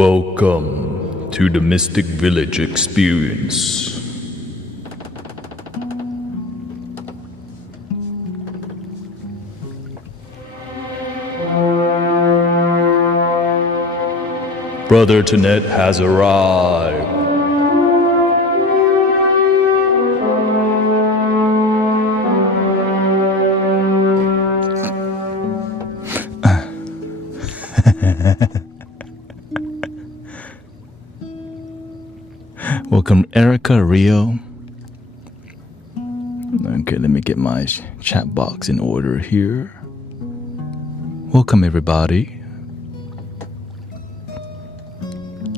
Welcome to the Mystic Village experience. Brother Thanet has arrived. Welcome, Erica, Rio. Okay, let me get my chat box in order here. Welcome, everybody.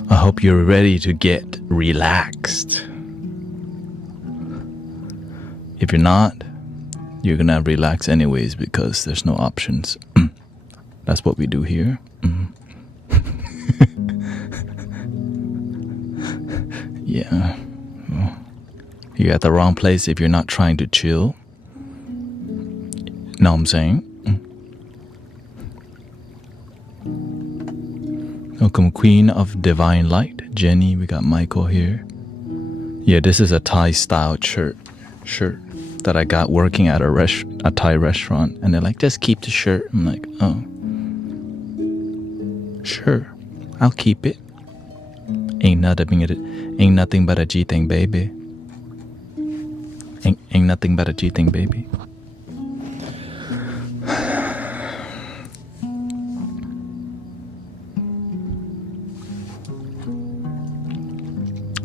I hope you're ready to get relaxed. If you're not, you're gonna relax anyways because there's no options. That's what we do here. Yeah. You're at the wrong place if you're not trying to chill. Know what I'm saying? Welcome, Queen of Divine Light, Jenny. We got Michael here. Yeah, this is a Thai style shirt that I got working at a Thai restaurant, and they're like, just keep the shirt. I'm like, oh, sure, I'll keep it. Ain't nothing but a G thing, baby. Ain't nothing but a G thing, baby.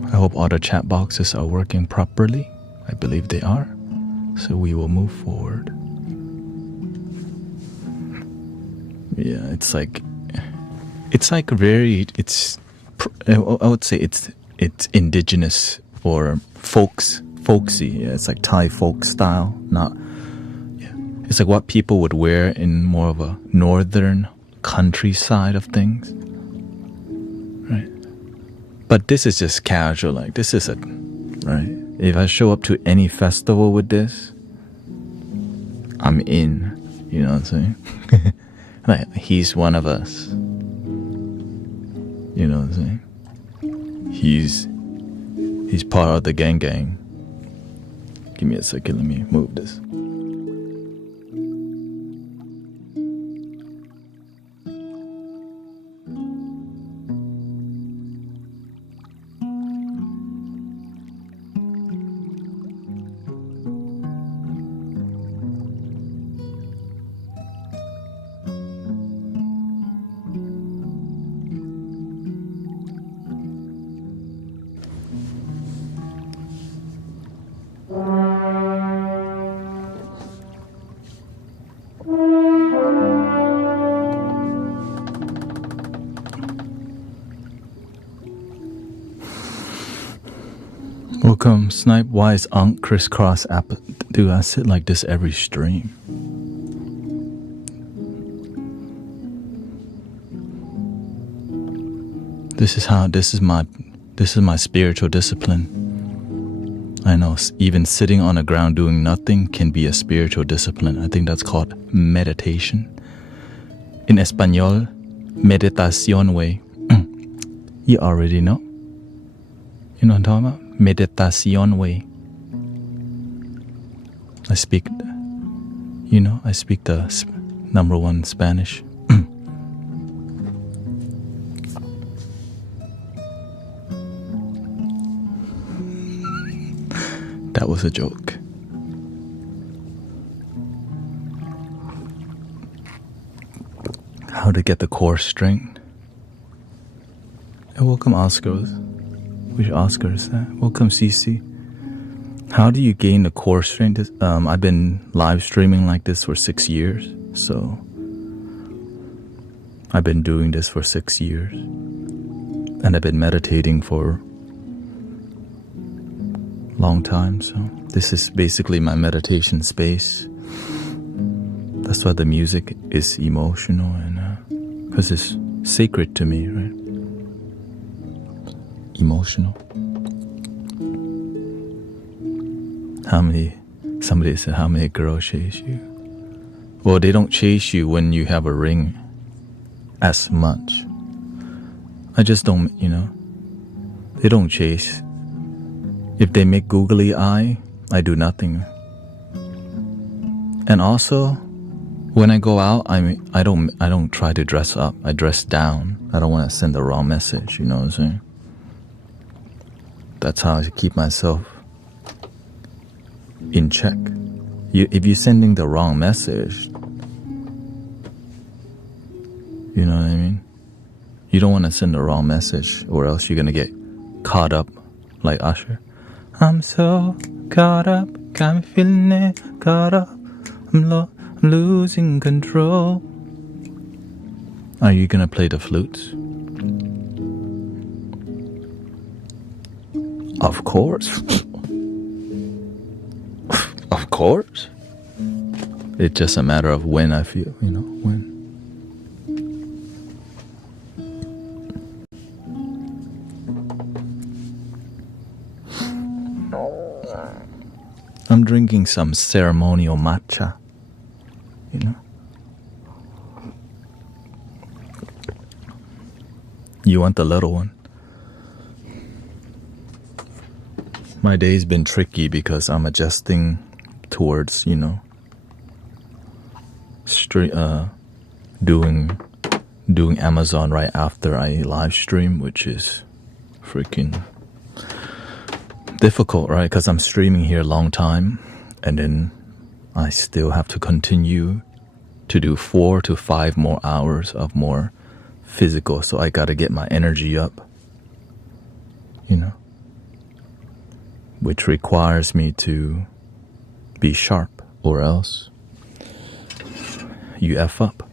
I hope all the chat boxes are working properly. I believe they are. So we will move forward. Yeah, I would say it's indigenous or folksy. Yeah, it's like Thai folk style. It's like what people would wear in more of a northern countryside of things. Right. But this is just casual, like this is right? If I show up to any festival with this, I'm in, you know what I'm saying? Like, he's one of us. You know what I'm saying? He's part of the gang. Give me a second, let me move this. Welcome, Snipe Wise Unk Crisscross App. Dude, I sit like this every stream. This is my spiritual discipline. I know, even sitting on the ground doing nothing can be a spiritual discipline. I think that's called meditation. In Espanol, meditación way. You already know. You know what I'm talking about? Meditación way. I speak the number one Spanish. That was a joke. How to get the core strength. And welcome, Oscars. Which Oscar is that? Welcome, CC. How do you gain the core strength? I've been live streaming like this for 6 years. So I've been doing this for 6 years. And I've been meditating for a long time. So this is basically my meditation space. That's why the music is emotional, and because it's sacred to me, right? Emotional. Somebody said, how many girls chase you? Well, they don't chase you when you have a ring as much. I just don't, they don't chase. If they make googly eye, I do nothing. And also, when I go out, I don't try to dress up. I dress down. I don't want to send the wrong message, you know what I'm saying? That's how I keep myself in check. If you're sending the wrong message, you know what I mean? You don't want to send the wrong message, or else you're going to get caught up like Usher. I'm so caught up, got me feeling it, caught up, I'm losing control. Are you going to play the flutes? Of course. Of course. It's just a matter of when I feel, when. I'm drinking some ceremonial matcha, You want the little one? My day's been tricky because I'm adjusting towards, doing Amazon right after I live stream, which is freaking difficult, right? Because I'm streaming here a long time, and then I still have to continue to do 4 to 5 more hours of more physical, so I gotta get my energy up, which requires me to be sharp, or else you F up.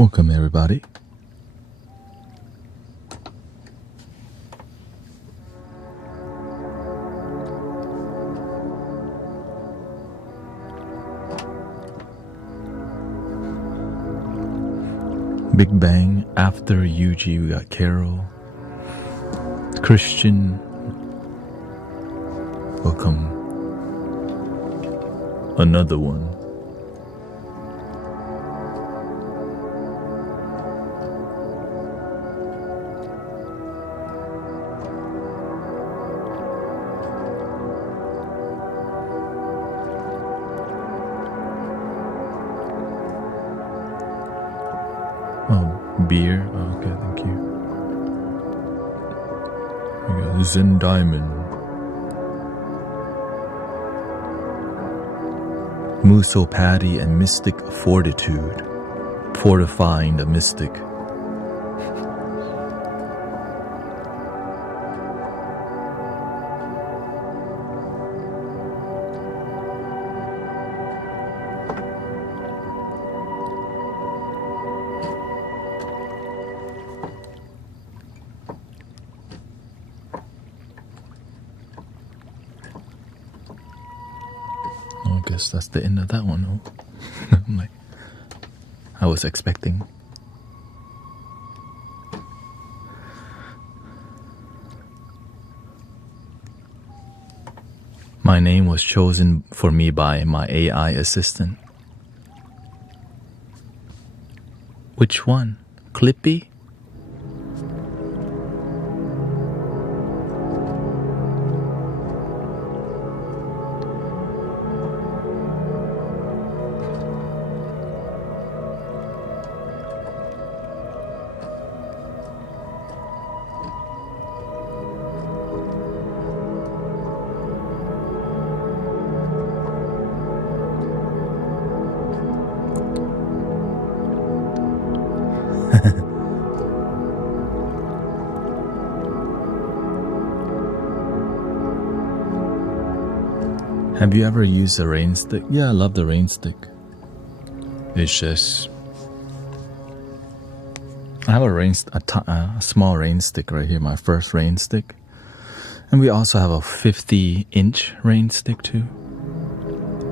Welcome, everybody. Big Bang. After Yuji, we got Carol. Christian. Welcome. Another one. Beer. Oh, okay, thank you. We got Zen Diamond. Muso Patty and Mystic Fortitude. Fortifying the mystic. That's the end of that one. I'm like, I was expecting. My name was chosen for me by my AI assistant. Which one? Clippy? Have you ever used a rain stick? Yeah, I love the rain stick. It's just... I have a small rain stick right here, my first rain stick. And we also have a 50-inch rain stick too.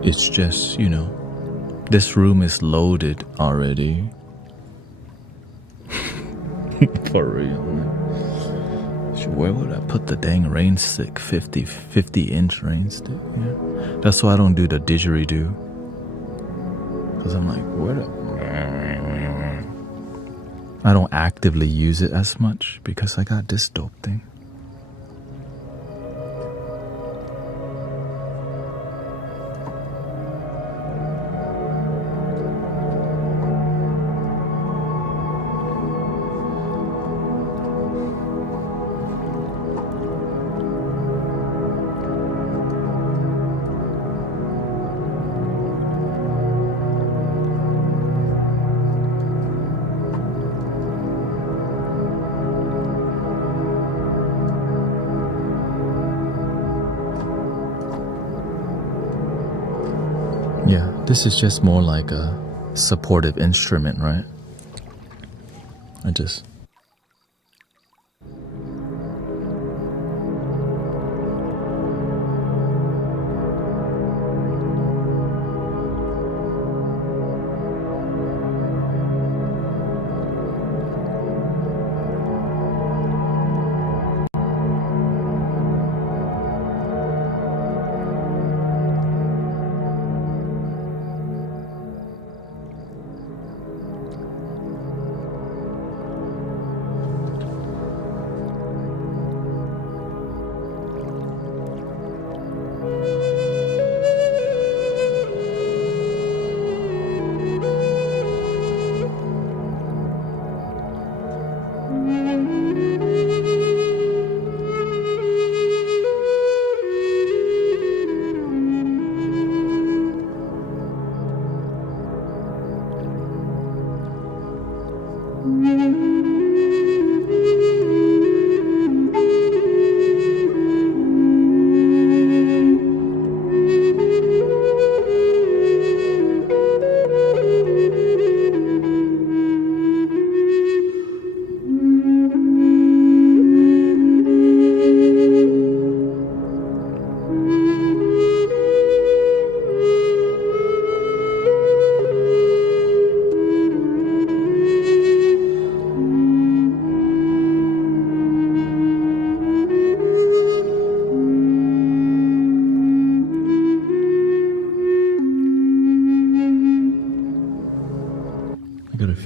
It's just, you know, this room is loaded already. For real. Where would I put the dang rain stick? 50-inch rain stick, yeah. That's why I don't do the didgeridoo. Because I'm like, I don't actively use it as much because I got this dope thing. This is just more like a supportive instrument, right?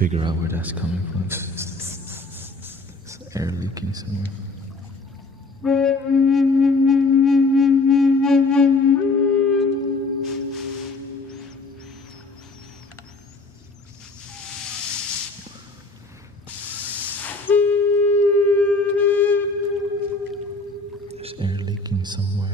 figure out where that's coming from. There's air leaking somewhere. There's air leaking somewhere.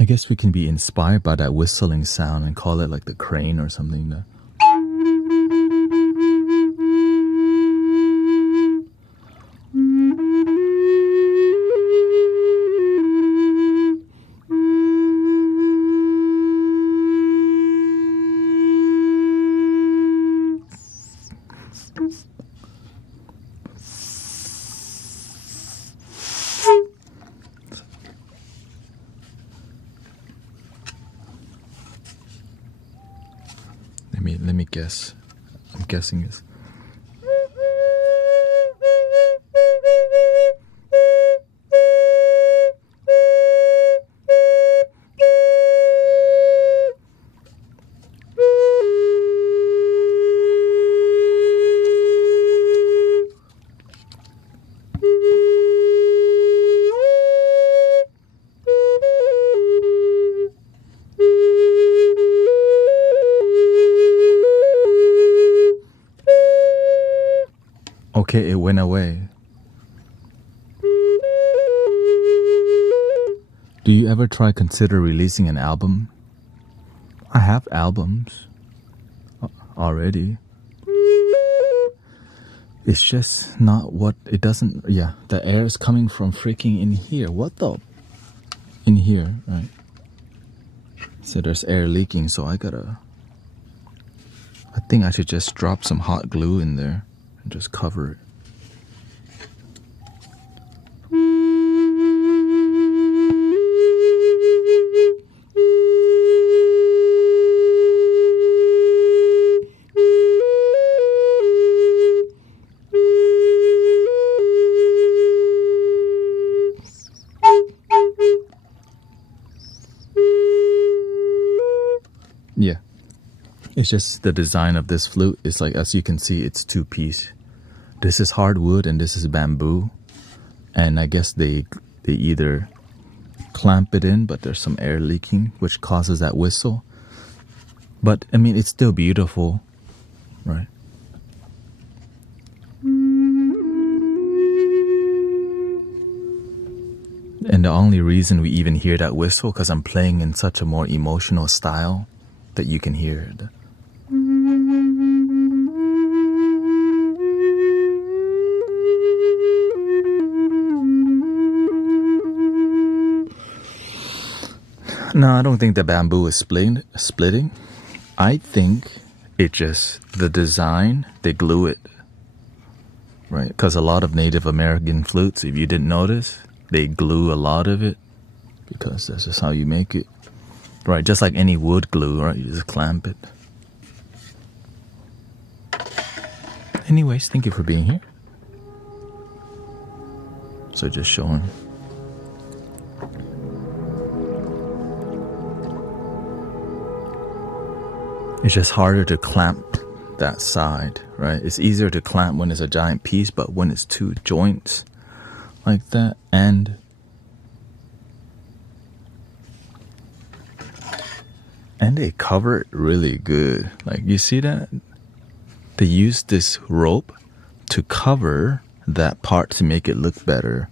I guess we can be inspired by that whistling sound and call it like the crane or something. Let me guess. I'm guessing is. Okay, it went away. Do you ever consider releasing an album? I have albums already. It's just not what it doesn't. Yeah, the air is coming from freaking in here. What the? In here, right? So there's air leaking, so I think I should just drop some hot glue in there. Just cover it. Yeah. It's just the design of this flute is like, as you can see, it's two-piece. This is hardwood and this is bamboo, and I guess they either clamp it in, but there's some air leaking which causes that whistle. But I mean, it's still beautiful, right? And the only reason we even hear that whistle because I'm playing in such a more emotional style that you can hear it. No, I don't think the bamboo is splitting. I think it just, the design, they glue it, right? Because a lot of Native American flutes, if you didn't notice, they glue a lot of it because that's just how you make it, right? Just like any wood glue, right? You just clamp it. Anyways, thank you for being here. So just showing. It's just harder to clamp that side, right? It's easier to clamp when it's a giant piece, but when it's two joints like that, and they cover it really good. Like, you see that? They use this rope to cover that part to make it look better,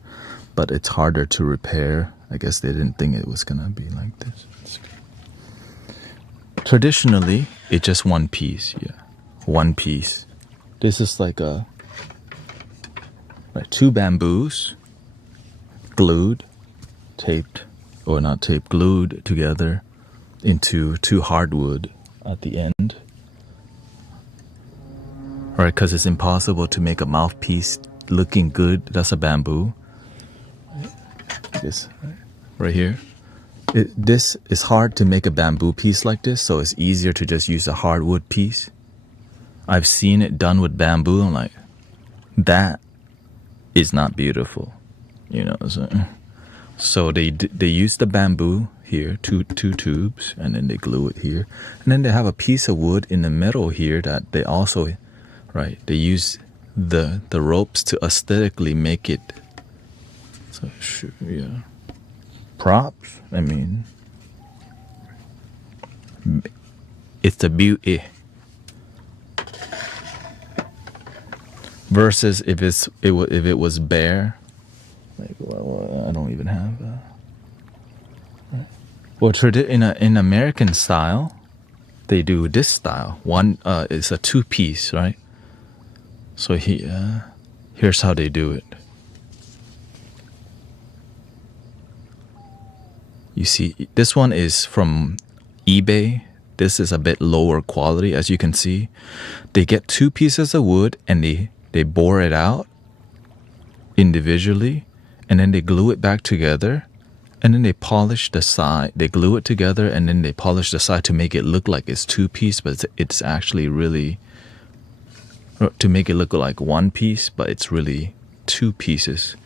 but it's harder to repair. I guess they didn't think it was gonna be like this. Traditionally, It's just one piece, yeah. One piece. This is like two bamboos glued, taped, or not taped, glued together into two hardwood at the end. Right, because it's impossible to make a mouthpiece looking good. That's a bamboo. This right here. This is hard to make a bamboo piece like this, so it's easier to just use a hardwood piece. I've seen it done with bamboo. I'm like, that is not beautiful, you know. So they use the bamboo here, two tubes, and then they glue it here, and then they have a piece of wood in the middle here that they also, right? They use the ropes to aesthetically make it. So yeah, props. I mean, it's the beauty. Versus if it was bare, like, well, I don't even have that. Right. Well, in American style, they do this style. One is a two-piece, right? So here's how they do it. You see, this one is from eBay. This is a bit lower quality, as you can see. They get two pieces of wood and they bore it out individually, and then they glue it back together, and then they polish the side. They glue it together, and then they polish the side to make it look like it's two piece, but it's actually really, to make it look like one piece, but it's really two pieces.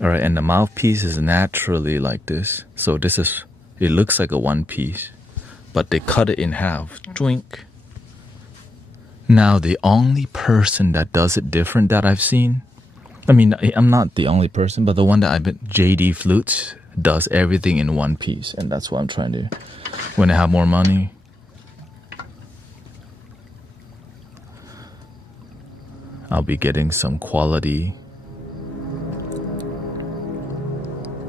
All right, and the mouthpiece is naturally like this. So it looks like a one piece, but they cut it in half. Drink. Now, the only person that does it different that I've seen, I mean, I'm not the only person, but the one that I've been, JD Flutes, does everything in one piece. And that's what I'm trying to, when I have more money. I'll be getting some quality,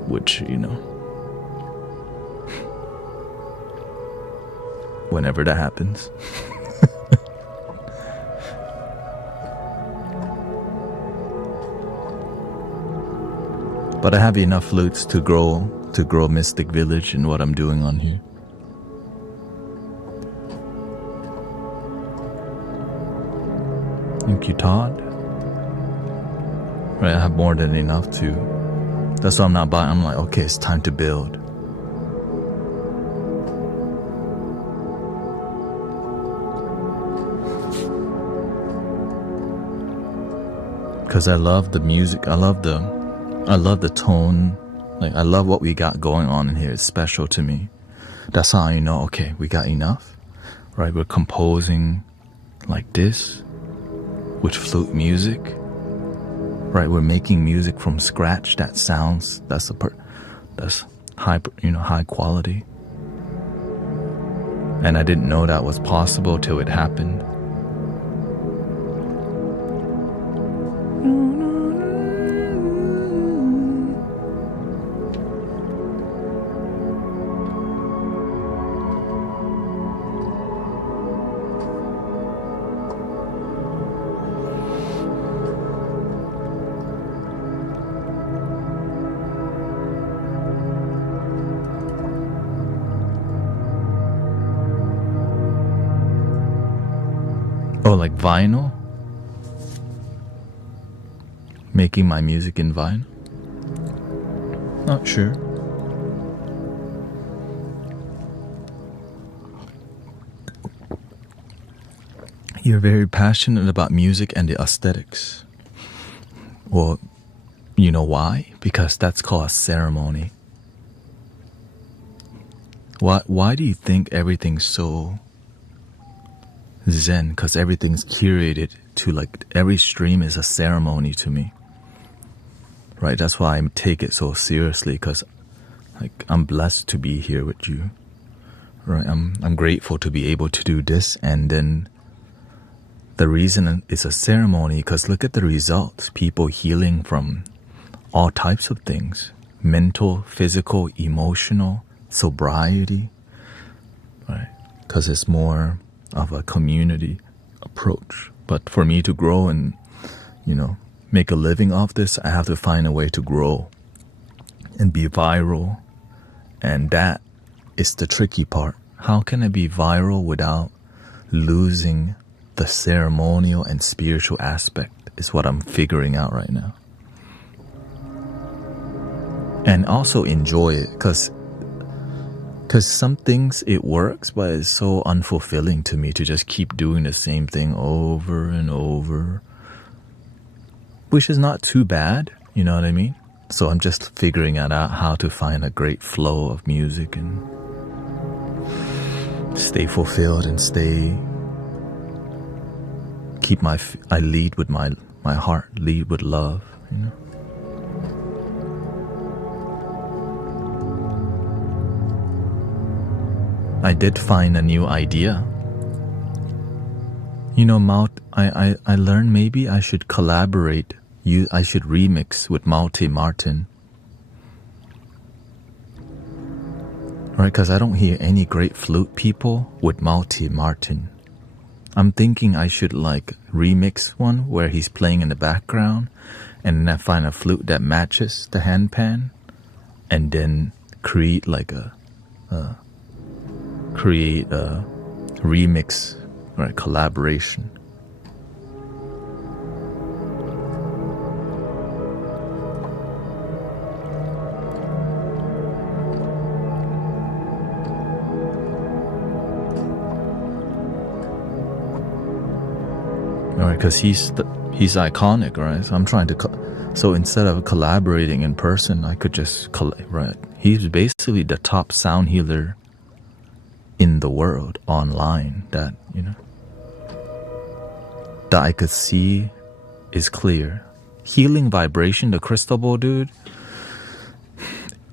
which, you know, whenever that happens. But I have enough flutes to grow Mystic Village in what I'm doing on here. Thank you, Todd. Right, I have more than enough to. That's why I'm not buying. I'm like, okay, it's time to build. Because I love the music. I love the tone. Like, I love what we got going on in here. It's special to me. That's how you know, okay, we got enough. Right, we're composing like this with flute music. Right, we're making music from scratch that sounds, that's high, high quality. And I didn't know that was possible till it happened. Oh, like vinyl? Making my music in vinyl? Not sure. You're very passionate about music and the aesthetics. Well, you know why? Because that's called a ceremony. Why do you think everything's so Zen? Because everything's curated to, like, every stream is a ceremony to me. Right, that's why I take it so seriously, because, like, I'm blessed to be here with you. Right, I'm grateful to be able to do this. And then the reason it's a ceremony, because look at the results. People healing from all types of things. Mental, physical, emotional, sobriety. Right, because it's more of a community approach. But for me to grow and, make a living off this, I have to find a way to grow and be viral. And that is the tricky part. How can I be viral without losing the ceremonial and spiritual aspect is what I'm figuring out right now. And also enjoy it, because some things it works, but it's so unfulfilling to me to just keep doing the same thing over and over, which is not too bad, you know what I mean? So I'm just figuring out how to find a great flow of music and stay fulfilled and I lead with my heart, lead with love, I did find a new idea. I learned maybe I should collaborate. I should remix with Malte Martin. Right, because I don't hear any great flute people with Malte Martin. I'm thinking I should remix one where he's playing in the background, and then I find a flute that matches the handpan, and then create a remix, right, collaboration. Because he's iconic, right? So I'm trying to. So instead of collaborating in person, I could just right. He's basically the top sound healer in the world online. That that I could see is clear. Healing vibration, the crystal ball dude.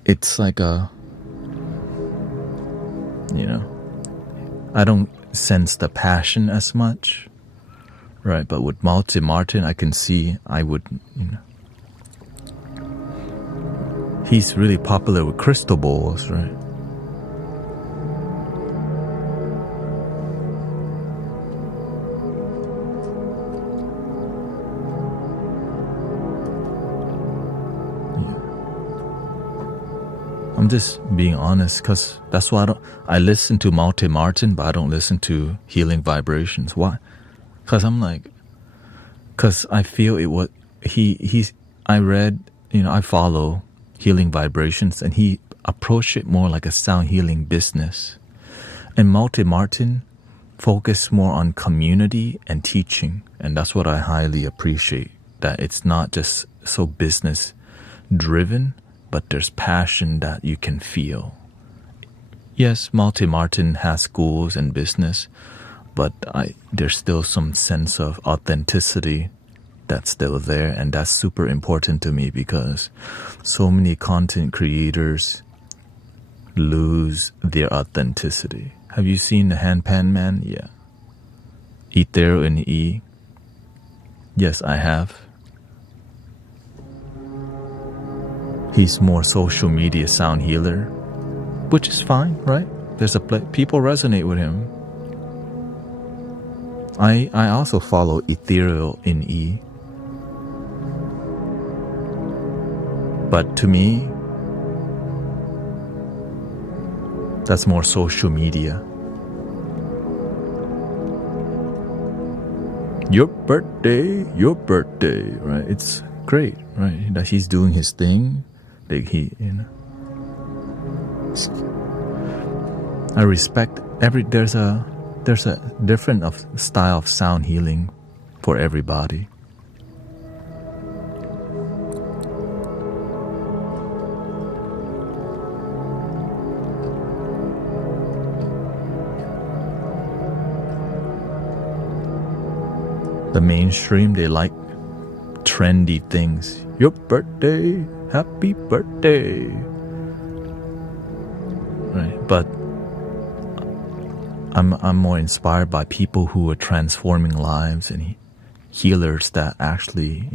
It's like I don't sense the passion as much. Right, but with Malte Martin, I can see he's really popular with crystal balls, right? Yeah. I'm just being honest, because that's why I listen to Malte Martin, but I don't listen to Healing Vibrations. Why? Because I feel it was I follow Healing Vibrations, and he approached it more like a sound healing business. And Malte Martin focused more on community and teaching, and that's what I highly appreciate, that it's not just so business driven, but there's passion that you can feel. Yes, Malte Martin has schools and business, but there's still some sense of authenticity that's still there, and that's super important to me, because so many content creators lose their authenticity. Have you seen the Handpan Man? Yeah. Ethereal in E? Yes, I have. He's more social media sound healer, which is fine, right? People resonate with him. I also follow Ethereal in E. But to me, that's more social media. Your birthday, right? It's great, right? That he's doing his thing. I respect there's a different style of sound healing for everybody. The mainstream, they like trendy things. Your birthday, happy birthday. Right, but I'm more inspired by people who are transforming lives and healers that actually,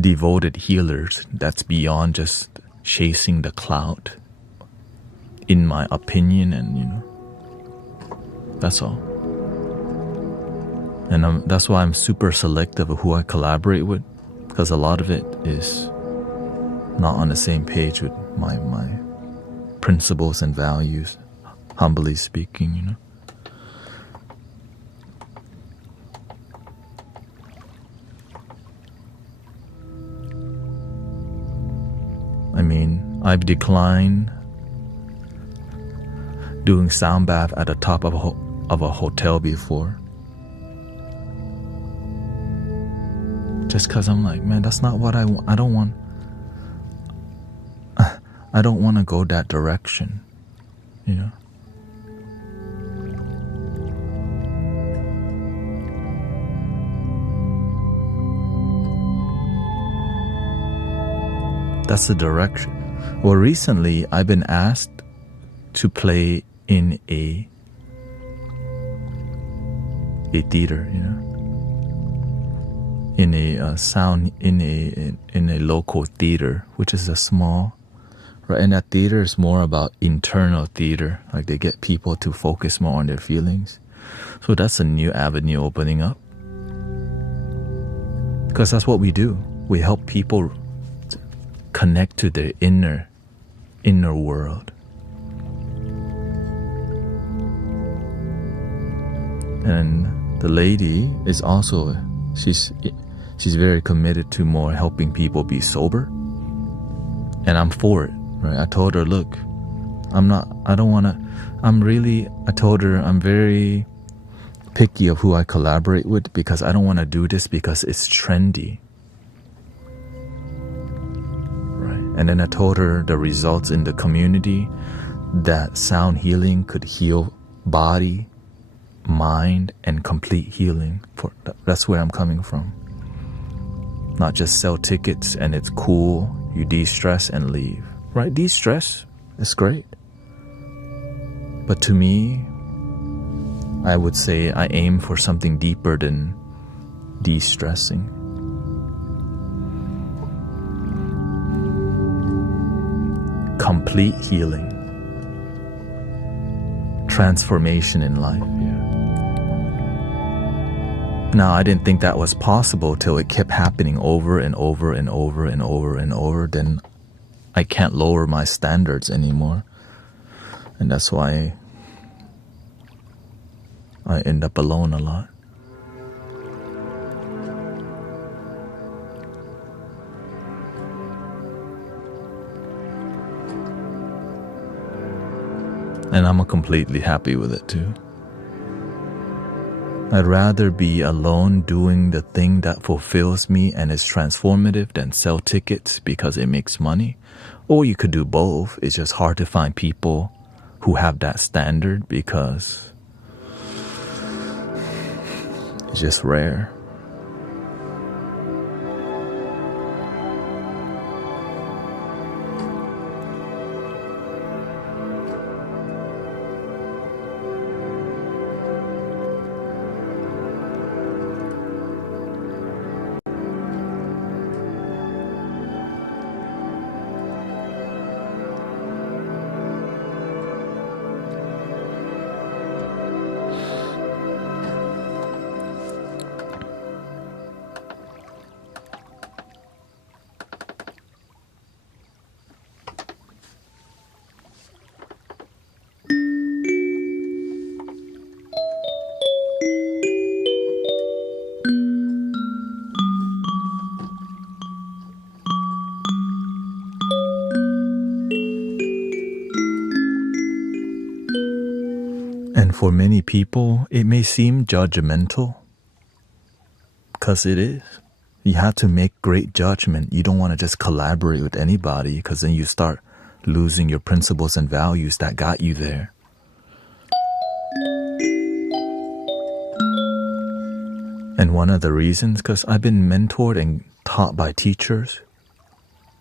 devoted healers that's beyond just chasing the clout, in my opinion. And That's all. And that's why I'm super selective of who I collaborate with, because a lot of it is not on the same page with my principles and values, humbly speaking, you know. I mean, I've declined doing sound bath at the top of a hotel before. Just because I'm like, man, that's not what I want. I don't want to go that direction, you know. That's the direction. Well, recently I've been asked to play in a theater, you know, in a sound in a local theater, which is a small, right? And that theater is more about internal theater, like they get people to focus more on their feelings. So that's a new avenue opening up, because that's what we do. We help people connect to their inner world. And the lady is also, she's very committed to more helping people be sober, and I'm for it, right? I told her, look, I told her I'm very picky of who I collaborate with, because I don't want to do this because it's trendy, right? And then I told her the results in the community, that sound healing could heal body, mind, and complete healing. That's where I'm coming from. Not just sell tickets and it's cool, you de-stress and leave, right? De-stress is great, but to me, I would say I aim for something deeper than de-stressing. Complete healing, transformation in life. Now, I didn't think that was possible till it kept happening over and over and over and over and over. Then I can't lower my standards anymore. And that's why I end up alone a lot. And I'm completely happy with it too. I'd rather be alone doing the thing that fulfills me and is transformative than sell tickets because it makes money. Or you could do both. It's just hard to find people who have that standard because it's just rare. And for many people, it may seem judgmental, because it is. You have to make great judgment. You don't want to just collaborate with anybody, because then you start losing your principles and values that got you there. And one of the reasons, because I've been mentored and taught by teachers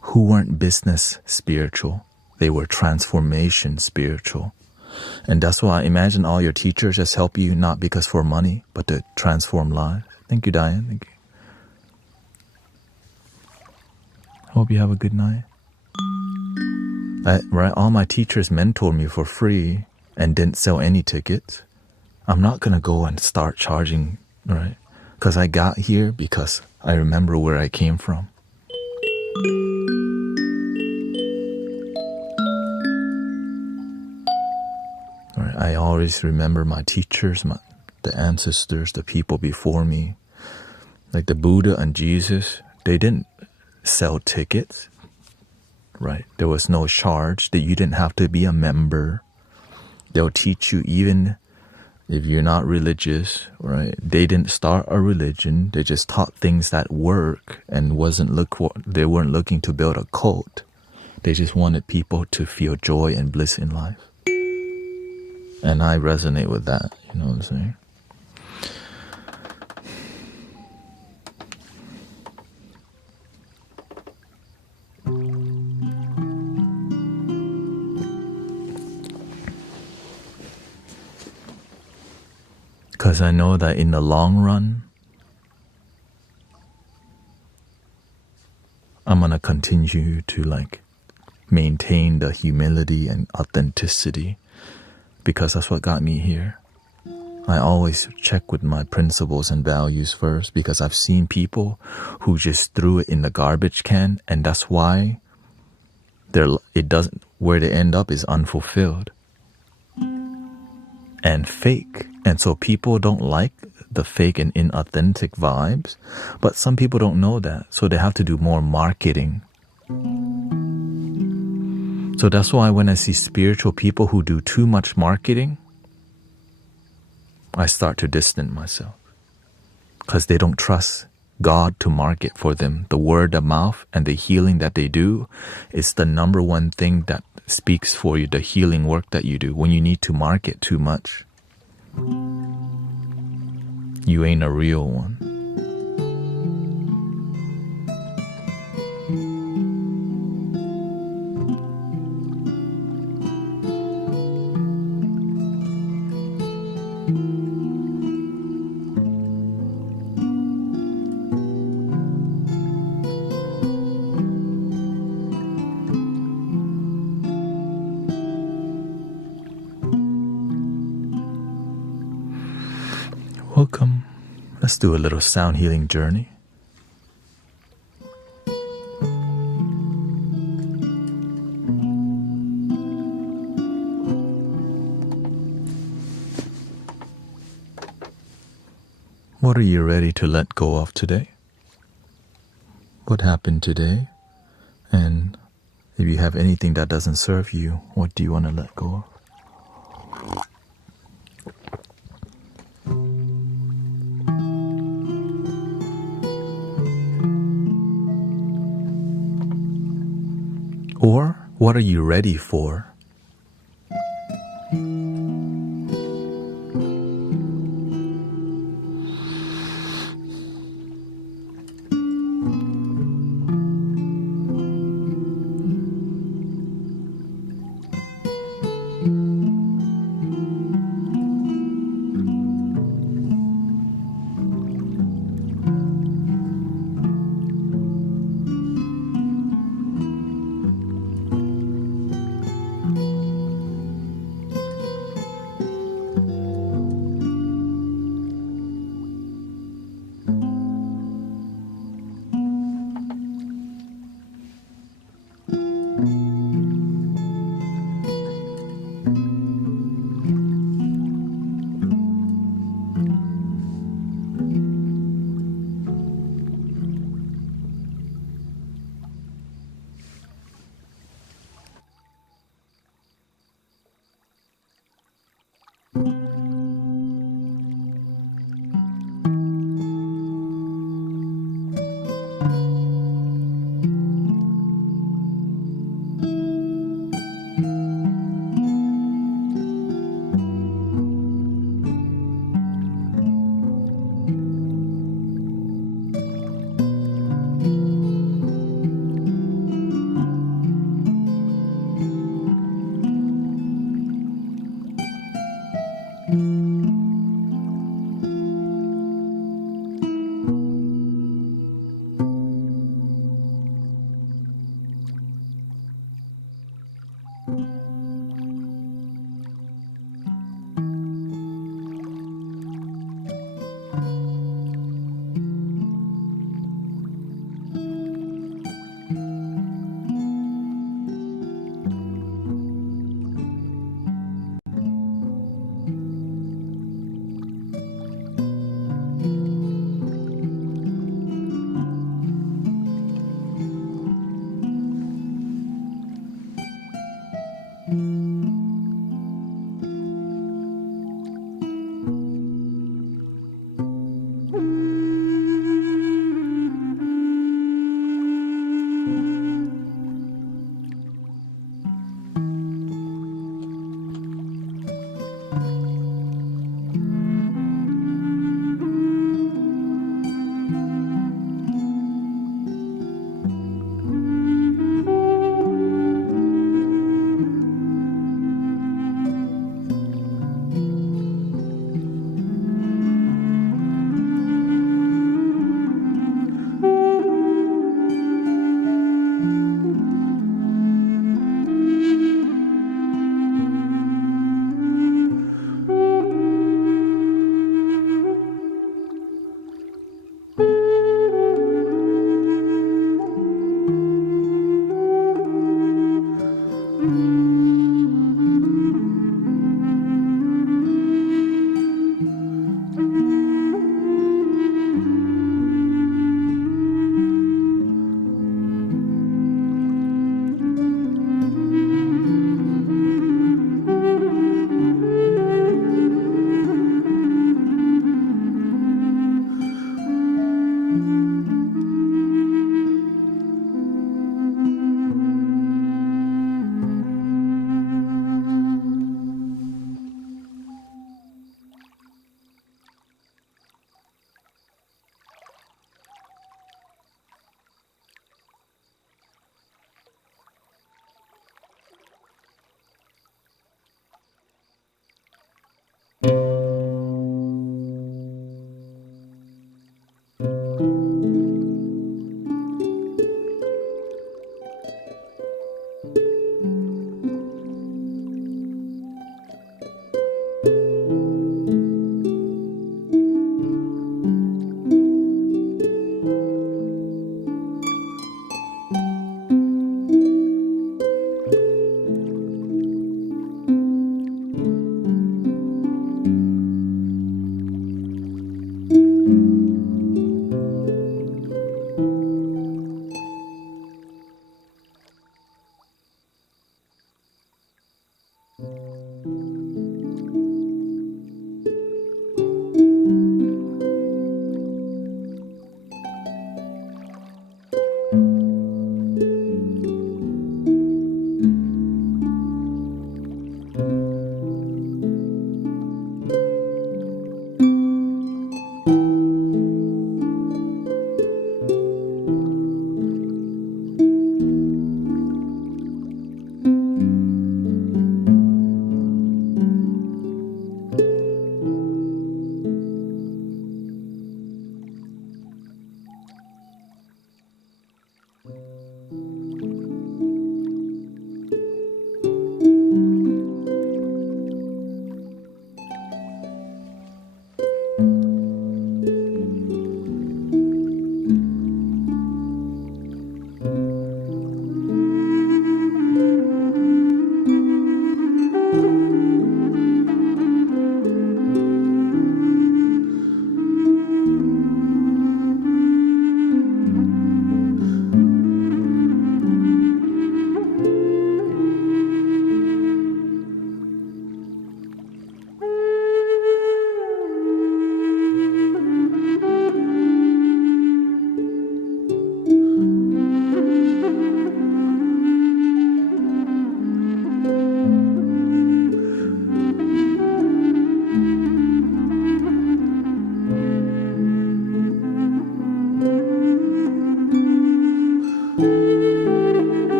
who weren't business spiritual. They were transformation spiritual. And that's why I imagine all your teachers just help you not because for money, but to transform lives. Thank you, Diane. Thank you. Hope you have a good night. Right, all my teachers mentored me for free and didn't sell any tickets. I'm not going to go and start charging, right? Because I got here because I remember where I came from. Right? I always remember my teachers, the ancestors, the people before me. Like the Buddha and Jesus, they didn't sell tickets, right? There was no charge that you didn't have to be a member. They'll teach you even if you're not religious, right? They didn't start a religion. They just taught things that work and they weren't looking to build a cult. They just wanted people to feel joy and bliss in life. And I resonate with that, you know what I'm saying? Because I know that in the long run, I'm going to continue to maintain the humility and authenticity because that's what got me here. I always check with my principles and values first because I've seen people who just threw it in the garbage can, and that's why where they end up is unfulfilled and fake. And so people don't like the fake and inauthentic vibes, but some people don't know that, so they have to do more marketing. So that's why when I see spiritual people who do too much marketing, I start to distance myself because they don't trust God to market for them. The word of mouth and the healing that they do is the number one thing that speaks for you, the healing work that you do. When you need to market too much, you ain't a real one. Welcome. Let's do a little sound healing journey. What are you ready to let go of today? What happened today? And if you have anything that doesn't serve you, what do you want to let go of? Or what are you ready for?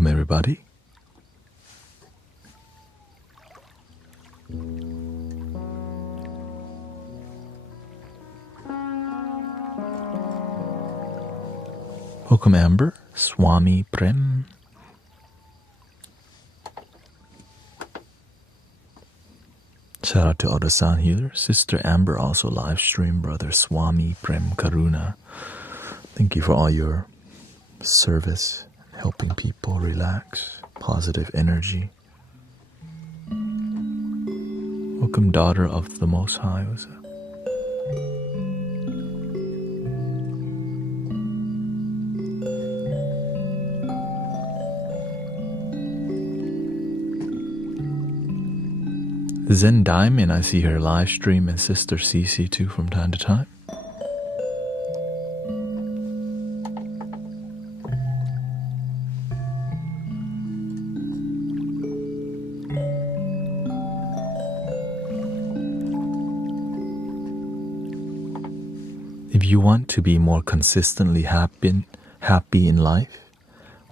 Welcome, everybody. Welcome, Amber, Swami Prem. Shout out to all the sound healers. Sister Amber also live stream. Brother Swami Prem Karuna. Thank you for all your service, helping people relax, positive energy. Welcome, daughter of the Most High. What's up? Zen Diamond, I see her live stream, and Sister Cece too from time to time. If you want to be more consistently happy in life,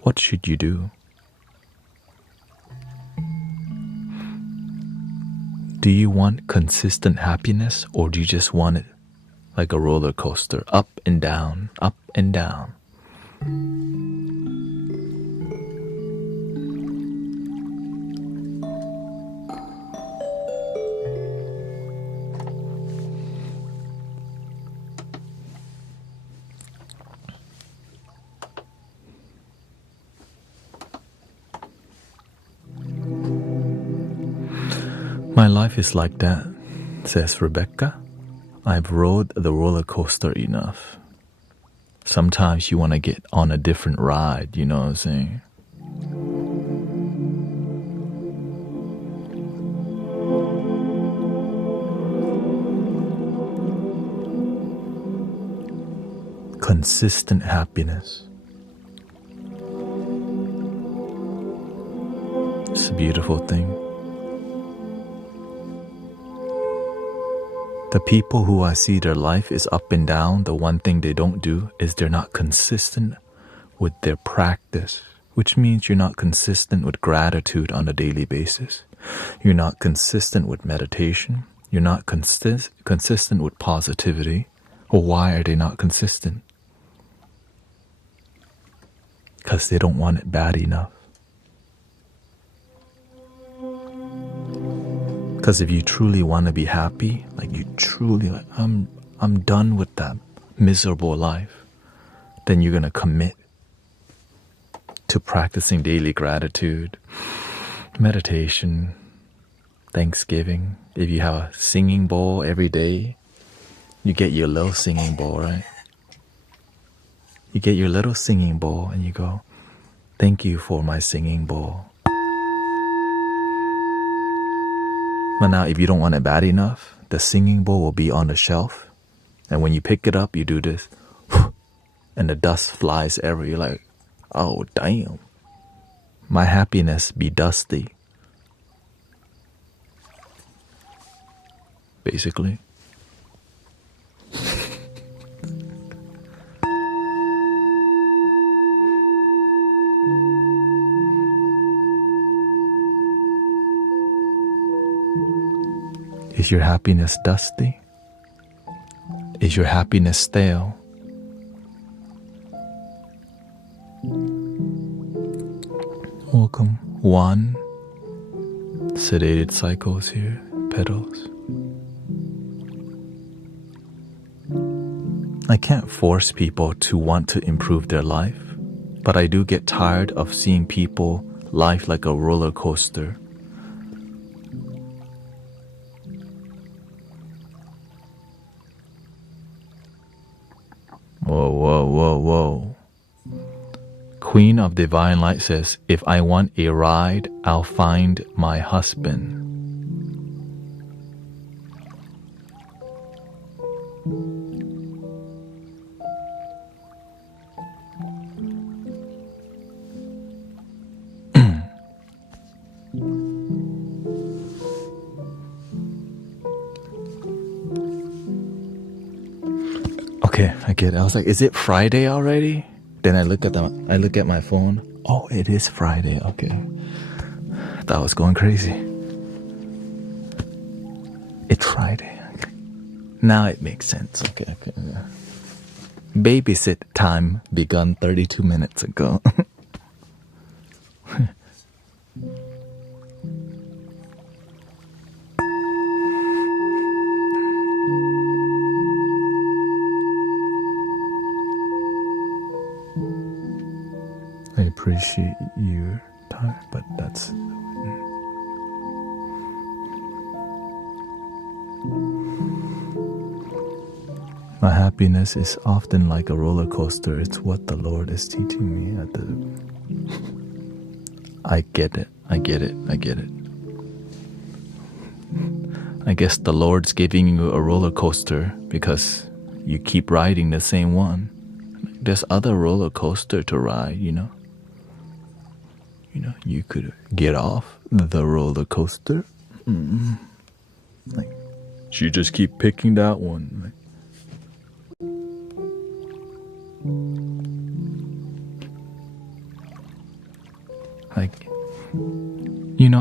what should you do? Do you want consistent happiness, or do you just want it like a roller coaster, up and down, up and down? My life is like that, says Rebecca. I've rode the roller coaster enough. Sometimes you want to get on a different ride, you know what I'm saying? Consistent happiness. It's a beautiful thing. The people who I see their life is up and down, the one thing they don't do is they're not consistent with their practice, which means you're not consistent with gratitude on a daily basis. You're not consistent with meditation. You're not consistent with positivity. Well, why are they not consistent? Because they don't want it bad enough. Because if you truly want to be happy, like you truly like, I'm done with that miserable life, then you're gonna commit to practicing daily gratitude, meditation, thanksgiving. If you have a singing bowl every day, you get your little singing bowl, right? You get your little singing bowl and you go, thank you for my singing bowl. But now if you don't want it bad enough, the singing bowl will be on the shelf. And when you pick it up, you do this. And the dust flies everywhere. You're like, oh, damn. My happiness be dusty. Basically. Is your happiness dusty? Is your happiness stale? Welcome. One. Sedated cycles here. Petals. I can't force people to want to improve their life, but I do get tired of seeing people life like a roller coaster. Whoa, whoa, whoa, whoa. Queen of Divine Light says, if I want a ride, I'll find my husband. Okay, I get it. I was like, is it Friday already? Then I look at my phone. Oh, it is Friday. Okay. That was going crazy. It's Friday. Okay. Now it makes sense. Okay. Babysit time begun 32 minutes ago. I appreciate your time, but that's... My happiness is often like a roller coaster. It's what the Lord is teaching me at the... I get it. I guess the Lord's giving you a roller coaster because you keep riding the same one. There's other roller coaster to ride, you know. You could get off the roller coaster. Like, you just keep picking that one. Like,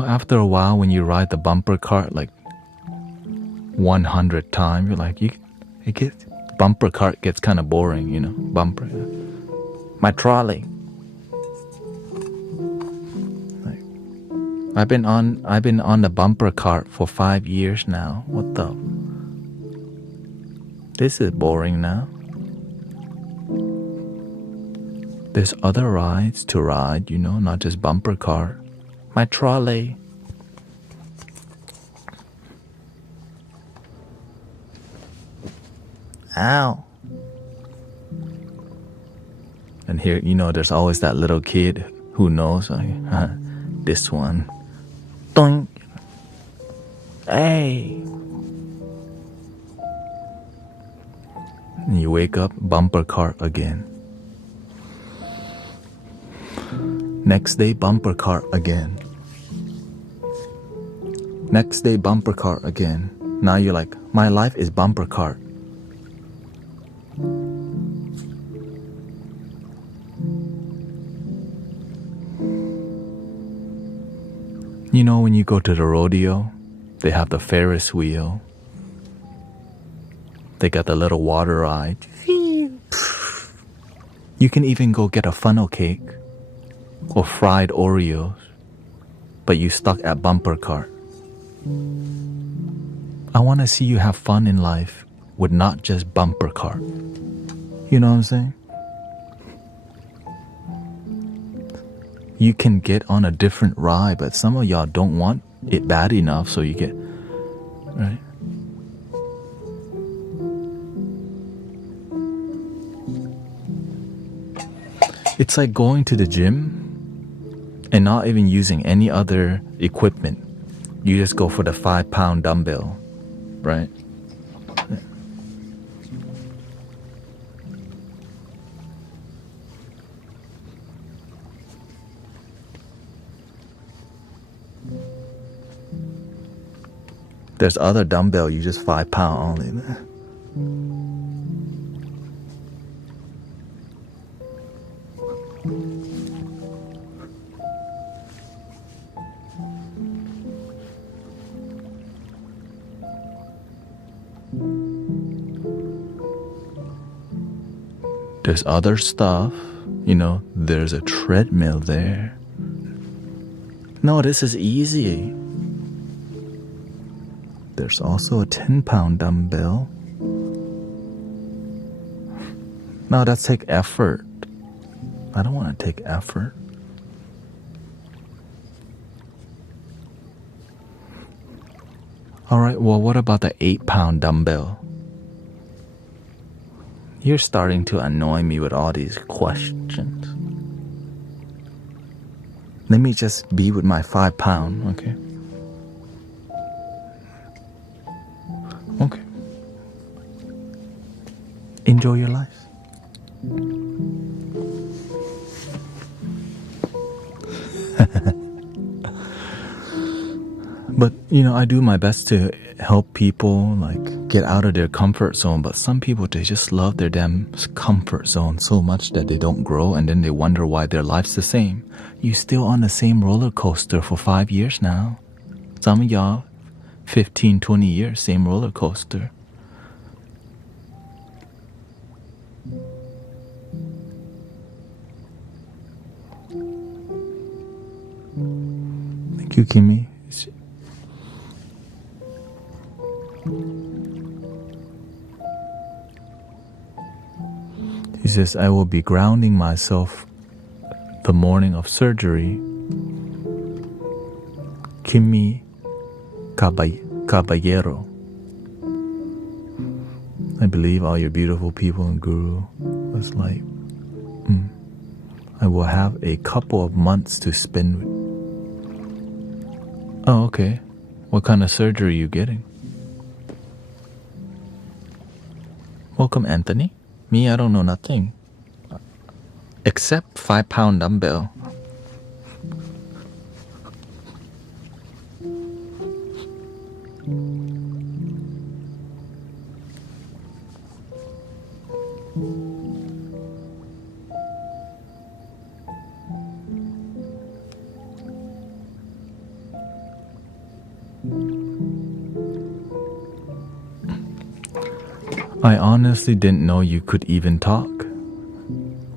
after a while when you ride the bumper cart like 100 times, you're like, bumper cart gets kind of boring, bumper. My trolley. Like, I've been on the bumper cart for 5 years now. What the? This is boring now. There's other rides to ride, not just bumper cart. My trolley. Ow. And here, there's always that little kid who knows, this one. Doink. Hey. And you wake up, bumper cart again. Next day, bumper cart again. Next day, bumper cart again. Now you're like, my life is bumper cart. When you go to the rodeo, they have the Ferris wheel. They got the little water ride. You can even go get a funnel cake or fried Oreos, but you stuck at bumper cart. I want to see you have fun in life with not just bumper cart. You know what I'm saying? You can get on a different ride, but some of y'all don't want it bad enough, so you get, right? It's like going to the gym and not even using any other equipment. You just go for the 5-pound dumbbell, right? There's other dumbbell, you just 5 pound only. There's other stuff, there's a treadmill there. No, this is easy. There's also a 10-pound dumbbell. No, that's take effort. I don't want to take effort. All right, well, what about the 8-pound dumbbell? You're starting to annoy me with all these questions. Let me just be with my 5 pound, okay? Okay. Enjoy your life. But, I do my best to help people, like, get out of their comfort zone. But some people, they just love their damn comfort zone so much that they don't grow. And then they wonder why their life's the same. You still on the same roller coaster for 5 years now. Some of y'all, 15, 20 years, same roller coaster. Thank you, Kimmy. He says, I will be grounding myself the morning of surgery. Kimmy Caballero. I believe all your beautiful people and Guru was like, I will have a couple of months to spend with. Oh, okay. What kind of surgery are you getting? Welcome, Anthony. Me, I don't know nothing. Except 5-pound dumbbell. I honestly didn't know you could even talk.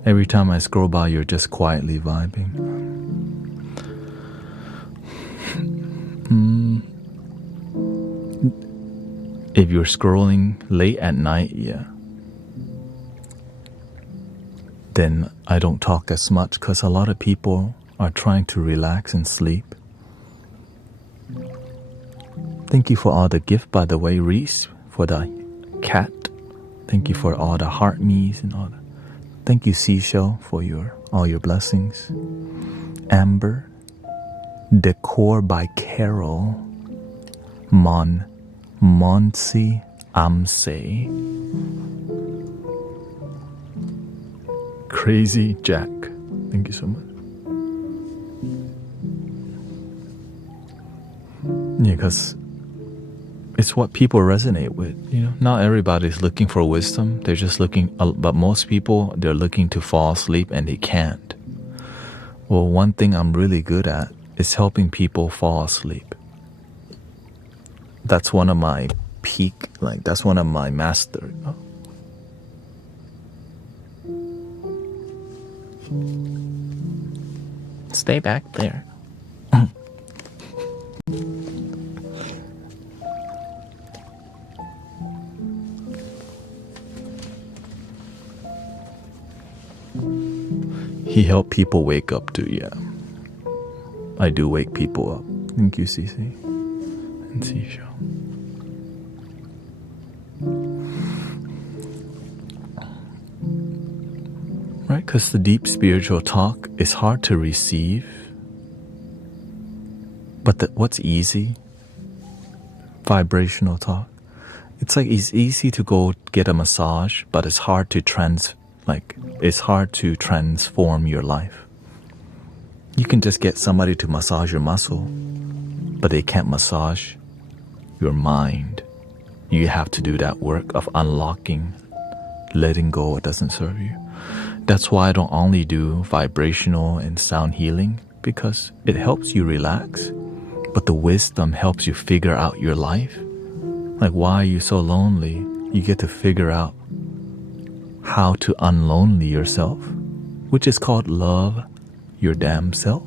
Every time I scroll by, you're just quietly vibing. If you're scrolling late at night, then I don't talk as much because a lot of people are trying to relax and sleep. Thank you for all the gift, by the way, Reese, for the cat. Thank you for all the heart me's and all the. Thank you, Seashell, for all your blessings. Amber. Decor by Carol. Monsi Amse. Crazy Jack. Thank you so much. Yeah, because it's what people resonate with, Not everybody's looking for wisdom. They're just looking, but most people, they're looking to fall asleep and they can't. Well, one thing I'm really good at is helping people fall asleep. That's one of my that's one of my master. Stay back there. He helped people wake up too, I do wake people up. Thank you, CC. And Seashell. Right? Because the deep spiritual talk is hard to receive. But what's easy? Vibrational talk. It's like it's easy to go get a massage, but it's hard to transform your life. You can just get somebody to massage your muscle, but they can't massage your mind. You have to do that work of unlocking, letting go what doesn't serve you. That's why I don't only do vibrational and sound healing, because it helps you relax, but the wisdom helps you figure out your life. Like, why are you so lonely? You get to figure out how to unlonely yourself, which is called love your damn self.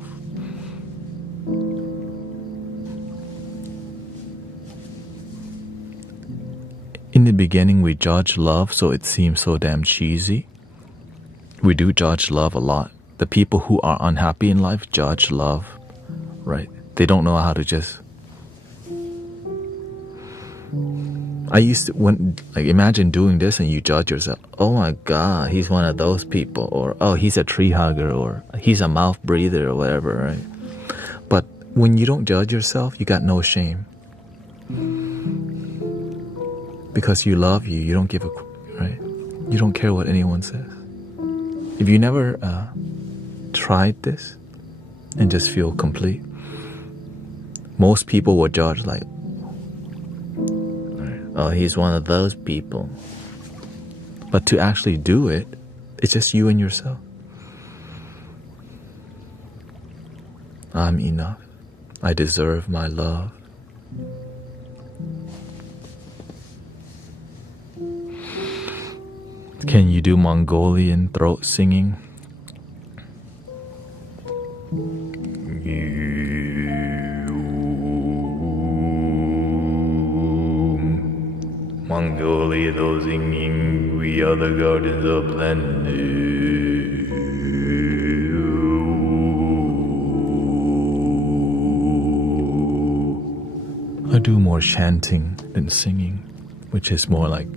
In the beginning, we judge love, so it seems so damn cheesy. We do judge love a lot. The people who are unhappy in life judge love, right? They don't know how to just. I used to, imagine doing this and you judge yourself. Oh my God, he's one of those people. Or, oh, he's a tree hugger. Or he's a mouth breather or whatever, right? But when you don't judge yourself, you got no shame. Because you love you don't give a, right? You don't care what anyone says. If you never tried this and just feel complete, Most people would judge like, oh, he's one of those people. But to actually do it, it's just you and yourself. I'm enough. I deserve my love. Can you do Mongolian throat singing? Mongolia, those singing, we are the guardians of planet. I do more chanting than singing, which is more like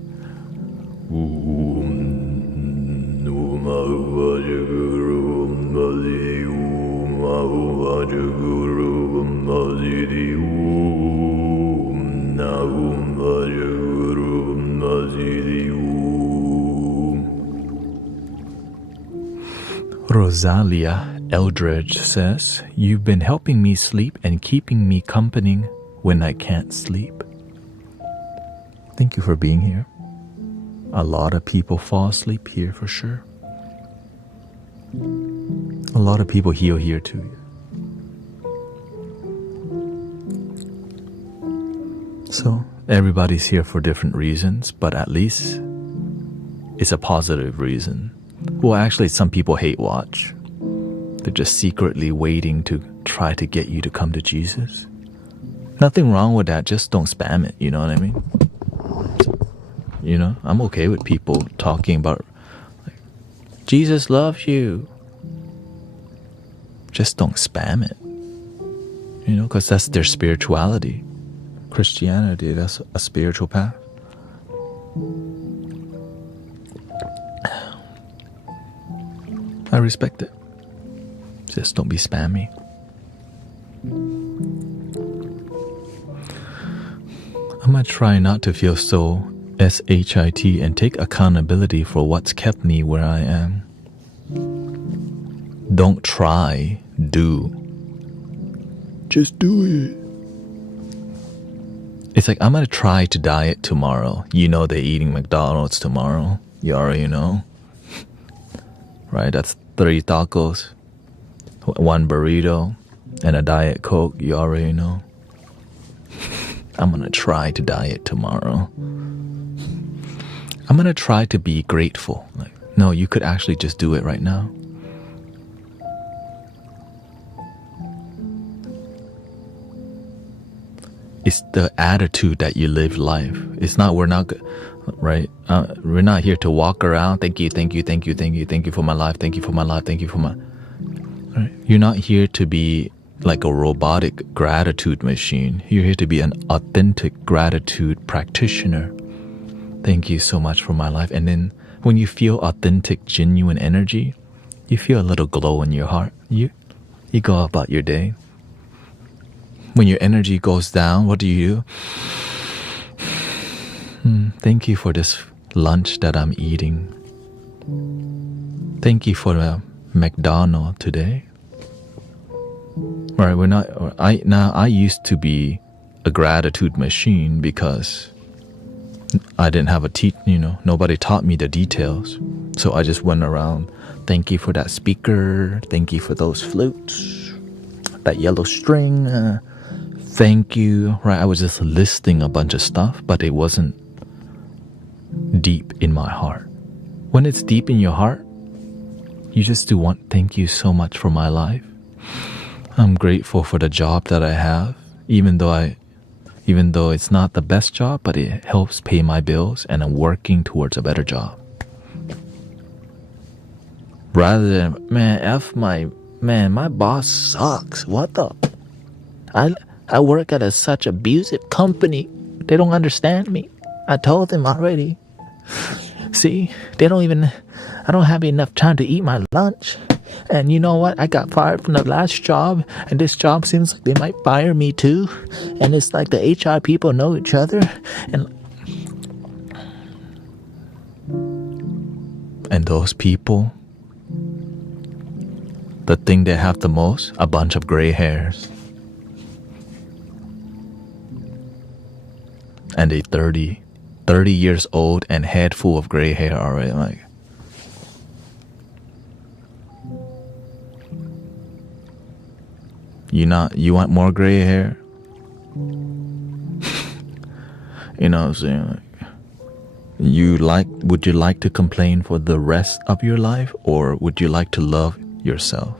Rosalia Eldridge says, you've been helping me sleep and keeping me company when I can't sleep. Thank you for being here. A lot of people fall asleep here for sure. A lot of people heal here too. So everybody's here for different reasons, but at least it's a positive reason. Well, actually, some people hate watch. They're just secretly waiting to try to get you to come to Jesus. Nothing wrong with that, just don't spam it, you know what I mean? You know, I'm okay with people talking about like, Jesus loves you. Just don't spam it. You know, because that's their spirituality. Christianity, that's a spiritual path. I respect it. Just don't be spammy. I'm gonna try not to feel so SHIT and take accountability for what's kept me where I am. Don't try, do. Just do it. It's like, I'm gonna try to diet tomorrow. You know they're eating McDonald's tomorrow. You already know. Right, that's 3 tacos, 1 burrito, and a Diet Coke. You already know. I'm gonna try to diet tomorrow. I'm gonna try to be grateful. Like, no, you could actually just do it right now. It's the attitude that you live life. It's not, we're not, right? We're not here to walk around. Thank you, thank you, thank you, thank you, thank you for my life. Thank you for my life. Thank you for my. Right? You're not here to be like a robotic gratitude machine. You're here to be an authentic gratitude practitioner. Thank you so much for my life. And then when you feel authentic, genuine energy, you feel a little glow in your heart. You go about your day. When your energy goes down, what do? Thank you for this lunch that I'm eating. Thank you for a McDonald's today. Right, I used to be a gratitude machine because I didn't have nobody taught me the details. So I just went around, thank you for that speaker, thank you for those flutes, that yellow string, thank you, right? I was just listing a bunch of stuff, but it wasn't deep in my heart. When it's deep in your heart, you just do want, thank you so much for my life. I'm grateful for the job that I have, even though it's not the best job, but it helps pay my bills and I'm working towards a better job. Rather than, my boss sucks. What the? I work at such abusive company. They don't understand me. I told them already. See, I don't have enough time to eat my lunch. And you know what? I got fired from the last job, and this job seems like they might fire me too. And it's like the HR people know each other. And those people, the thing they have the most, a bunch of gray hairs. and they 30 years old and head full of gray hair already. Like, you want more gray hair? You know what I'm saying? Like, would you like to complain for the rest of your life, or would you like to love yourself?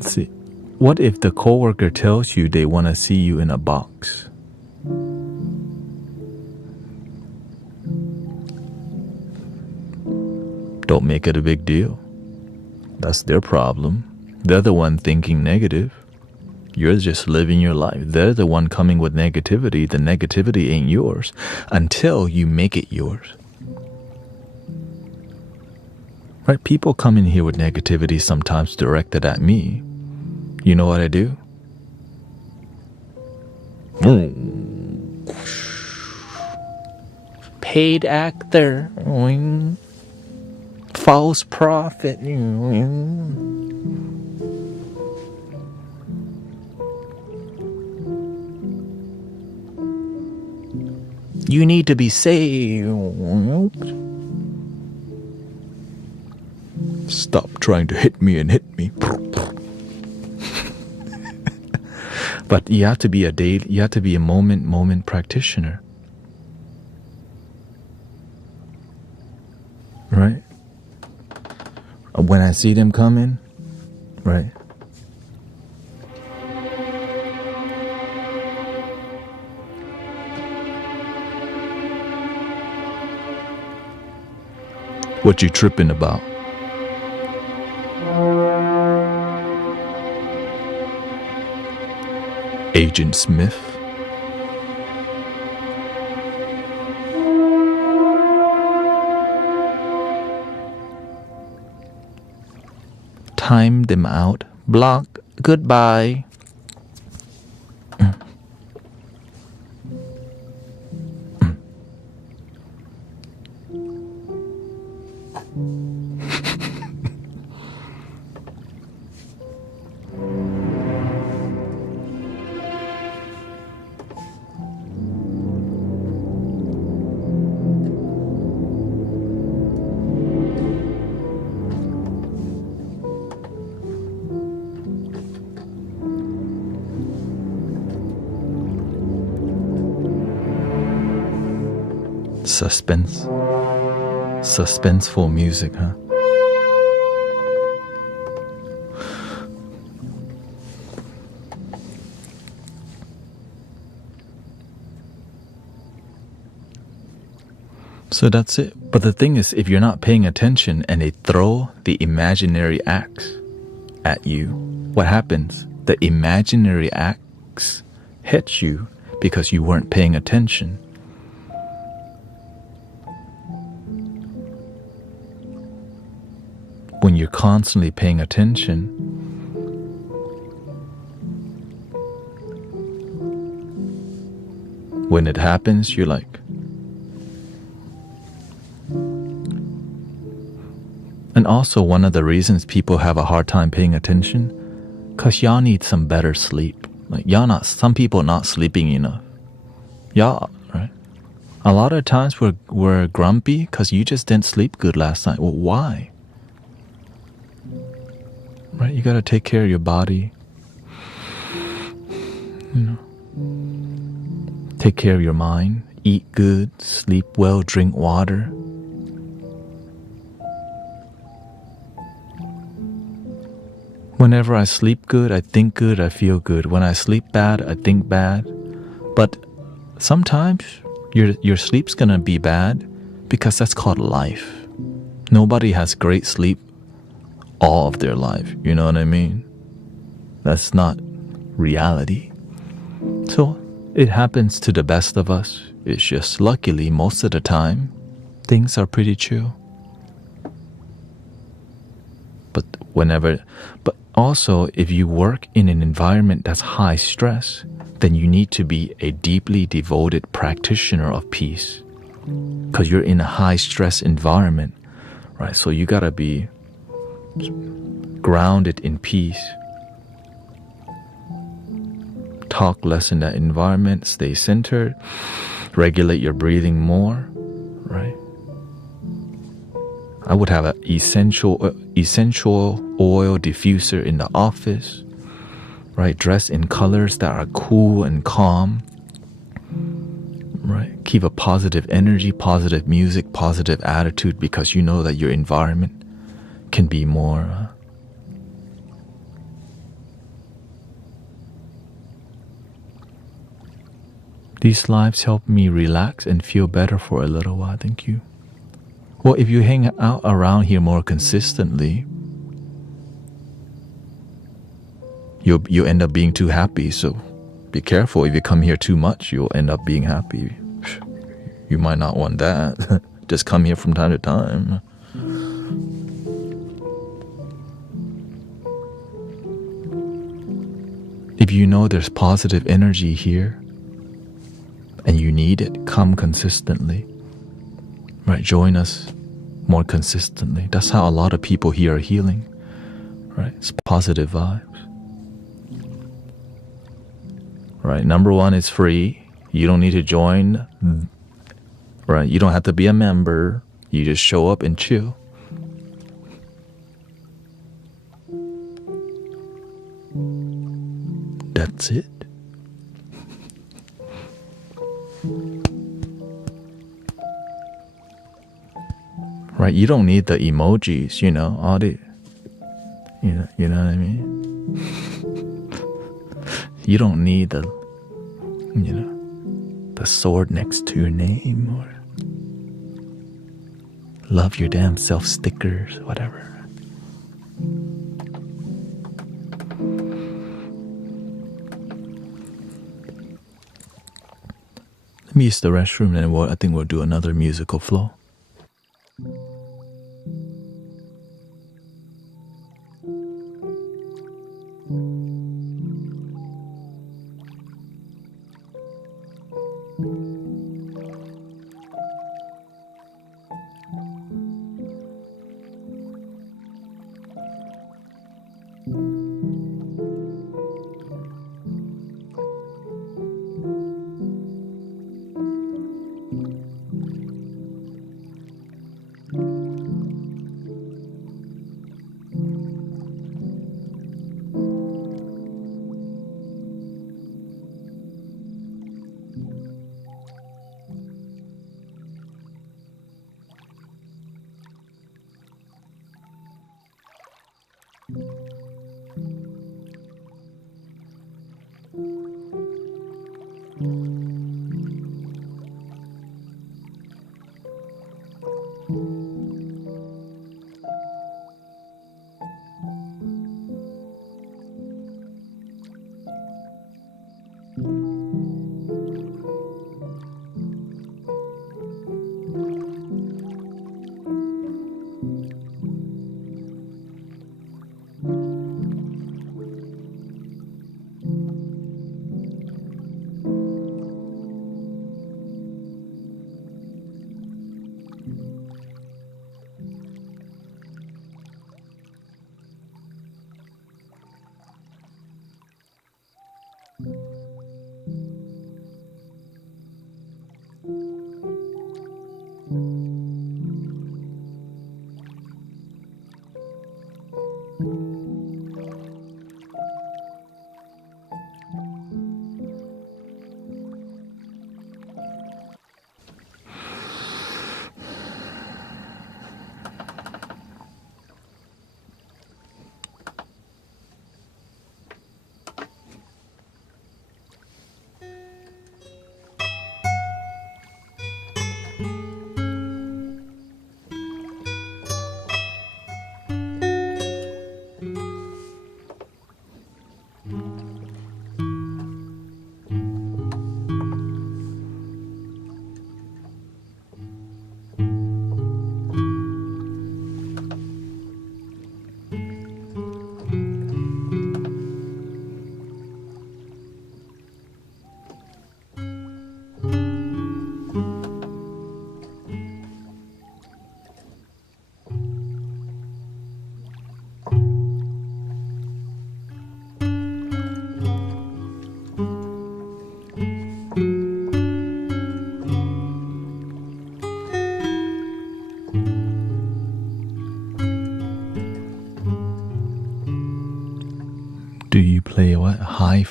See, what if the coworker tells you they want to see you in a box? Don't make it a big deal. That's their problem. They're the one thinking negative. You're just living your life. They're the one coming with negativity. The negativity ain't yours until you make it yours. Right? People come in here with negativity sometimes directed at me. You know what I do? Paid actor. False prophet. You need to be saved. Stop trying to hit me and hit me. But you have to be a moment practitioner. Right? When I see them coming, right? What you tripping about? Agent Smith? Time them out. Block. Goodbye. Suspenseful music, huh? So that's it. But the thing is, if you're not paying attention and they throw the imaginary axe at you, what happens? The imaginary axe hits you because you weren't paying attention. When you're constantly paying attention, when it happens, you're like, and also one of the reasons people have a hard time paying attention, cause y'all need some better sleep. Like some people not sleeping enough. Y'all, right? A lot of times we're grumpy cause you just didn't sleep good last night. Well, why? Right, you gotta take care of your body. You know, take care of your mind. Eat good, sleep well, drink water. Whenever I sleep good, I think good, I feel good. When I sleep bad, I think bad. But sometimes your sleep's gonna be bad because that's called life. Nobody has great sleep all of their life, you know what I mean? That's not reality. So it happens to the best of us. It's just luckily most of the time things are pretty chill. But also if you work in an environment that's high stress, then you need to be a deeply devoted practitioner of peace, because you're in a high stress environment, right? So you gotta be grounded in peace. Talk less in that environment, stay centered, regulate your breathing more, right? I would have an essential oil diffuser in the office, right? Dress in colors that are cool and calm, right? Keep a positive energy, positive music, positive attitude, because you know that your environment can be more these lives help me relax and feel better for a little while. Thank you. Well, if you hang out around here more consistently, you'll end up being too happy. So be careful. If you come here too much, you'll end up being happy. You might not want that. Just come here from time to time. If you know there's positive energy here and you need it, come consistently. Right? Join us more consistently. That's how a lot of people here are healing. Right? It's positive vibes. Right? Number one, it's free. You don't need to join. Right? You don't have to be a member. You just show up and chill. That's it. Right? You don't need the emojis, all the, you know what I mean? You don't need the, the sword next to your name or love your damn self stickers, whatever. Let me use the restroom and I think we'll do another musical flow.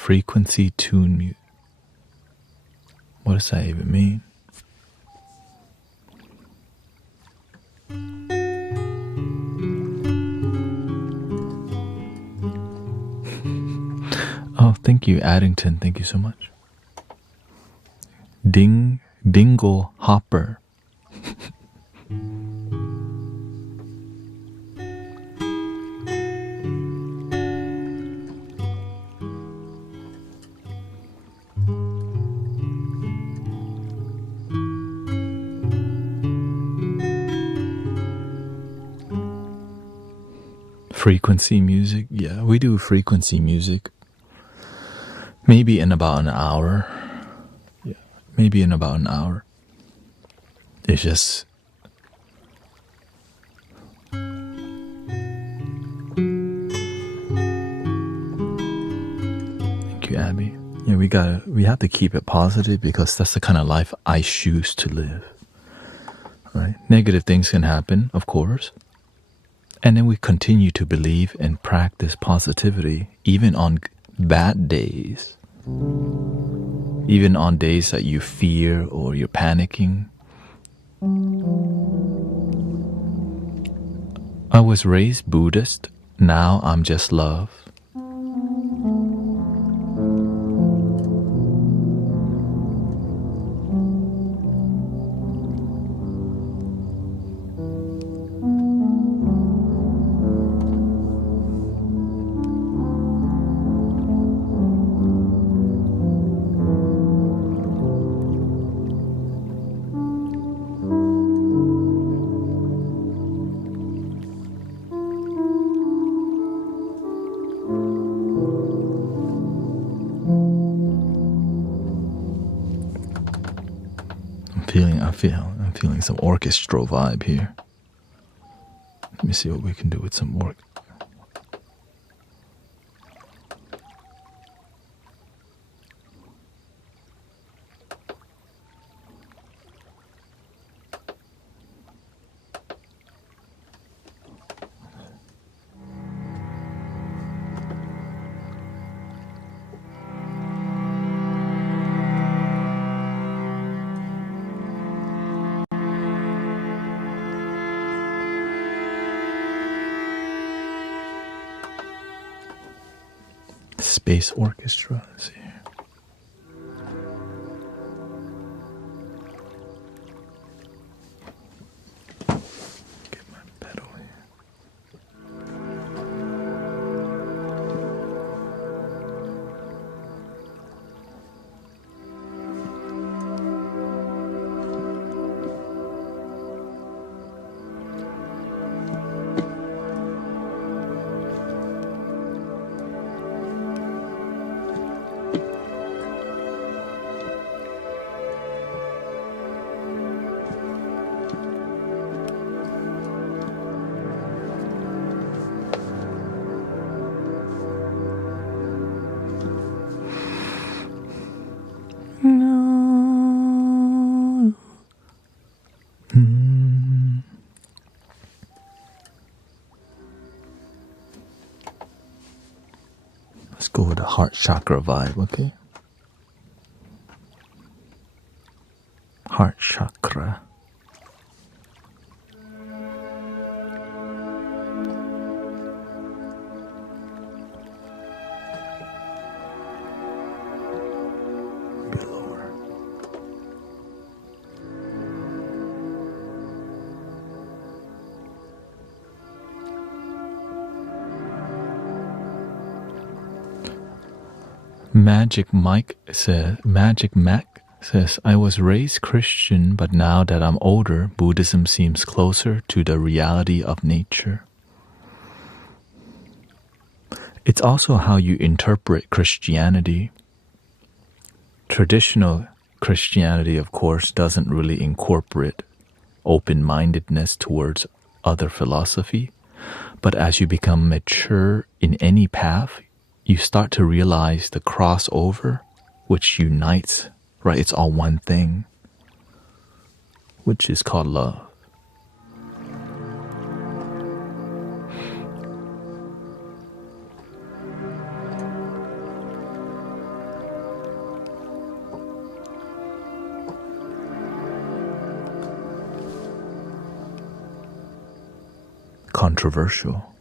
frequency tune music. What does that even mean? Oh, thank you, Addington. Thank you so much. Dingle Hopper. Frequency music. Yeah, we do frequency music. Maybe in about an hour. Yeah, maybe in about an hour. It's just thank you, Abby. Yeah, we have to keep it positive because that's the kind of life I choose to live. Right? Negative things can happen, of course. And then we continue to believe and practice positivity even on bad days. Even on days that you fear or you're panicking. I was raised Buddhist. Now I'm just love. I'm feeling some orchestral vibe here. Let me see what we can do with some work. Space orchestra. Let's see here. Get my pedal here. Let's go with the heart chakra vibe, okay? Heart chakra. A bit lower. Magic Mac says, I was raised Christian, but now that I'm older, Buddhism seems closer to the reality of nature. It's also how you interpret Christianity. Traditional Christianity, of course, doesn't really incorporate open-mindedness towards other philosophy, but as you become mature in any path, you start to realize the crossover which unites, right? It's all one thing, which is called love. controversial.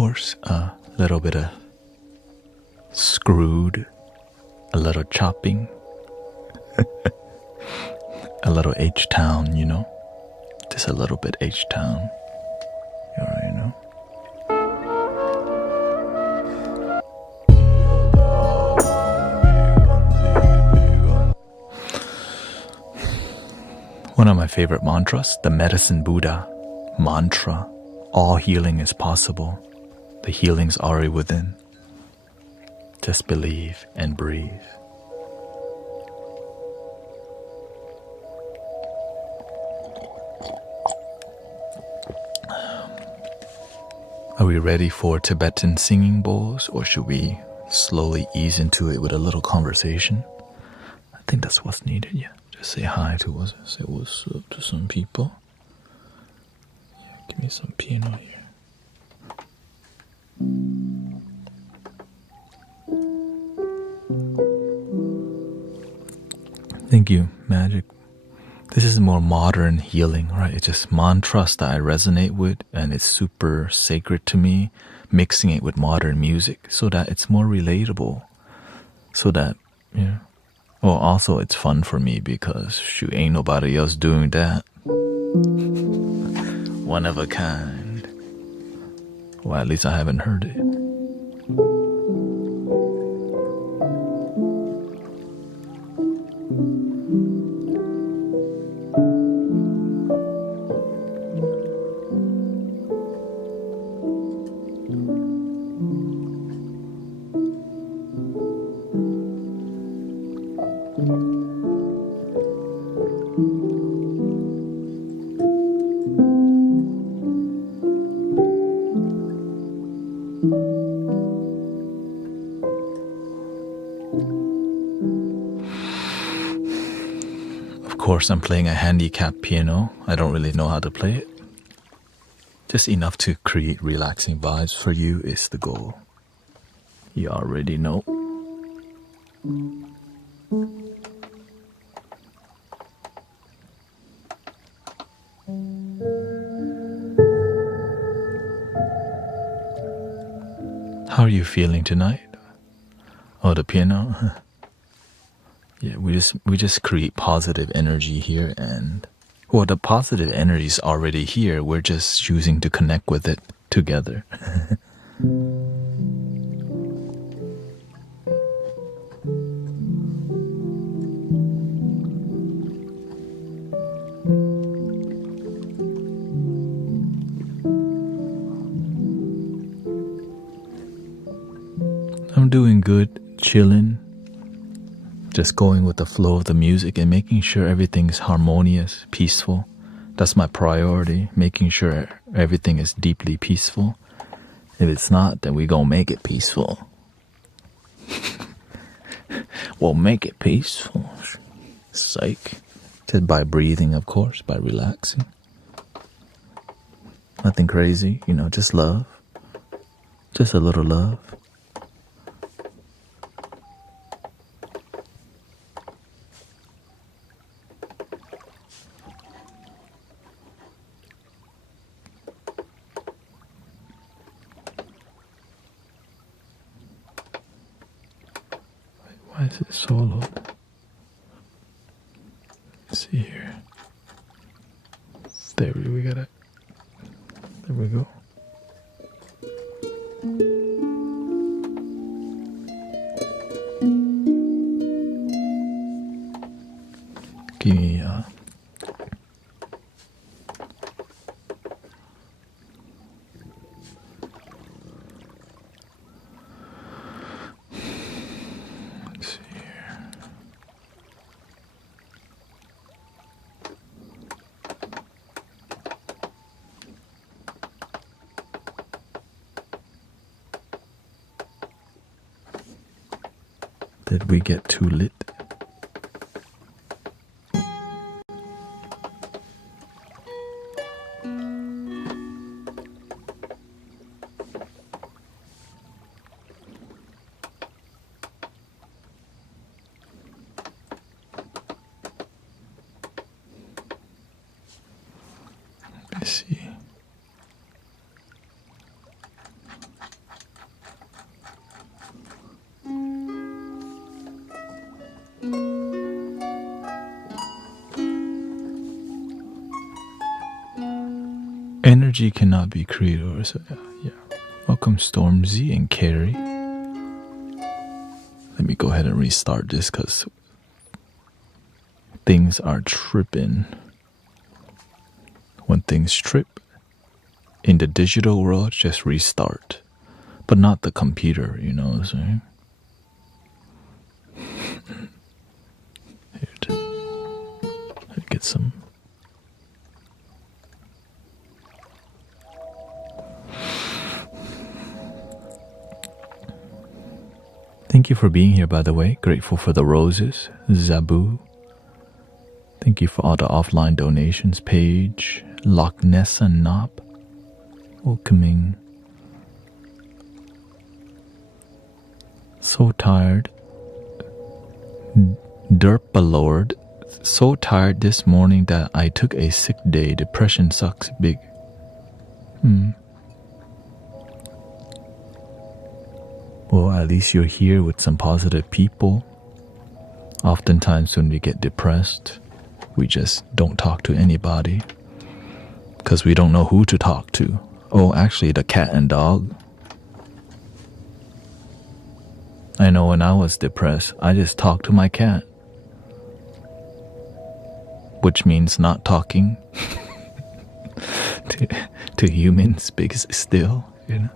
course, a little bit of screwed, a little chopping, a little H-Town, you know? Just a little bit H-Town. You already know. One of my favorite mantras, the Medicine Buddha mantra. All healing is possible. The healing's already within. Just believe and breathe. Are we ready for Tibetan singing bowls, or should we slowly ease into it with a little conversation? I think that's what's needed, yeah. Just say hi to us, say what's up to some people. Yeah, give me some piano here. Thank you, Magic. This is more modern healing, right? It's just mantras that I resonate with, and it's super sacred to me, mixing it with modern music so that it's more relatable. So that, you know, well, also it's fun for me because, shoot, ain't nobody else doing that. One of a kind. Well, at least I haven't heard it. Of course, I'm playing a handicap piano. I don't really know how to play it. Just enough to create relaxing vibes for you is the goal. You already know. How are you feeling tonight? Oh, the piano? Yeah, we just create positive energy here, and well, the positive energy is already here. We're just choosing to connect with it together. I'm doing good, chilling. Just going with the flow of the music and making sure everything's harmonious, peaceful. That's my priority, making sure everything is deeply peaceful. If it's not, then we gonna make it peaceful. We'll make it peaceful. Psych. Just by breathing, of course, by relaxing. Nothing crazy, you know, just love. Just a little love. Why is it soloed? Let's see here. There we got it. There we go. Give me let's see here. Did we get too lit? Let's see. Energy cannot be created. So, yeah. Welcome Stormzy and Carrie. Let me go ahead and restart this because things are tripping. When things trip in the digital world, just restart. But not the computer, you know what I'm saying? Here, get some. Thank you for being here, by the way. Grateful for the roses. Zabu. Thank you for all the offline donations. Paige. Loch Ness and Knob. Welcoming. So tired. Derpalord. So tired this morning that I took a sick day. Depression sucks big. Well, at least you're here with some positive people. Oftentimes when we get depressed, we just don't talk to anybody because we don't know who to talk to. Oh, actually, the cat and dog. I know when I was depressed, I just talked to my cat, which means not talking to humans, because still, you know.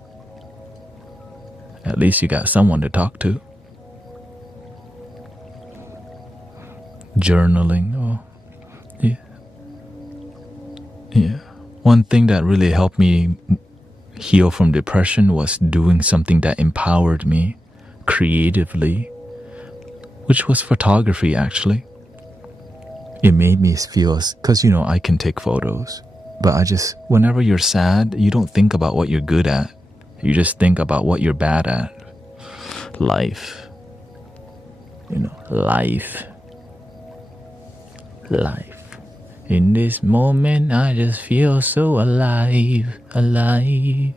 At least you got someone to talk to. Journaling. Oh, yeah. Yeah. One thing that really helped me heal from depression was doing something that empowered me creatively, which was photography, actually. It made me feel, because, you know, I can take photos, but whenever you're sad, you don't think about what you're good at. You just think about what you're bad at. Life. You know, life. Life. In this moment, I just feel so alive. Alive.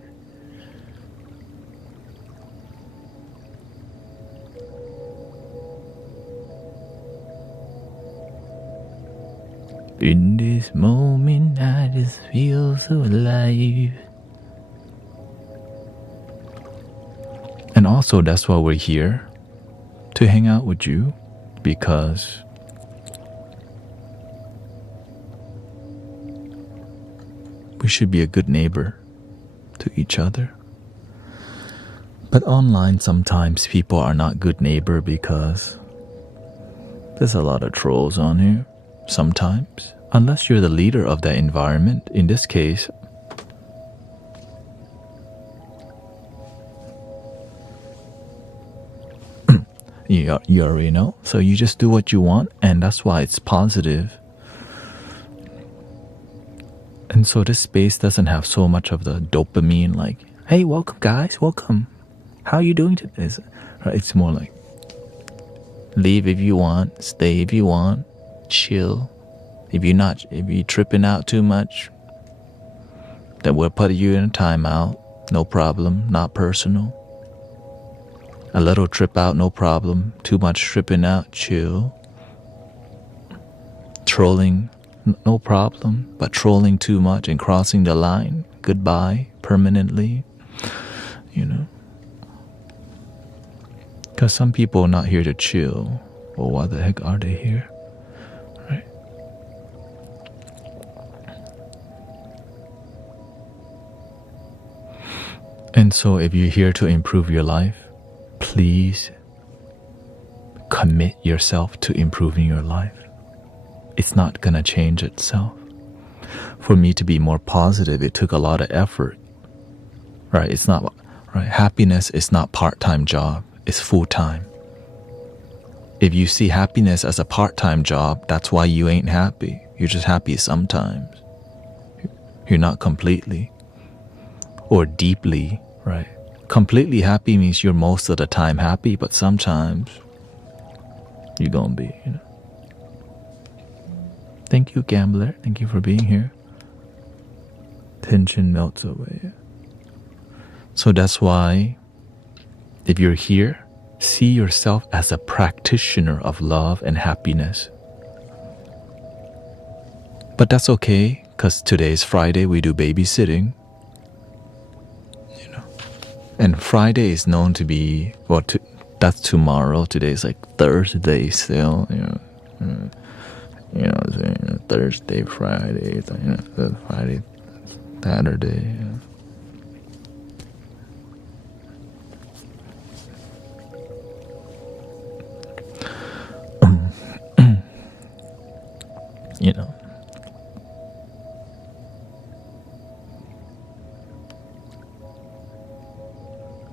In this moment, I just feel so alive. And also, that's why we're here, to hang out with you, because we should be a good neighbor to each other. But online, sometimes people are not good neighbor because there's a lot of trolls on here, sometimes. Unless you're the leader of that environment. In this case, you already know. So you just do what you want, and that's why it's positive. And so this space doesn't have so much of the dopamine, like, hey, welcome guys, welcome. How you doing today? Right? It's more like, leave if you want, stay if you want, chill. If you're tripping out too much, then we'll put you in a timeout. No problem, not personal. A little trip out, no problem. Too much tripping out, chill. Trolling, no problem. But trolling too much and crossing the line, goodbye, permanently. You know. Because some people are not here to chill. Well, why the heck are they here? Right? And so if you're here to improve your life, please commit yourself to improving your life. It's not gonna change itself. For me to be more positive, it took a lot of effort. Right? It's not right. Happiness is not part-time job. It's full-time. If you see happiness as a part-time job, that's why you ain't happy. You're just happy sometimes. You're not completely or deeply, right? Completely happy means you're most of the time happy, but sometimes you're gonna be, you know. Thank you, Gambler. Thank you for being here. Tension melts away. So that's why, if you're here, see yourself as a practitioner of love and happiness. But that's okay, Because today's Friday, we do babysitting. And Friday is known to be, well, that's tomorrow. Today is like Thursday still, Thursday, Friday, Friday, Saturday.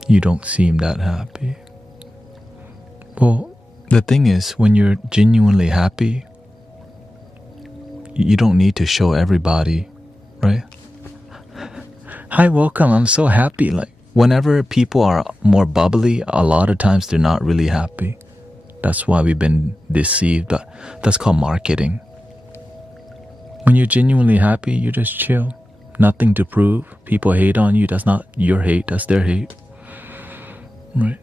You don't seem that happy. Well, the thing is, when you're genuinely happy, you don't need to show everybody, right? Hi, welcome. I'm so happy. Like, whenever people are more bubbly, a lot of times they're not really happy. That's why we've been deceived. But that's called marketing. When you're genuinely happy, you just chill. Nothing to prove. People hate on you. That's not your hate. That's their hate. Right.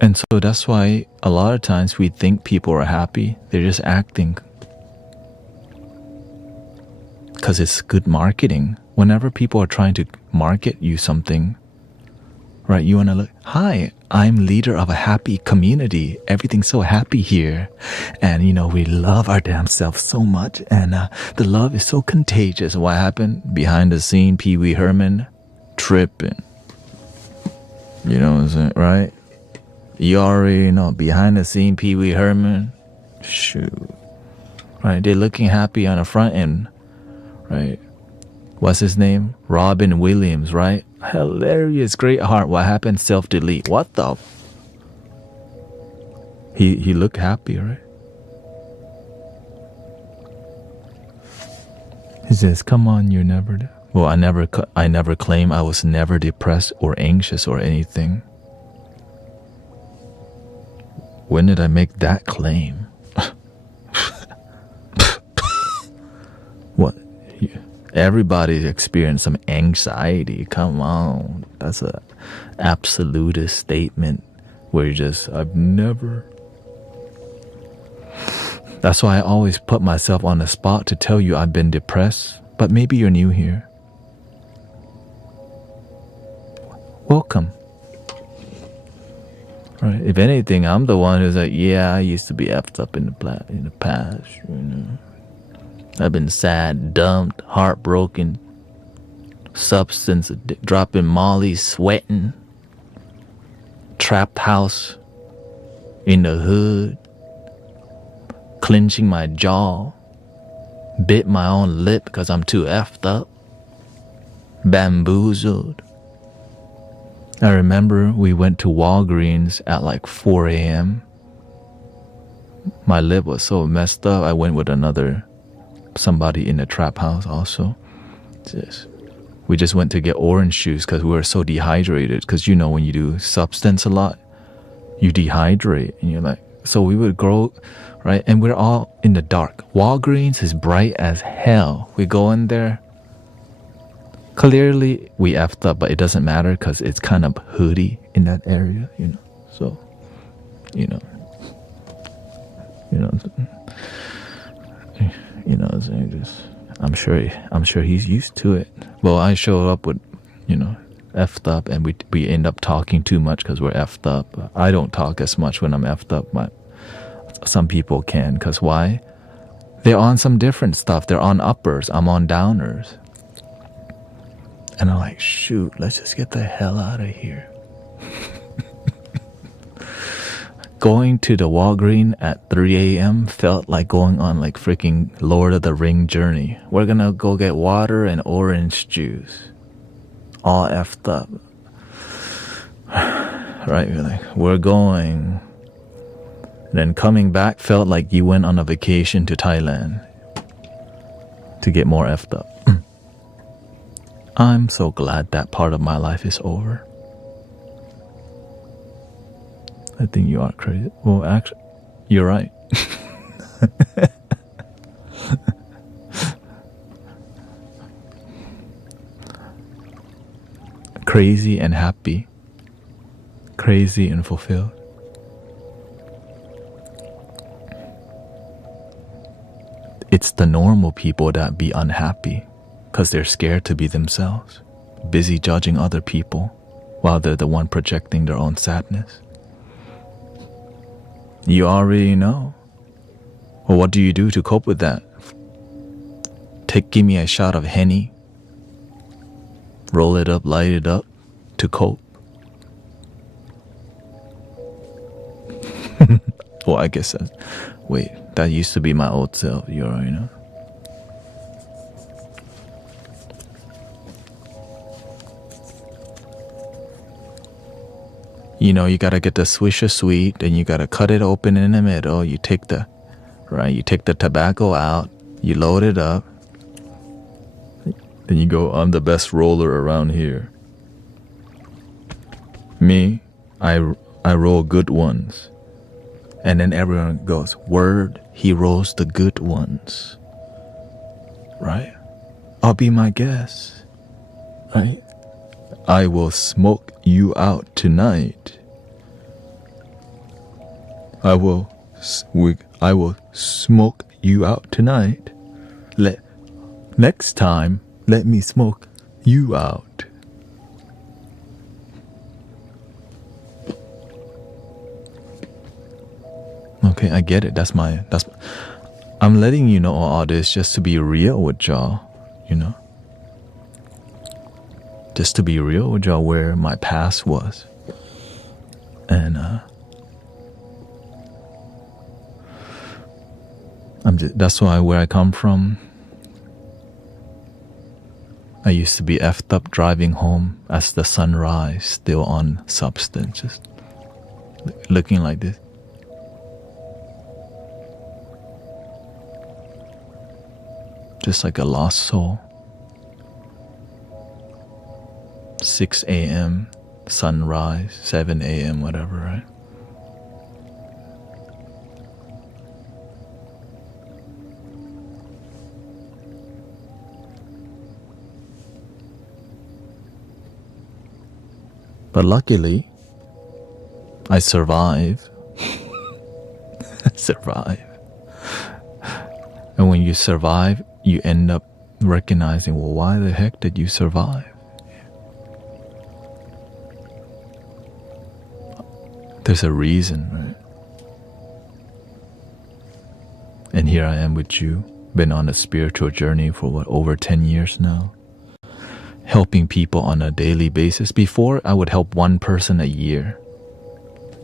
And so that's why a lot of times we think people are happy. They're just acting. Because it's good marketing. Whenever people are trying to market you something, right, you want to look, hi, I'm leader of a happy community. Everything's so happy here. And, we love our damn self so much. And the love is so contagious. What happened? Behind the scene, Pee Wee Herman tripping. You know what I'm saying, right? You already know, behind the scene, Pee Wee Herman, shoot, right? They're looking happy on the front end, right? What's his name? Robin Williams, right? Hilarious, great heart. What happened? Self-delete. What the? He looked happy, right? He says, "Come on, you're never." Well, I never claim I was never depressed or anxious or anything. When did I make that claim? What? Everybody's experienced some anxiety. Come on. That's a absolutist statement where you just, I've never. That's why I always put myself on the spot to tell you I've been depressed. But maybe you're new here. Welcome. Right. If anything, I'm the one who's like, yeah, I used to be effed up in the past. I've been sad, dumped, heartbroken, substance, dropping Molly, sweating, trapped house in the hood, clenching my jaw, bit my own lip because I'm too effed up, bamboozled. I remember we went to Walgreens at like 4 a.m. My lip was so messed up. I went with somebody in the trap house also. We just went to get orange juice because we were so dehydrated. Because when you do substance a lot, you dehydrate. And you're like, so we would grow, right? And we're all in the dark. Walgreens is bright as hell. We go in there. Clearly, we effed up, but it doesn't matter because it's kind of hoodie in that area, So, I'm sure he's used to it. Well, I show up with, effed up, and we end up talking too much because we're effed up. I don't talk as much when I'm effed up. Some people can, because why? They're on some different stuff. They're on uppers. I'm on downers. And I'm like, shoot, let's just get the hell out of here. Going to the Walgreens at 3 a.m. felt like going on like freaking Lord of the Ring journey. We're gonna go get water and orange juice. All effed up. Right, we're going. And then coming back felt like you went on a vacation to Thailand to get more effed up. I'm so glad that part of my life is over. I think you are crazy. Well, actually, you're right. Crazy and happy. Crazy and fulfilled. It's the normal people that be unhappy. because they're scared to be themselves, busy judging other people while they're the one projecting their own sadness. You already know. Well, what do you do to cope with that? Give me a shot of Henny, roll it up, light it up to cope. Well, I guess that's, wait, that used to be my old self, you already know. You know, you gotta get the Swisher Sweet, and you gotta cut it open in the middle. You take the tobacco out, you load it up, then you go, I'm the best roller around here. Me, I roll good ones. And then everyone goes, word, he rolls the good ones. Right? I'll be my guest. Right? I will smoke you out tonight. I will smoke you out tonight. Next time, let me smoke you out. Okay, I get it. I'm letting you know all this just to be real with y'all, you know? Just to be real with y'all where my past was. And that's why where I come from, I used to be effed up driving home as the sunrise, still on substance, just looking like this. Just like a lost soul. 6 a.m. sunrise, 7 a.m. whatever, right? But luckily, I survive. Survive. And when you survive, you end up recognizing, well, why the heck did you survive? There's a reason, right? And here I am with you, been on a spiritual journey for over 10 years now, helping people on a daily basis. Before, I would help one person a year.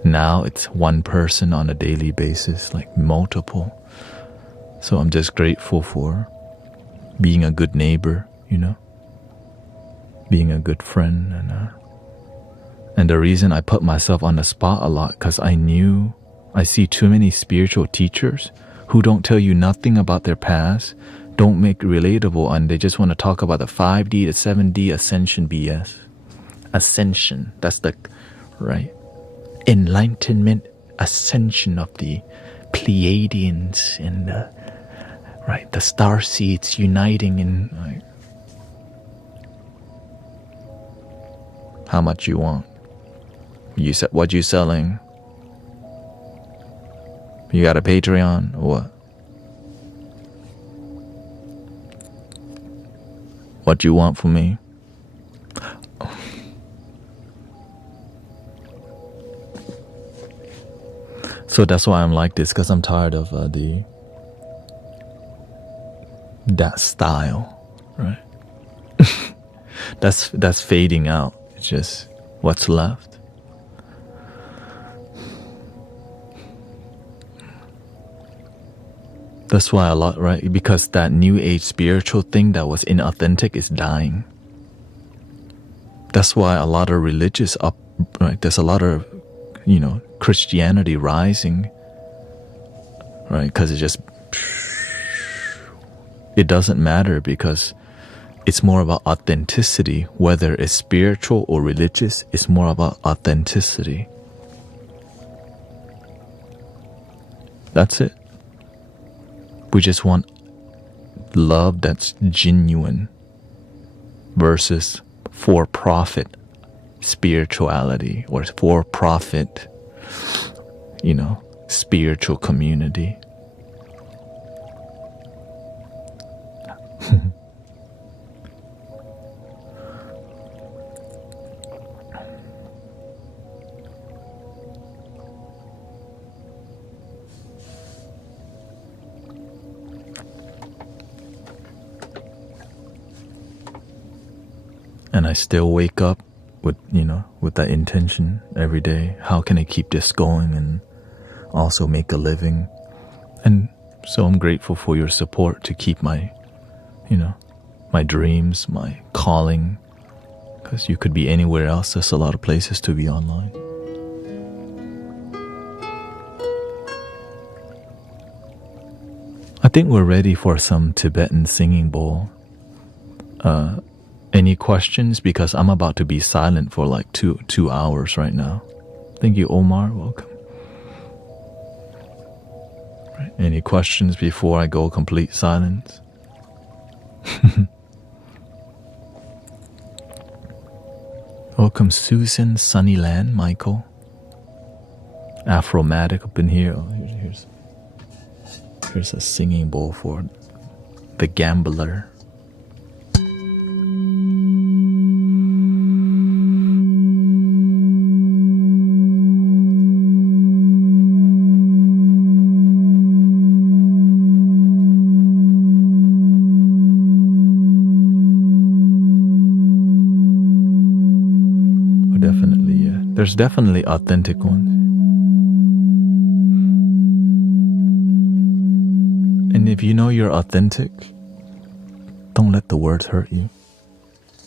Now it's one person on a daily basis, like multiple. So I'm just grateful for being a good neighbor, you know, being a good friend. And the reason I put myself on the spot a lot, because I see too many spiritual teachers who don't tell you nothing about their past, don't make it relatable, and they just want to talk about the 5D to 7D ascension BS. Ascension, that's the, right? Enlightenment, ascension of the Pleiadians and the star seeds uniting in, like, how much you want? What you selling? You got a Patreon or what? What you want from me? So that's why I'm like this, because I'm tired of that style, right? That's fading out. It's just what's left. That's why a lot, right? Because that new age spiritual thing that was inauthentic is dying. That's why a lot of religious right? There's a lot of, Christianity rising, right? Because it doesn't matter, because it's more about authenticity. Whether it's spiritual or religious, it's more about authenticity. That's it. We just want love that's genuine versus for-profit spirituality or for-profit, spiritual community. and I still wake up with, with that intention every day. How can I keep this going and also make a living? And so I'm grateful for your support to keep my, my dreams, my calling, because you could be anywhere else. There's a lot of places to be online. I think we're ready for some Tibetan singing bowl. Any questions? Because I'm about to be silent for like two hours right now. Thank you, Omar. Welcome. Right. Any questions before I go complete silence? Welcome, Susan, Sunnyland, Michael. Afromatic up in here. Oh, here's a singing bowl for the gambler. Oh, definitely, yeah. There's definitely authentic ones. And if you know you're authentic, don't let the words hurt you.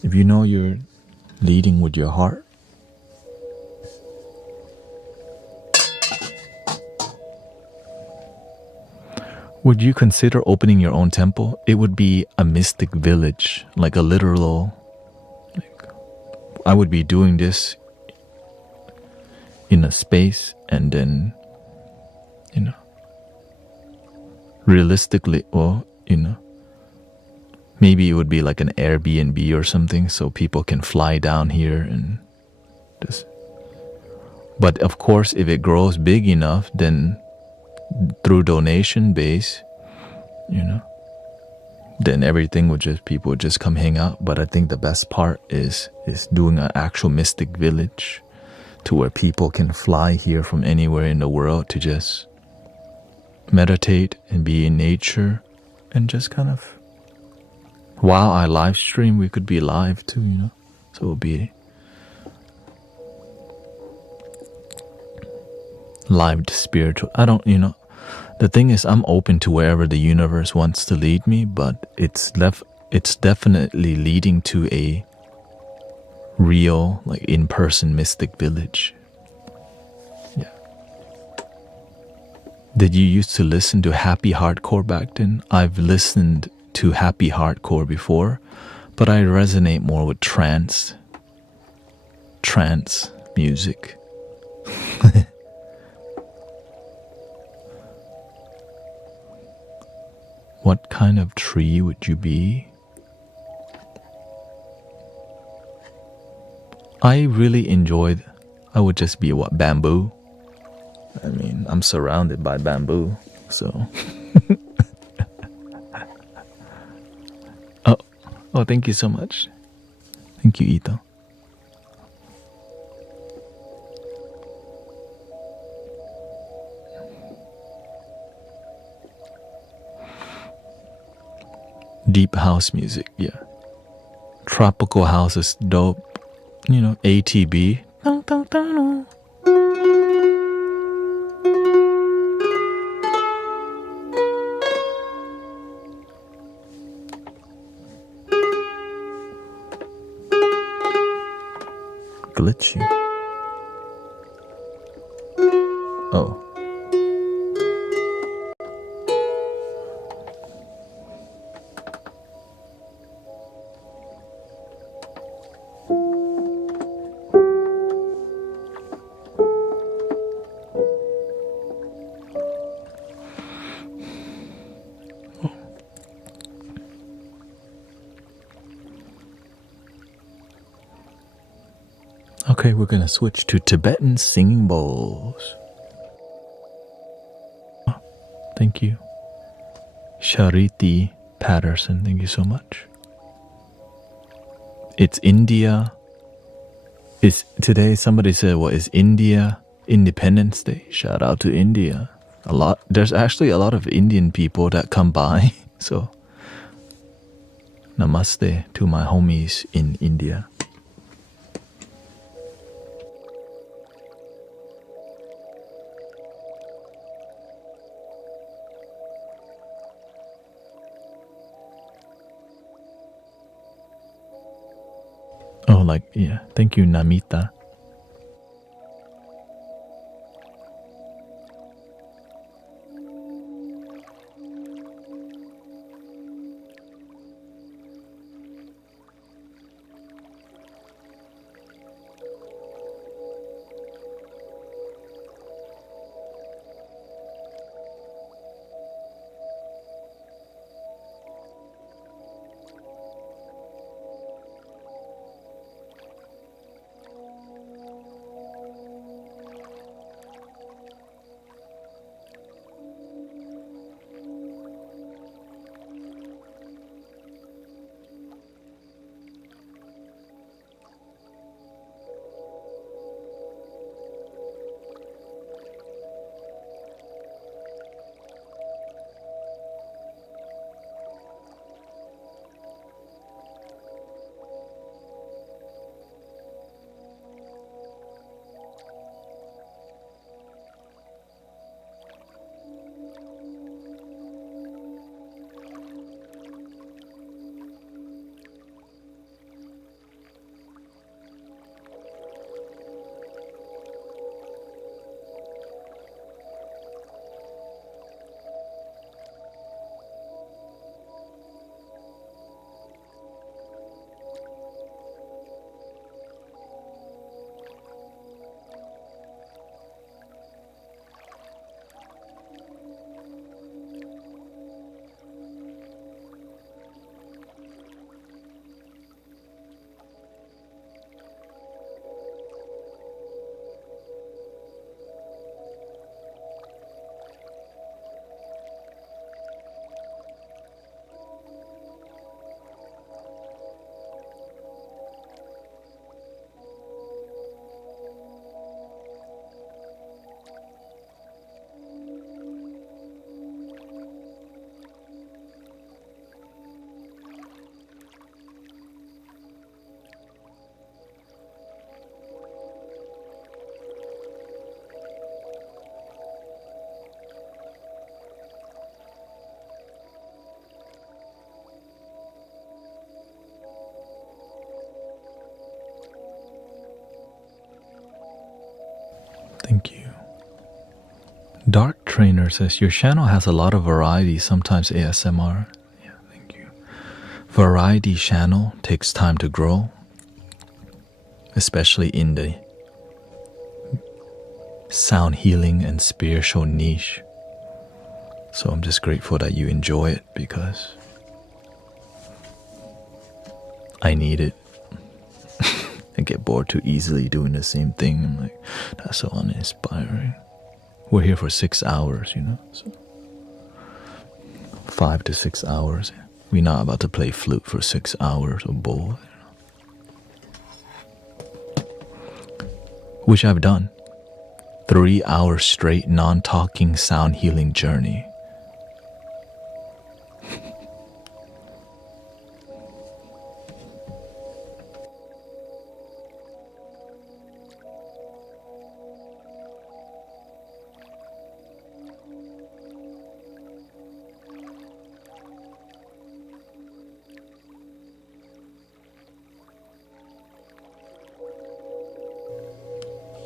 If you know you're leading with your heart, would you consider opening your own temple? It would be a mystic village, like a literal, I would be doing this in a space, and then, realistically, or, maybe it would be like an Airbnb or something, so people can fly down here and just. But of course, if it grows big enough, then through donation base, then everything would just, people would just come hang out. But I think the best part is doing an actual mystic village, to where people can fly here from anywhere in the world to just meditate and be in nature, and just kind of, while I live stream, we could be live too, so it'll be live spiritual. I don't, the thing is, I'm open to wherever the universe wants to lead me, but it's definitely leading to a real, like, in-person mystic village. Yeah. Did you used to listen to happy hardcore back then? I've listened to happy hardcore before, but I resonate more with trance music. What kind of tree would you be? I really enjoyed, I would just be bamboo. I mean, I'm surrounded by bamboo, so. Oh, thank you so much. Thank you, Ito. Deep house music, yeah. Tropical house is dope. ATB. Glitchy. Oh. Okay, we're gonna switch to Tibetan singing bowls. Thank you. Shariti Patterson, thank you so much. It's India. Is today, somebody said, what is India Independence Day? Shout out to India. There's actually a lot of Indian people that come by. So namaste to my homies in India. Oh, like, yeah. Thank you, Namita. Thank you. Dark Trainer says, your channel has a lot of variety, sometimes ASMR. Yeah, thank you. Variety channel takes time to grow, especially in the sound healing and spiritual niche. So I'm just grateful that you enjoy it because I need it. I get bored too easily doing the same thing. I'm like, that's so uninspiring. We're here for 6 hours, so 5 to 6 hours. We're not about to play flute for 6 hours or bowl, which I've done. 3 hours straight, non-talking, sound healing journey.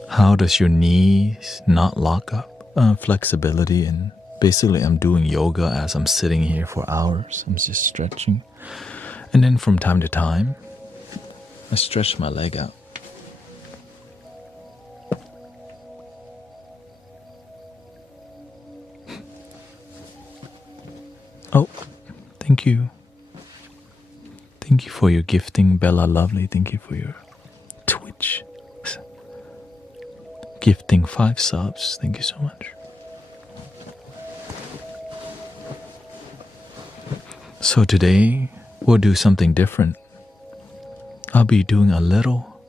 How does your knees not lock up? Flexibility, and basically I'm doing yoga as I'm sitting here for hours. I'm just stretching. And then from time to time, I stretch my leg out. Oh, thank you. Thank you for your gifting, Bella Lovely. Thank you for your Twitch gifting 5 subs. Thank you so much. So today we'll do something different. I'll be doing a little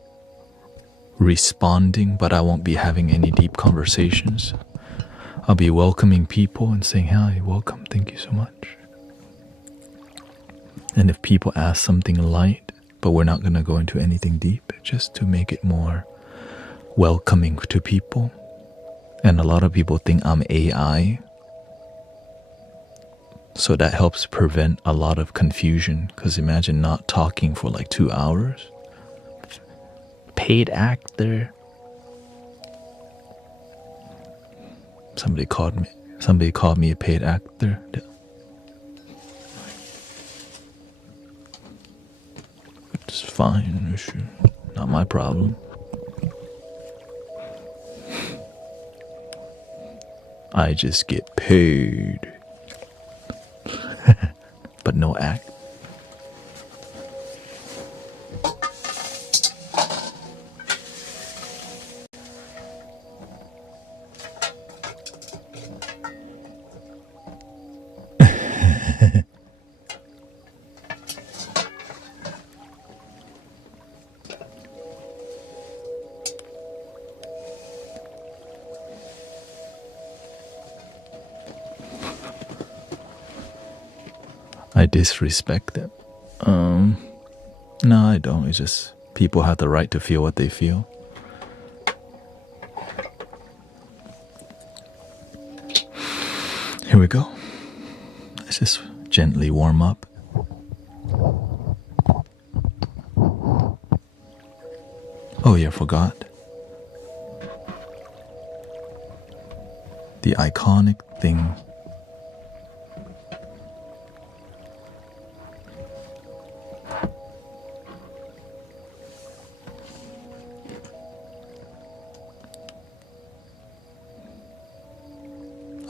responding, but I won't be having any deep conversations. I'll be welcoming people and saying, hi, welcome, thank you so much. And if people ask something light, but we're not going to go into anything deep, just to make it more welcoming to people. And a lot of people think I'm AI, so that helps prevent a lot of confusion, because imagine not talking for like 2 hours, paid actor. Somebody called me a paid actor. It's fine, not my problem. I just get paid. But no act. I disrespect them. No, I don't. It's just people have the right to feel what they feel. Here we go. Let's just gently warm up. Oh yeah, forgot. The iconic thing.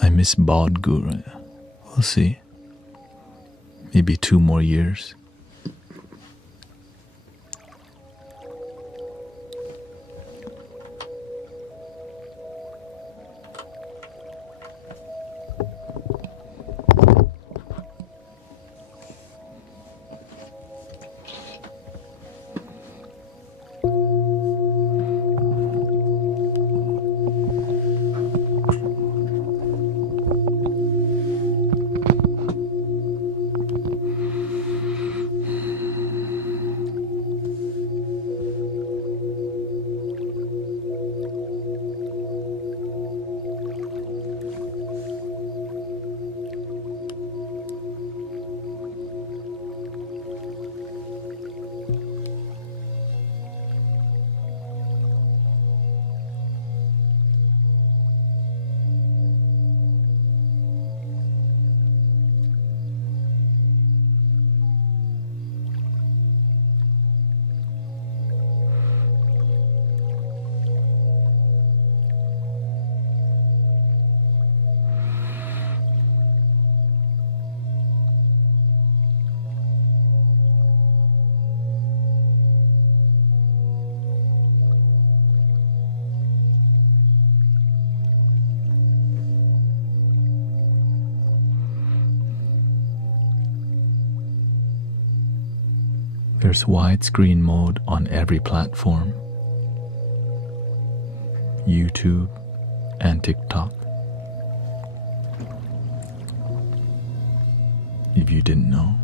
I miss bald guru. We'll see. Maybe 2 more years. There's widescreen mode on every platform. YouTube and TikTok. If you didn't know.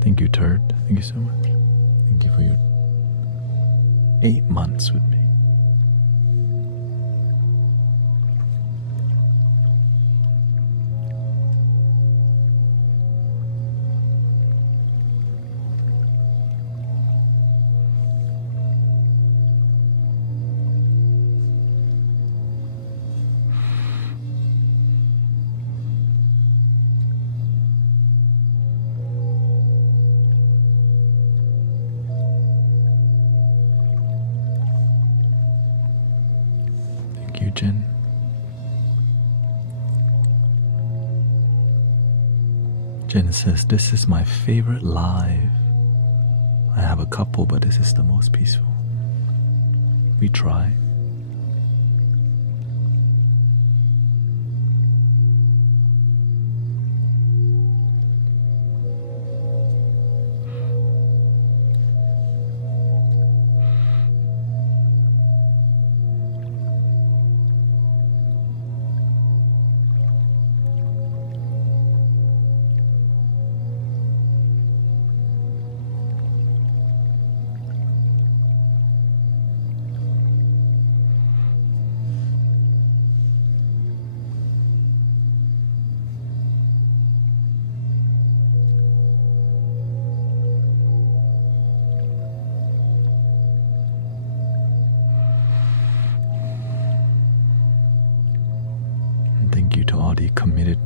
Thank you, Turd. Thank you so much. Thank you for your 8 months with me. Jen. Jen says, this is my favorite live. I have a couple, but this is the most peaceful. We try.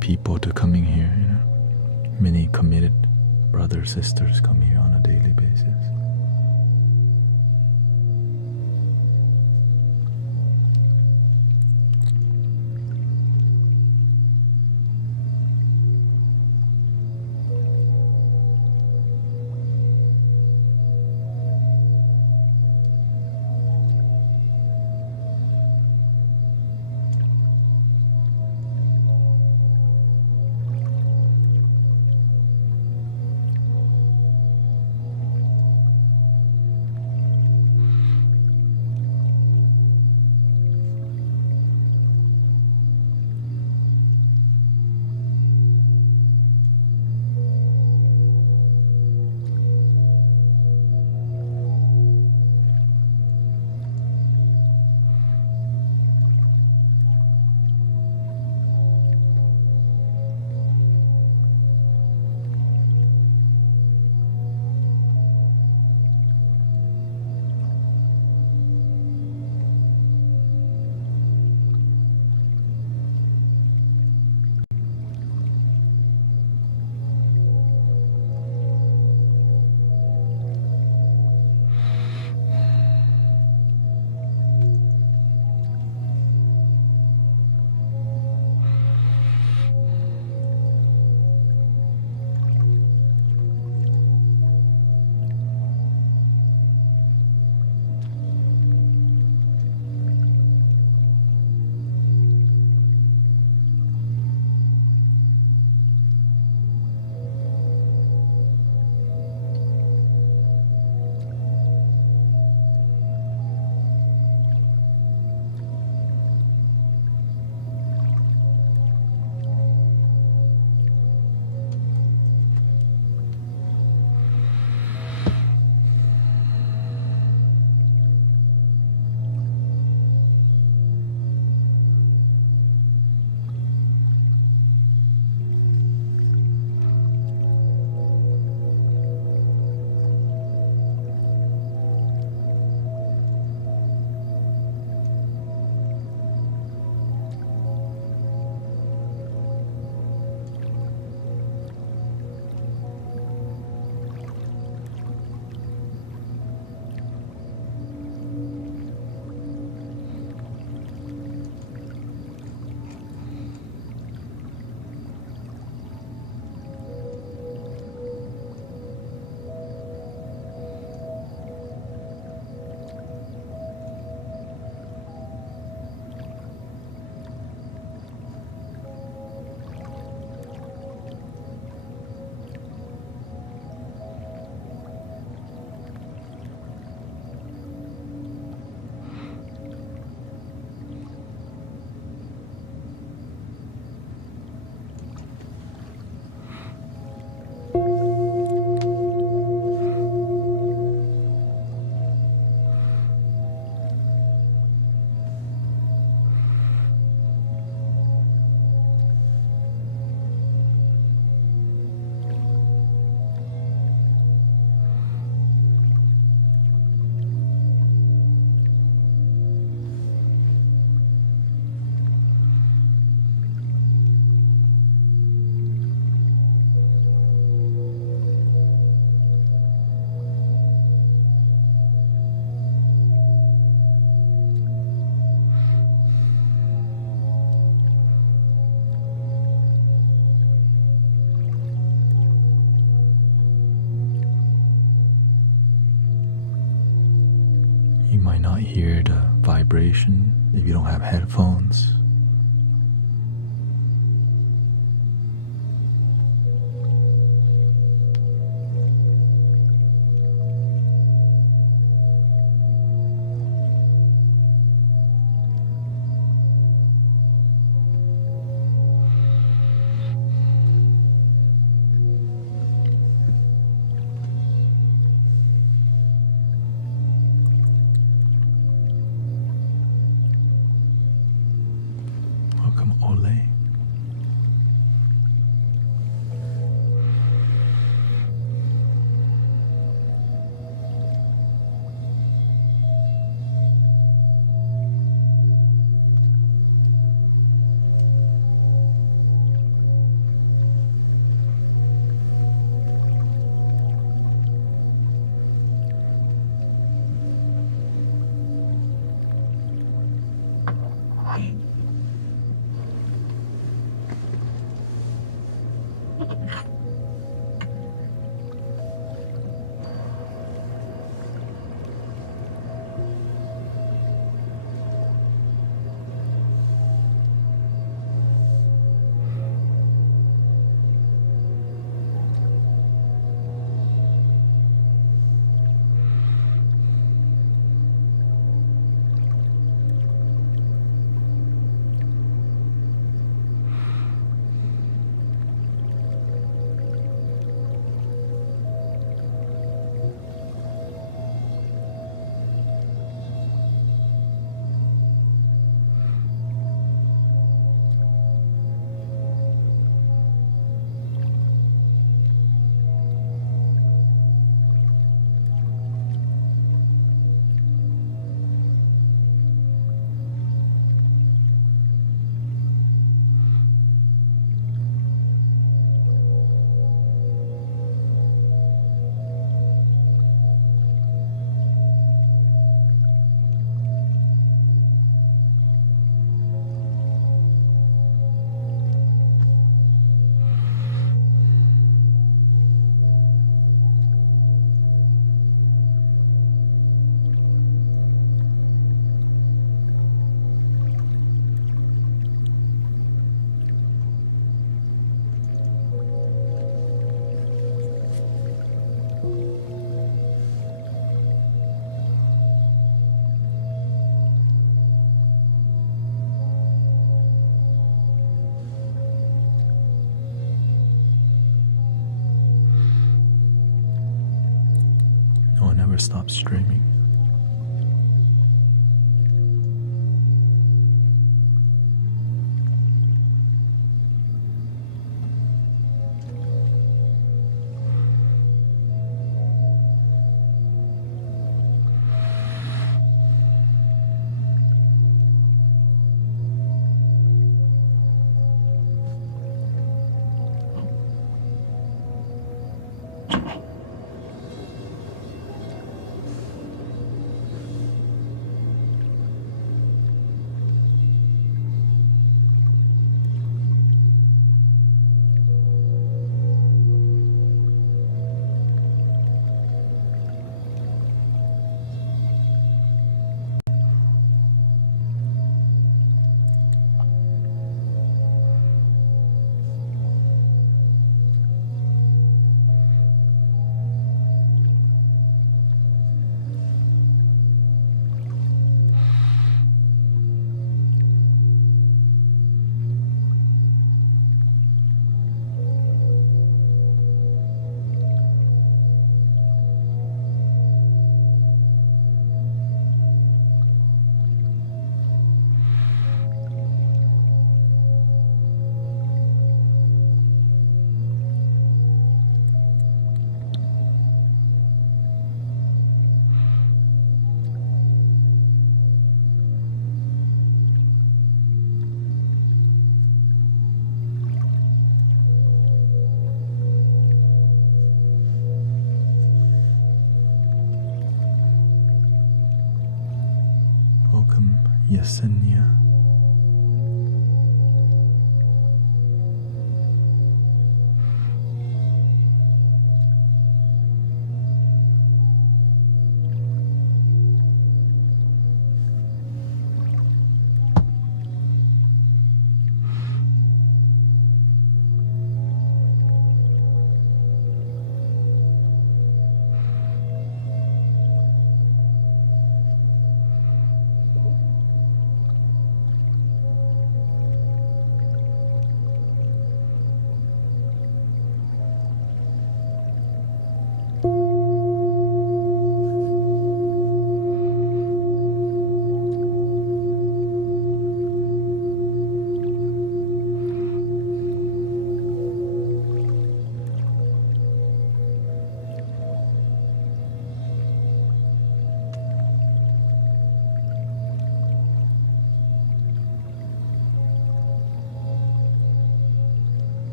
People to coming here, many committed brothers, sisters come here on a daily basis.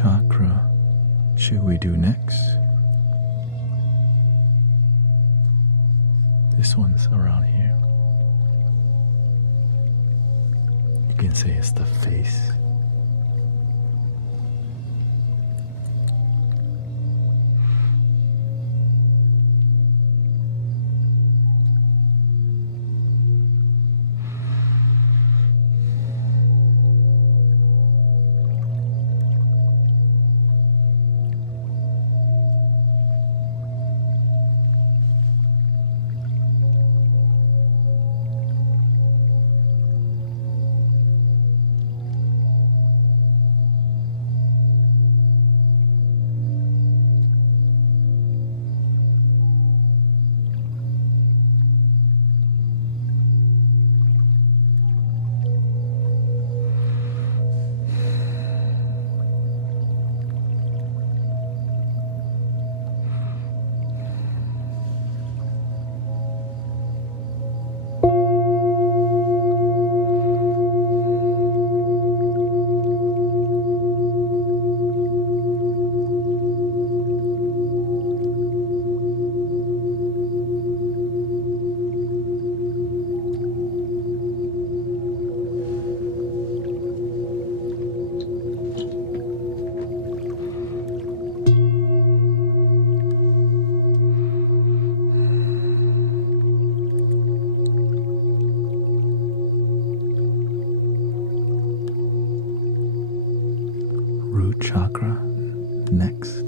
chakra should we do next? This one's around here. You can say it's the face. Chakra next.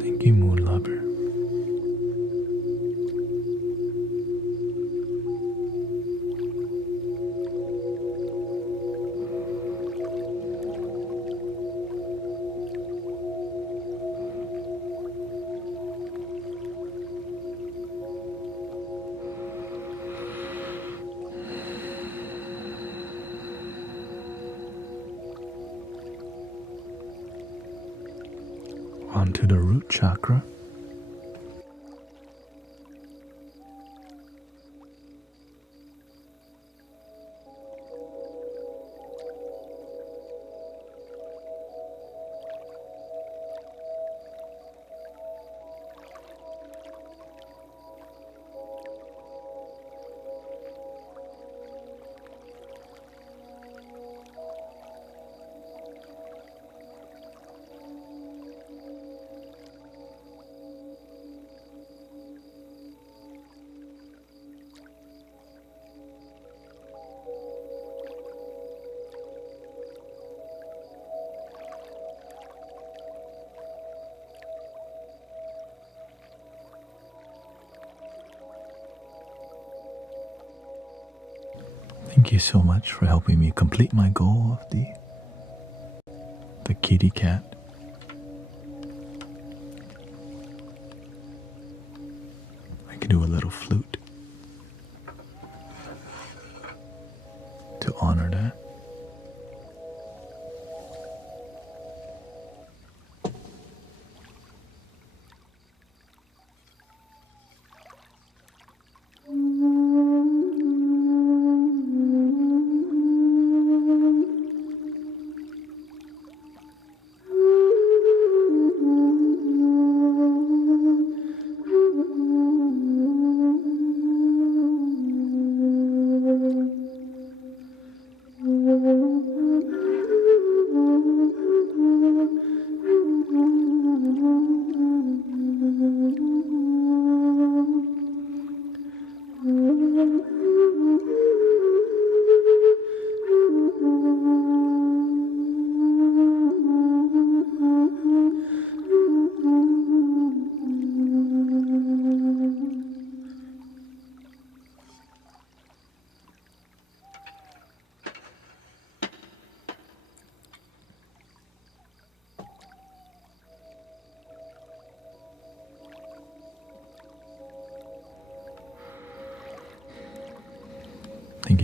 Thank you, Moon Lover. Onto the root chakra. Thank you so much for helping me complete my goal of the kitty cat. I can do a little flute to honor that.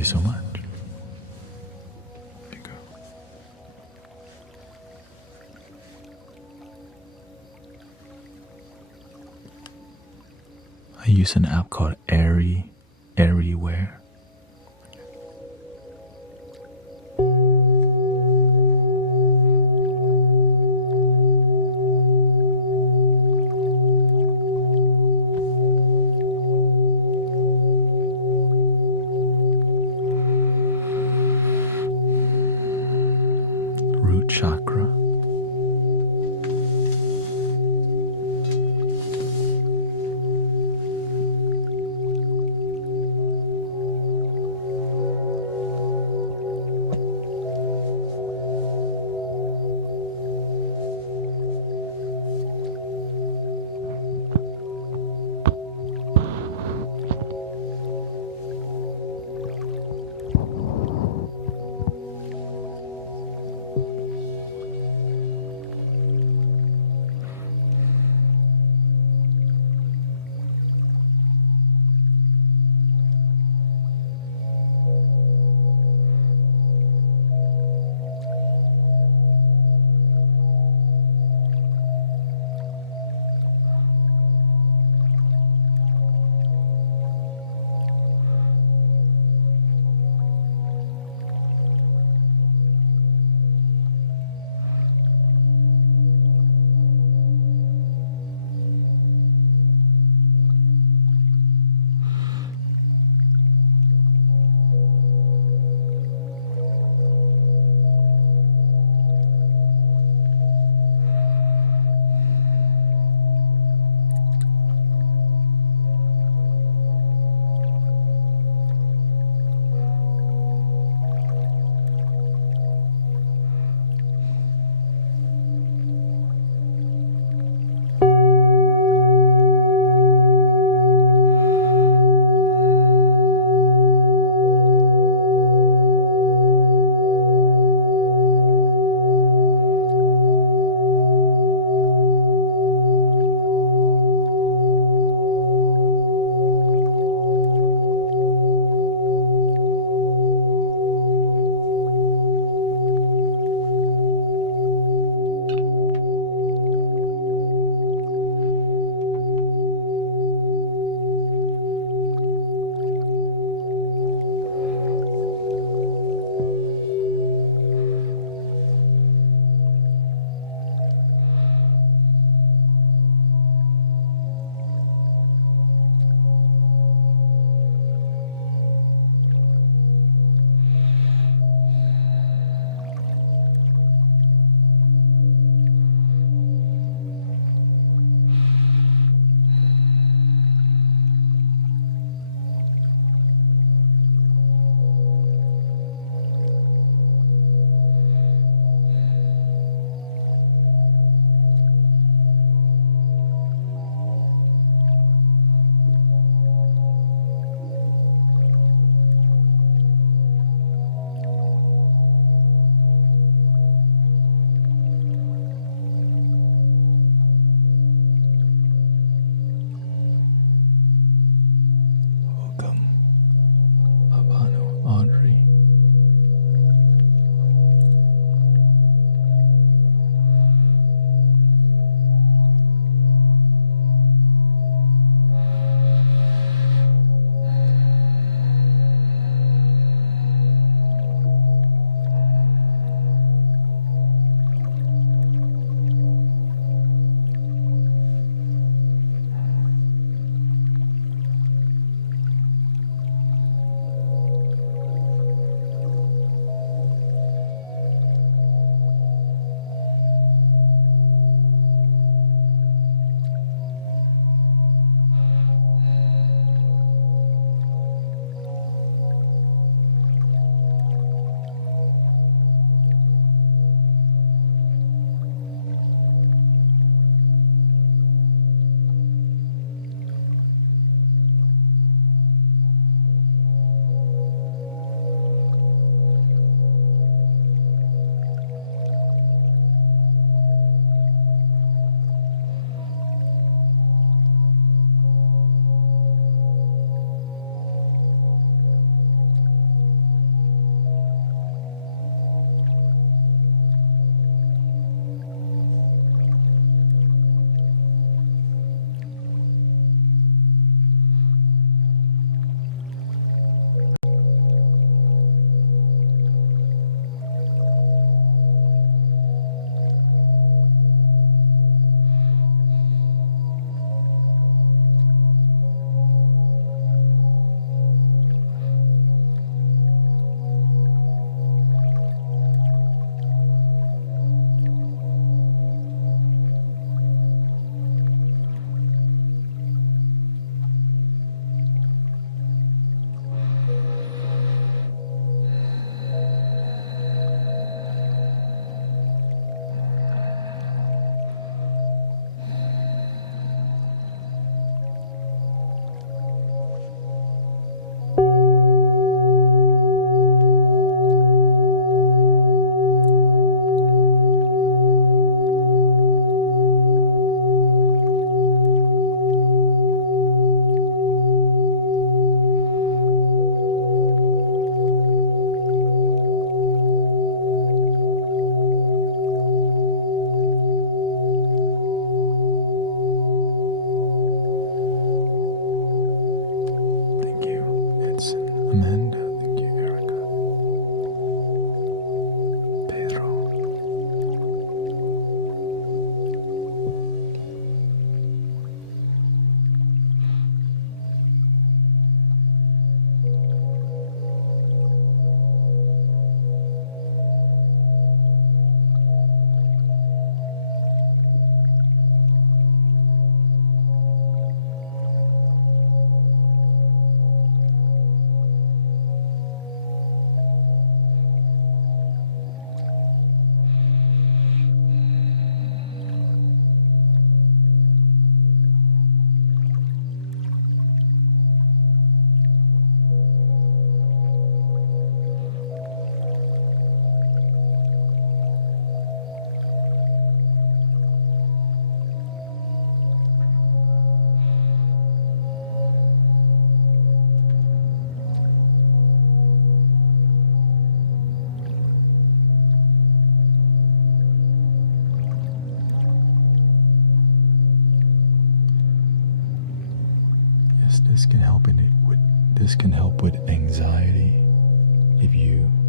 so much. There you go. I use an app called Airyware. Root chakra.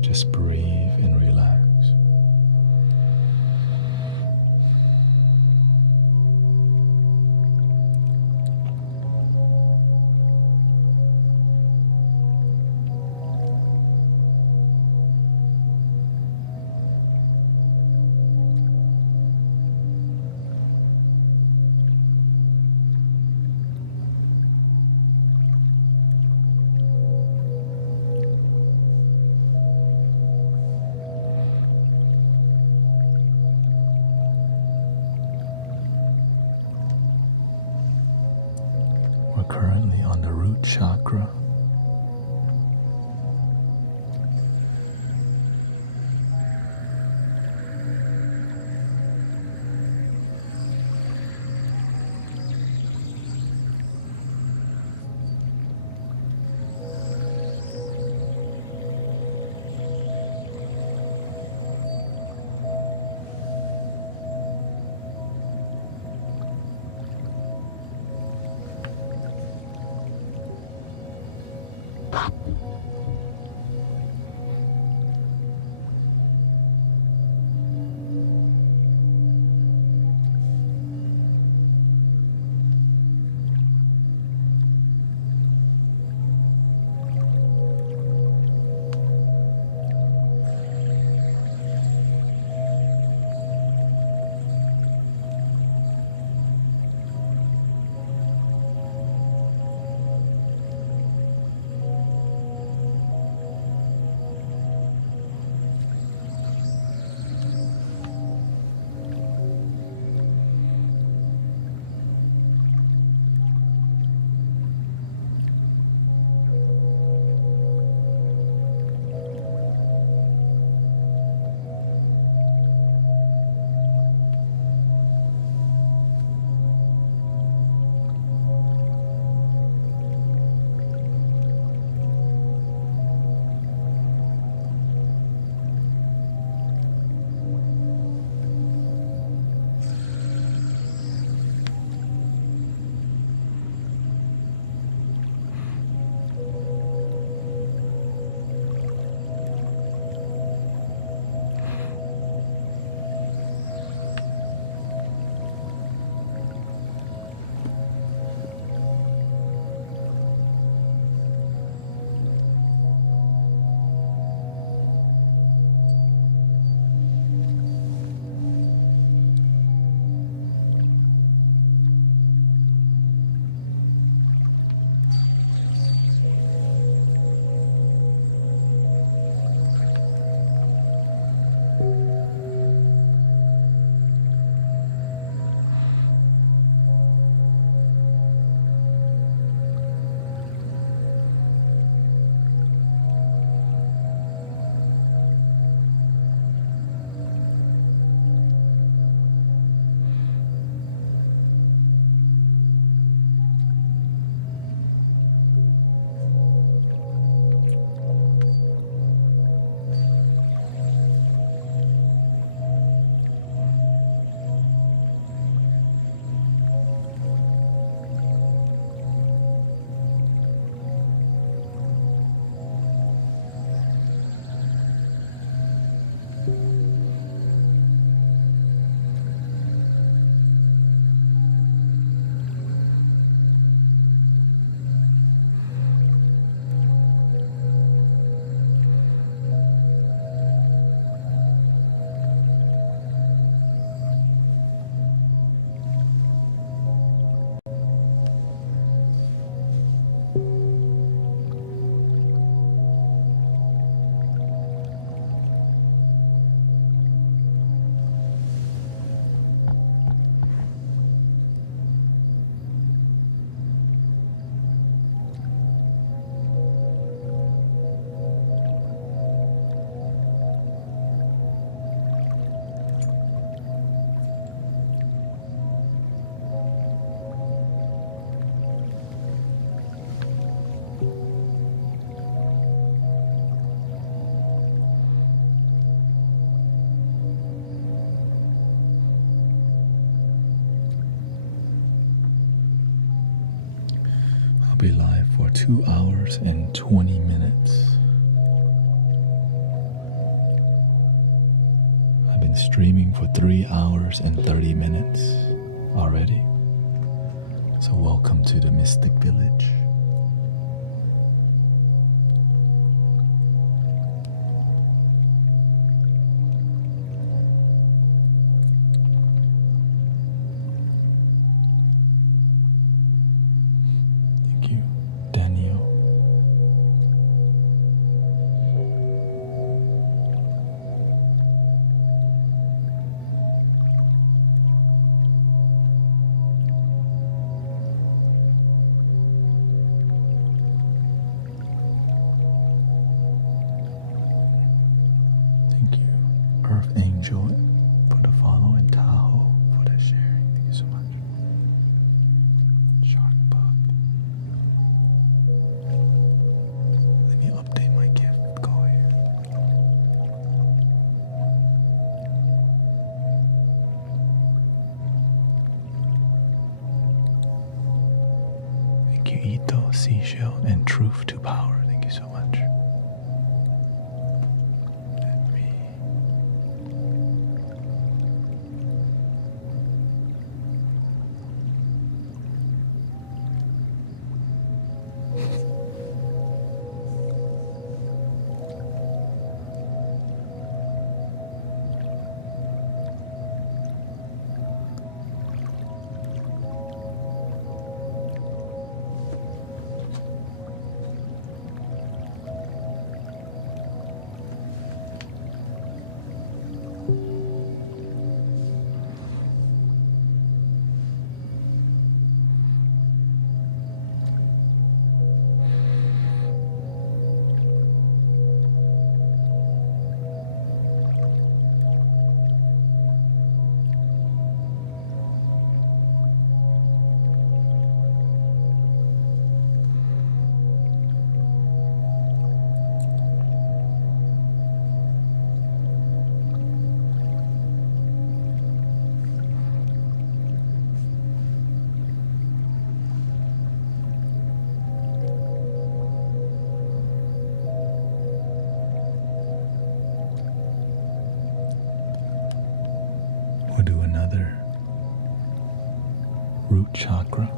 Just breathe and relax. Currently on the root chakra. hours and 20 minutes. hours and 30 minutes already. So welcome to the Mystic Village. Thank you, Daniel. Seashell and Truth to Power. Thank you so much. Let me root chakra.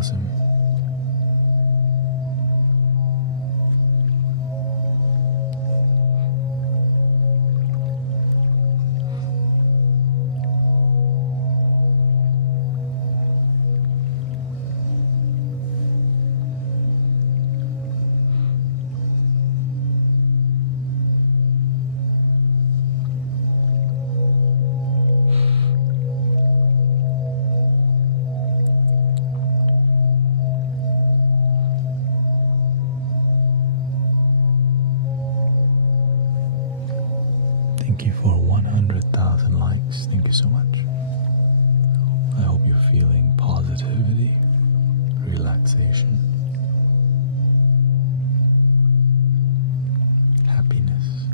awesome. Thank you for 100,000 likes. Thank you so much. I hope you're feeling positivity, relaxation, happiness.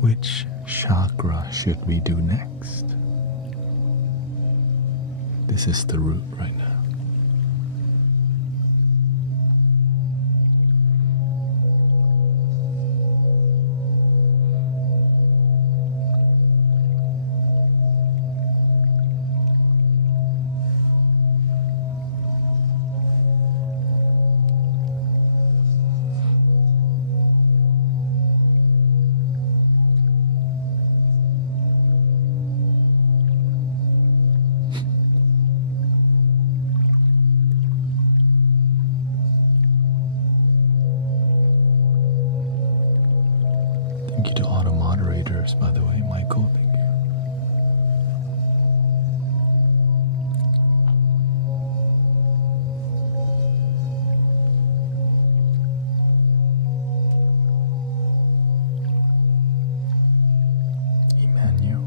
Which chakra should we do next? This is the root right now. Thank you to auto moderators, by the way, Michael, thank you. Emmanuel.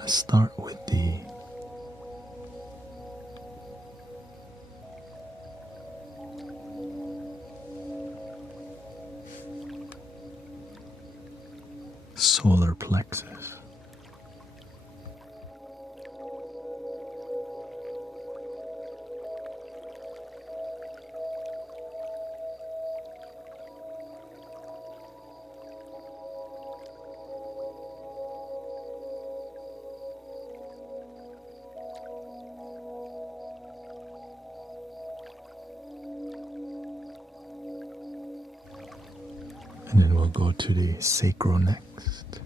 Let's start with the solar plexus. And then we'll go to the sacral next.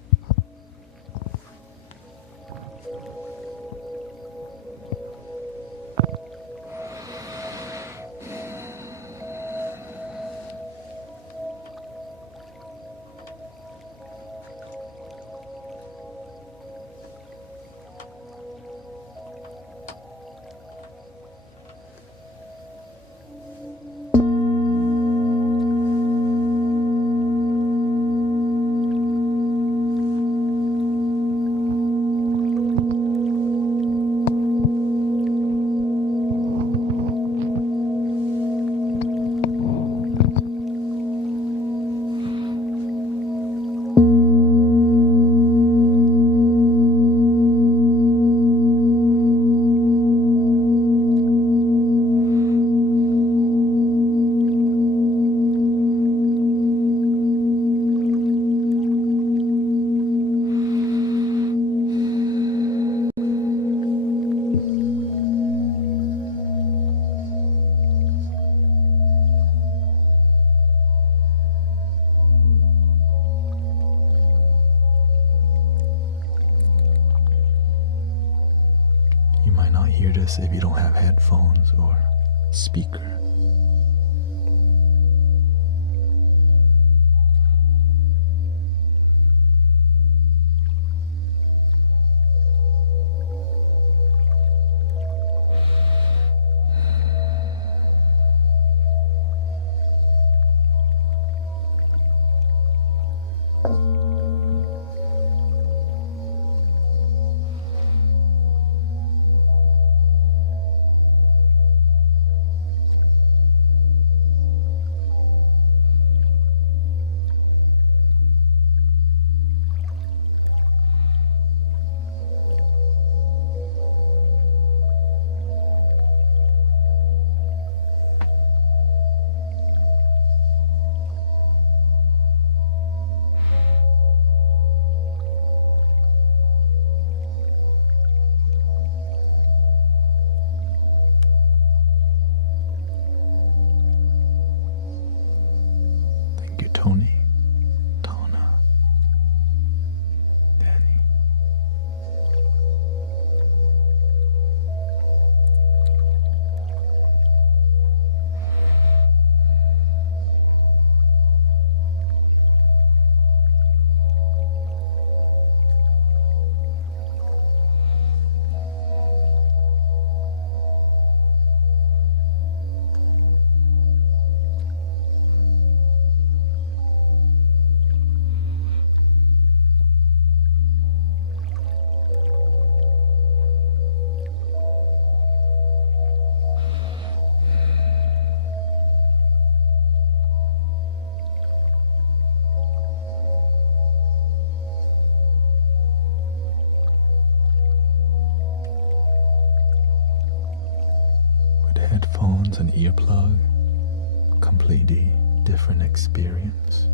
If you don't have headphones or speaker. An earplug, completely different experience.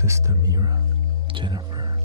Sister Mira, Jennifer.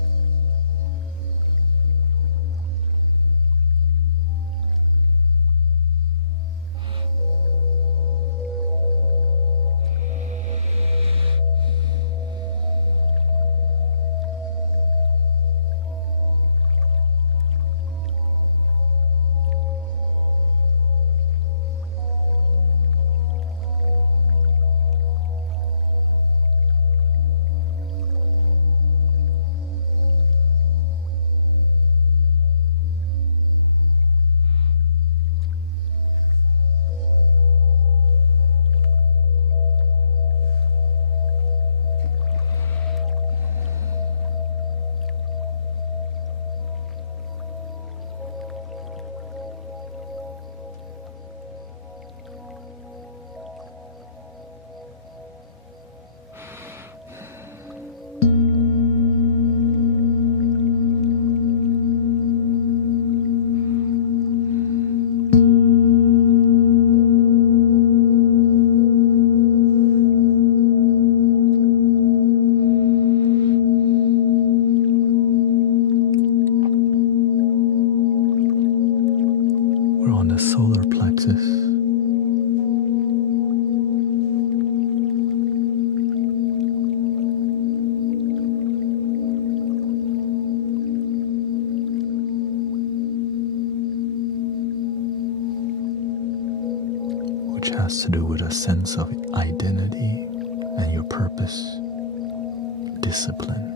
Which has to do with a sense of identity and your purpose, discipline.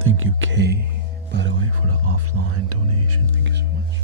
Thank you, Kay, by the way, for the offline donation. Thank you so much.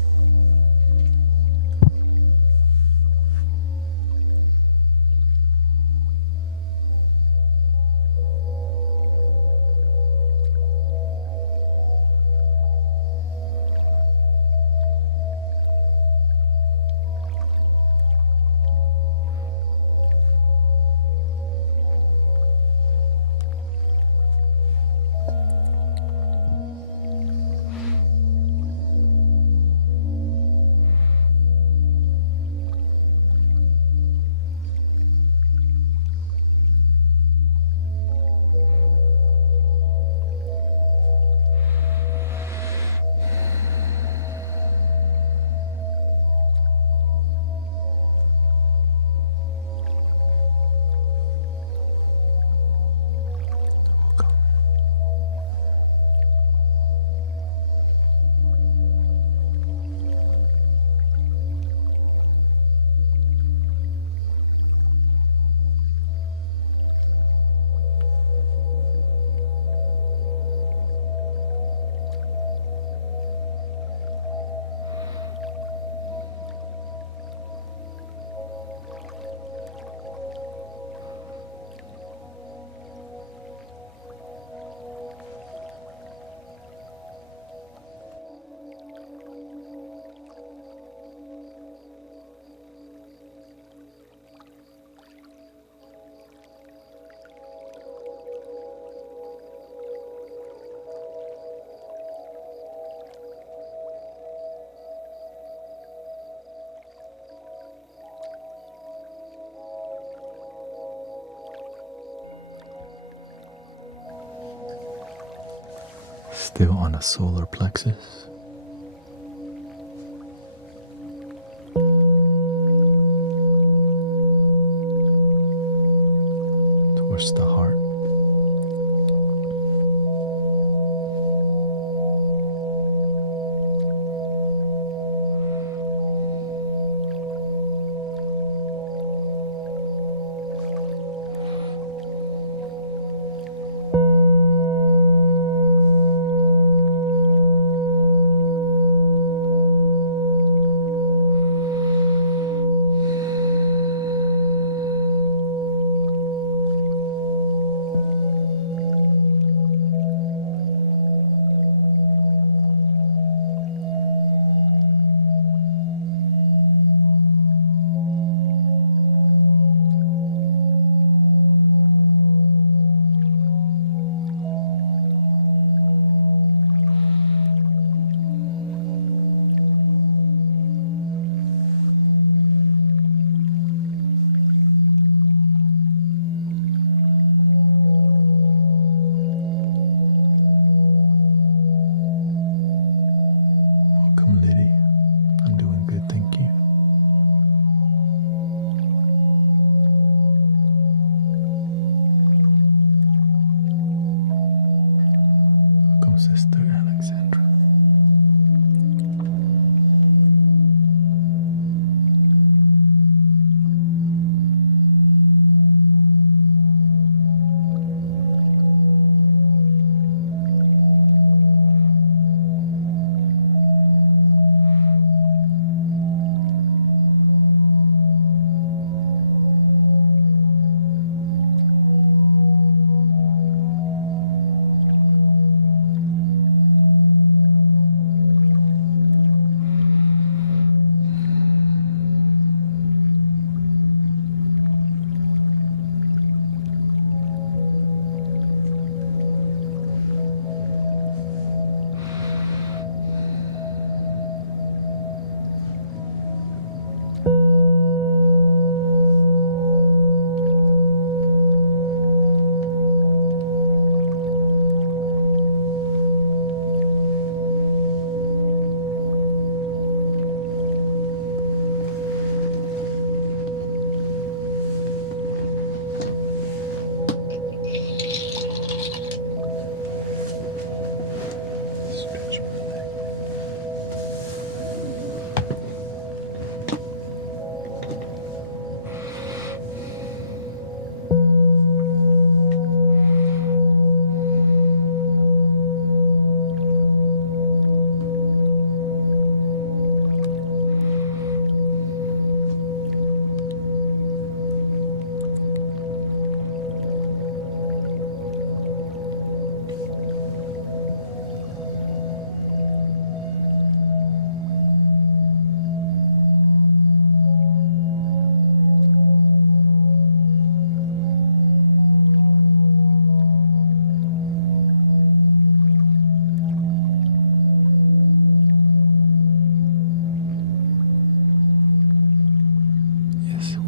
Still on the solar plexus. Towards the heart.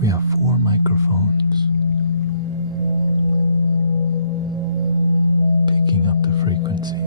We have 4 microphones picking up the frequencies.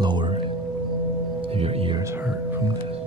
Lower it if your ears hurt from this.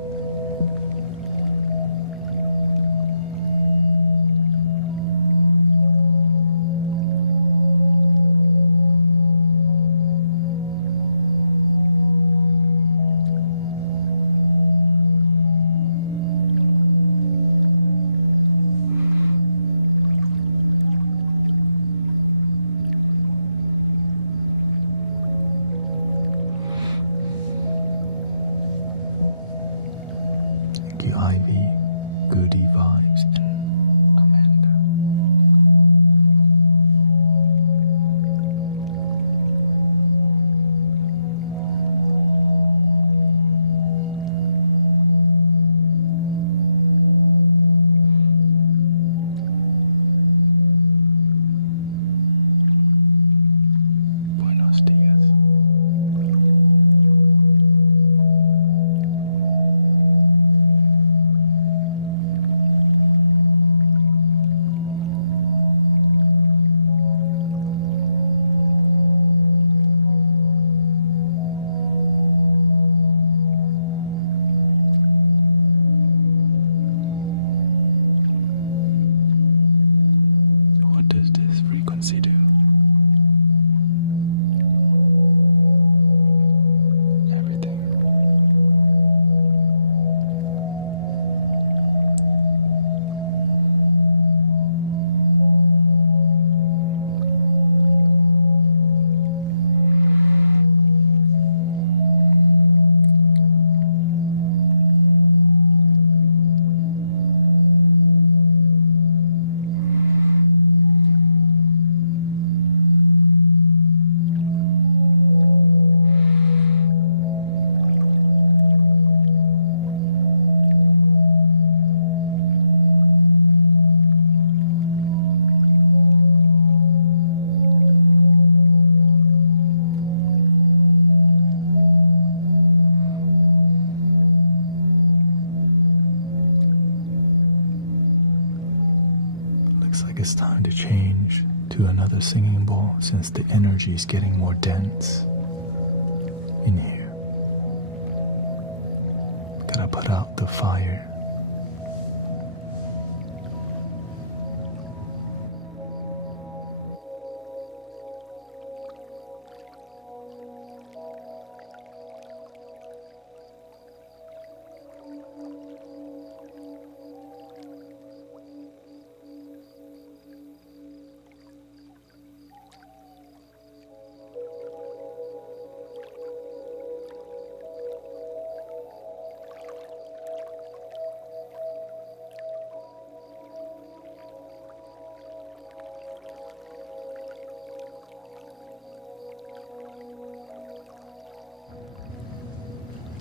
lightning bolt since the energy is getting more dense in here. Gotta put out the fire.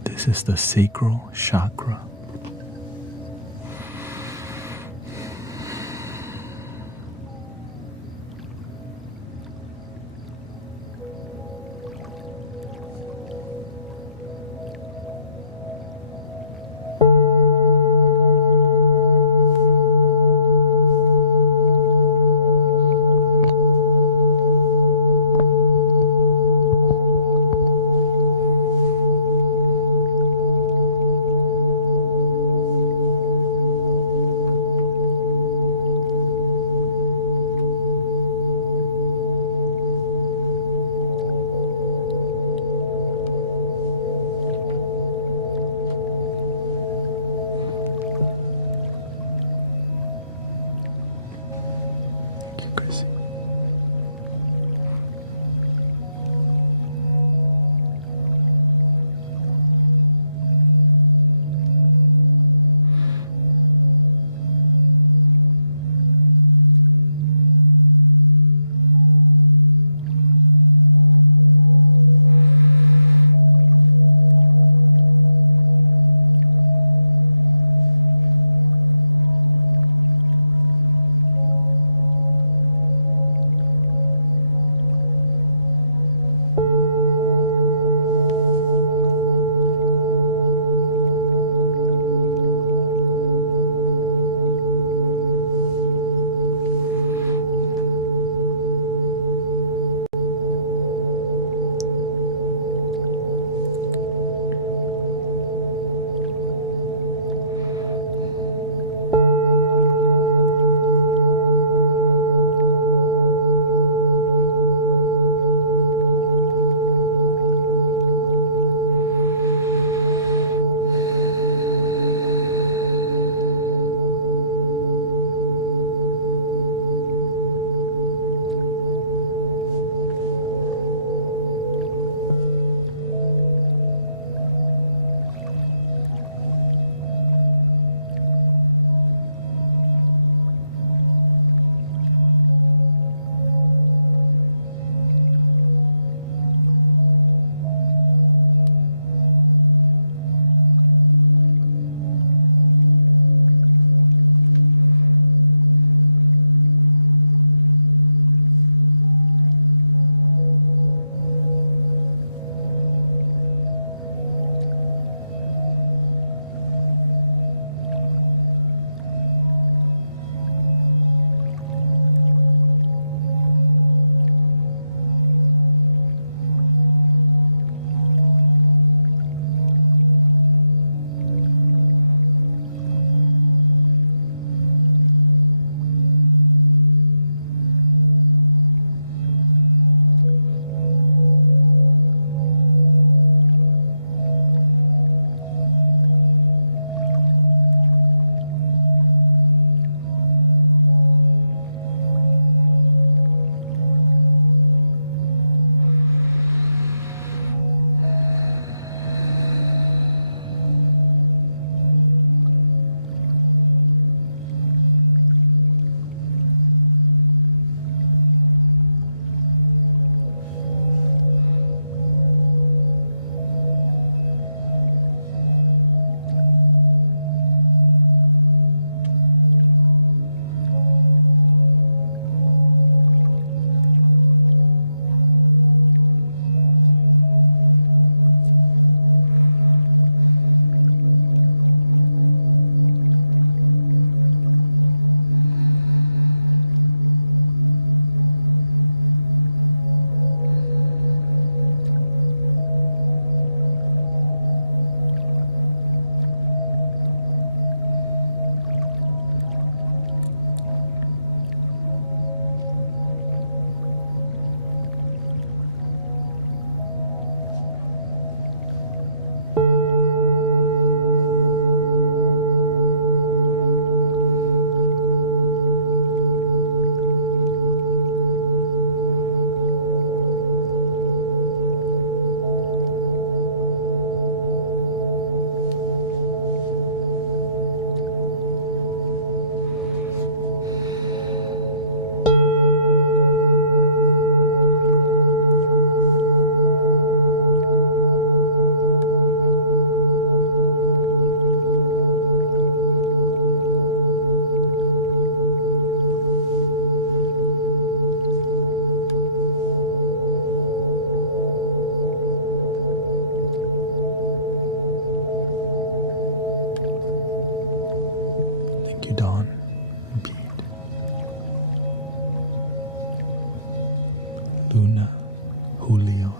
This is the sacral chakra.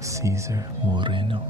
Caesar Moreno.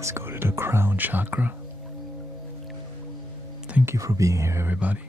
Let's go to the crown chakra. Thank you for being here, everybody.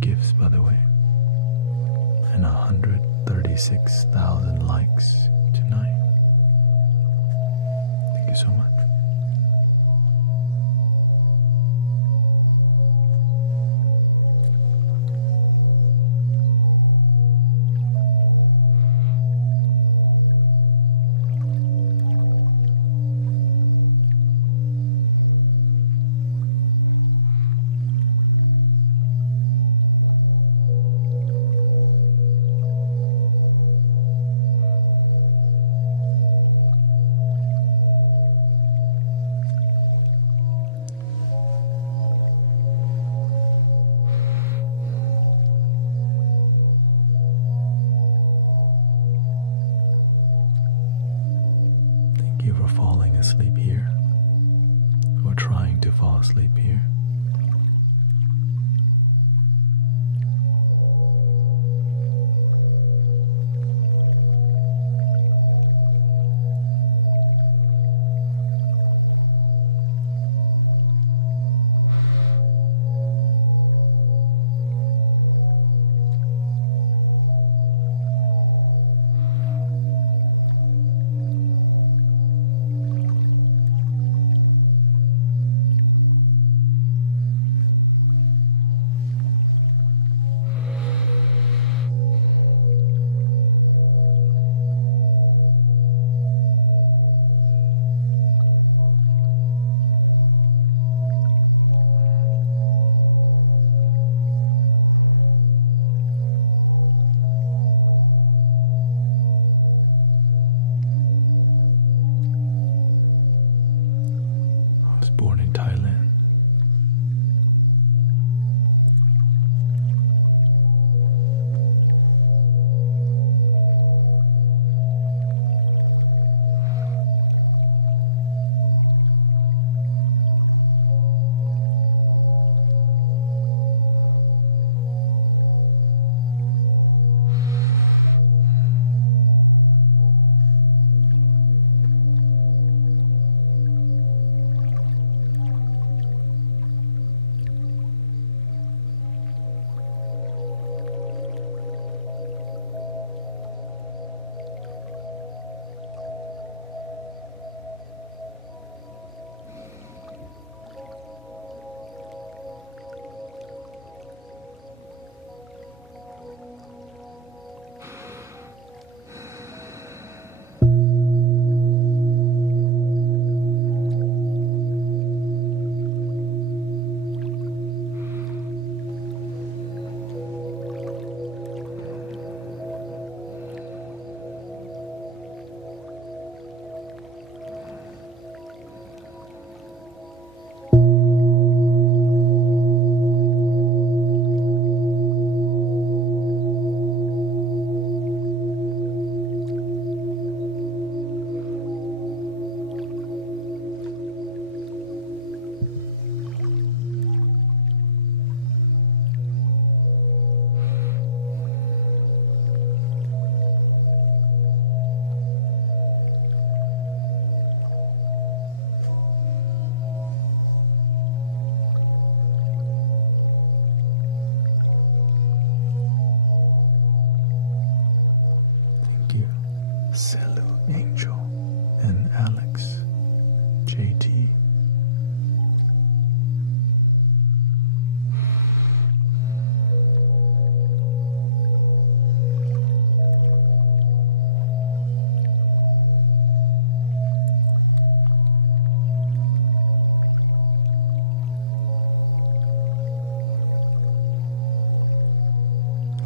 Gifts, by the way, and 136,000 likes tonight. Thank you so much. to fall asleep here.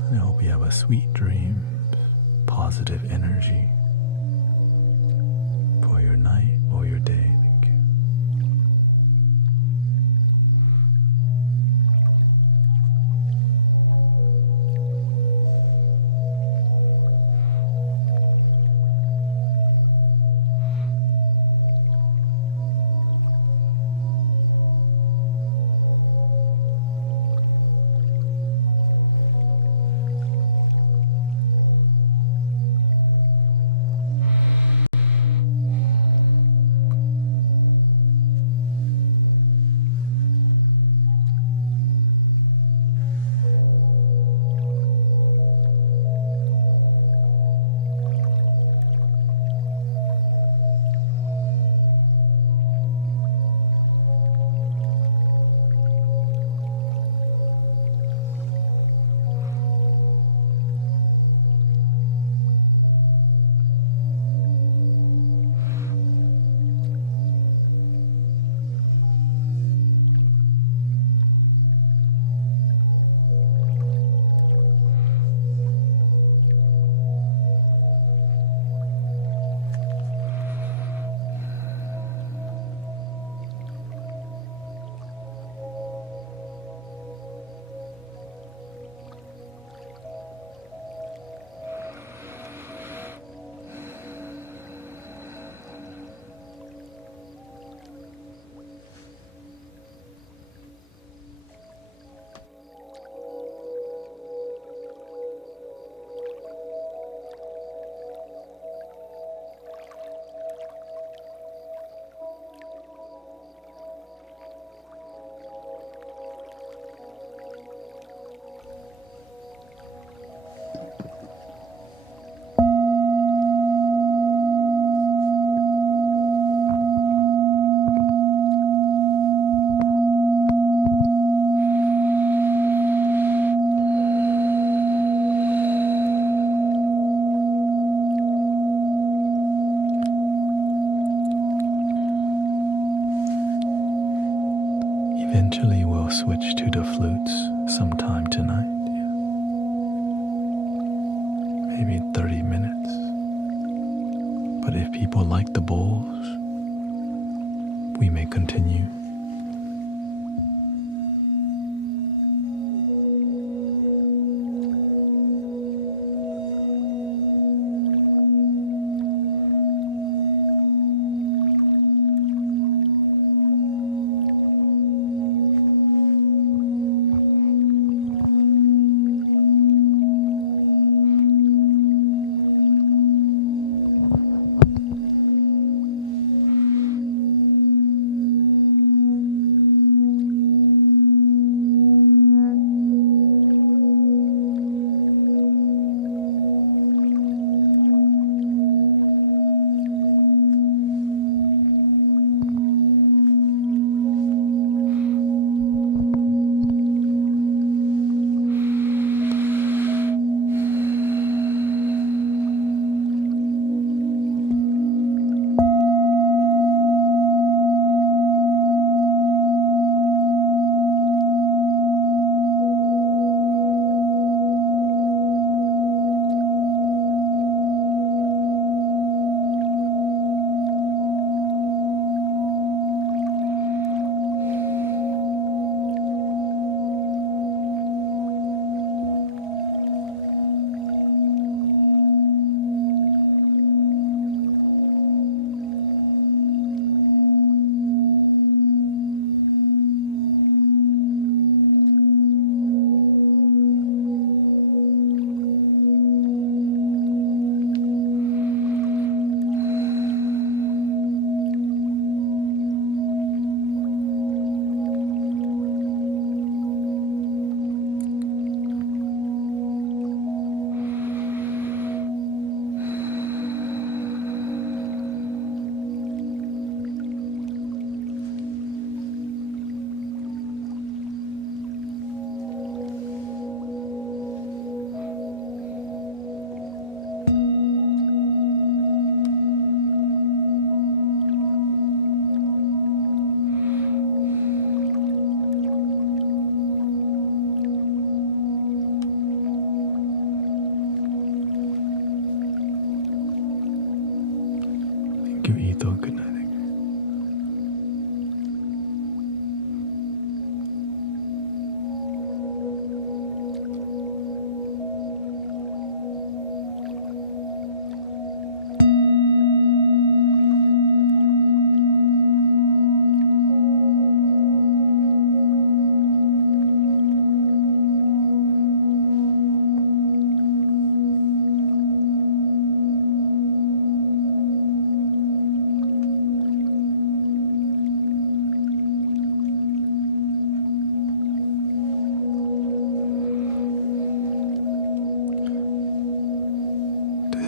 And I hope you have a sweet dream, positive energy for your night or your day. Thank you. Eventually we'll switch to the flutes sometime tonight. Yeah. Maybe 30 minutes. But if people like the bowls, we may continue.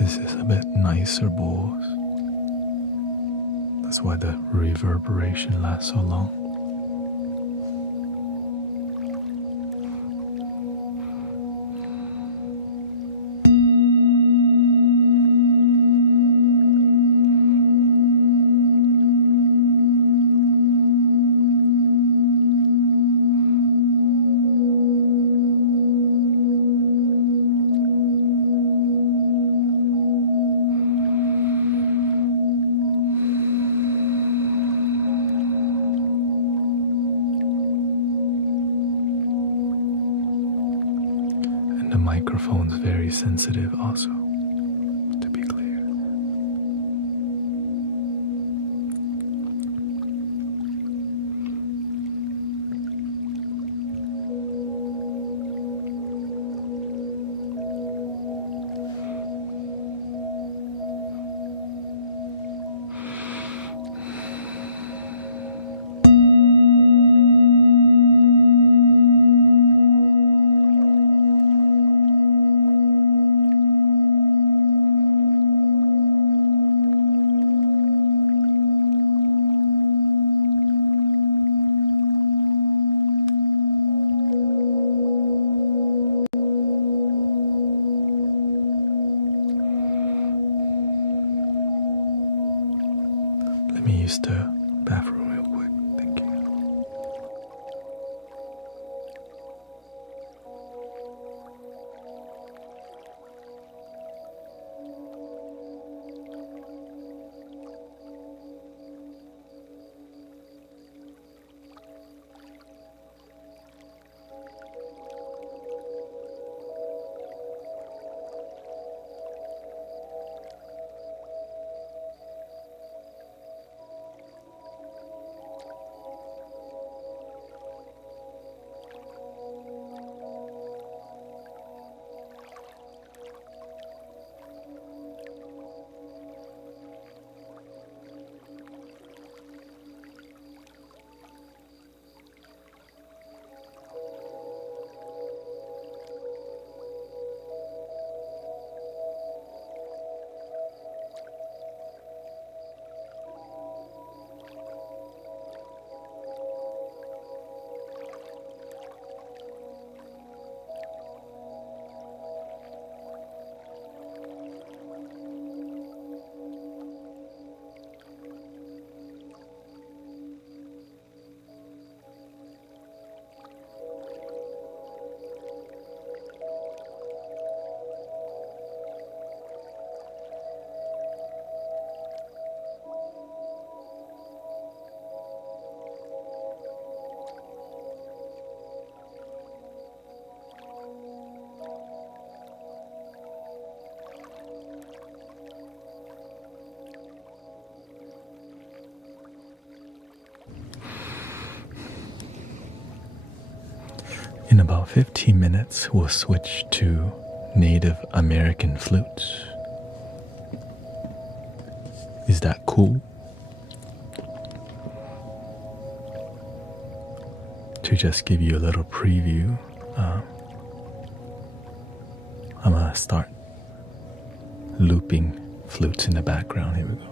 This is a bit nicer bowls. That's why the reverberation lasts so long. The microphone's very sensitive also, to be clear. Let me use the bathroom real quick. Thank you. about 15 minutes, we'll switch to Native American flutes. Is that cool? To just give you a little preview, I'm gonna start looping flutes in the background. Here we go.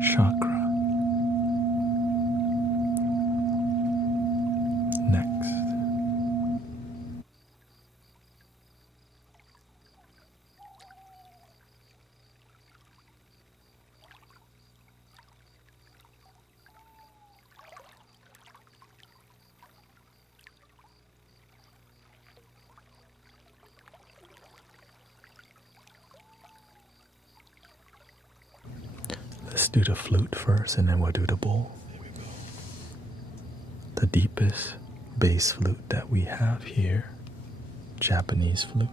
chakra. Next. Let's do the flute first and then we'll do the bowl. Here we go. The deepest bass flute that we have here, Japanese flute.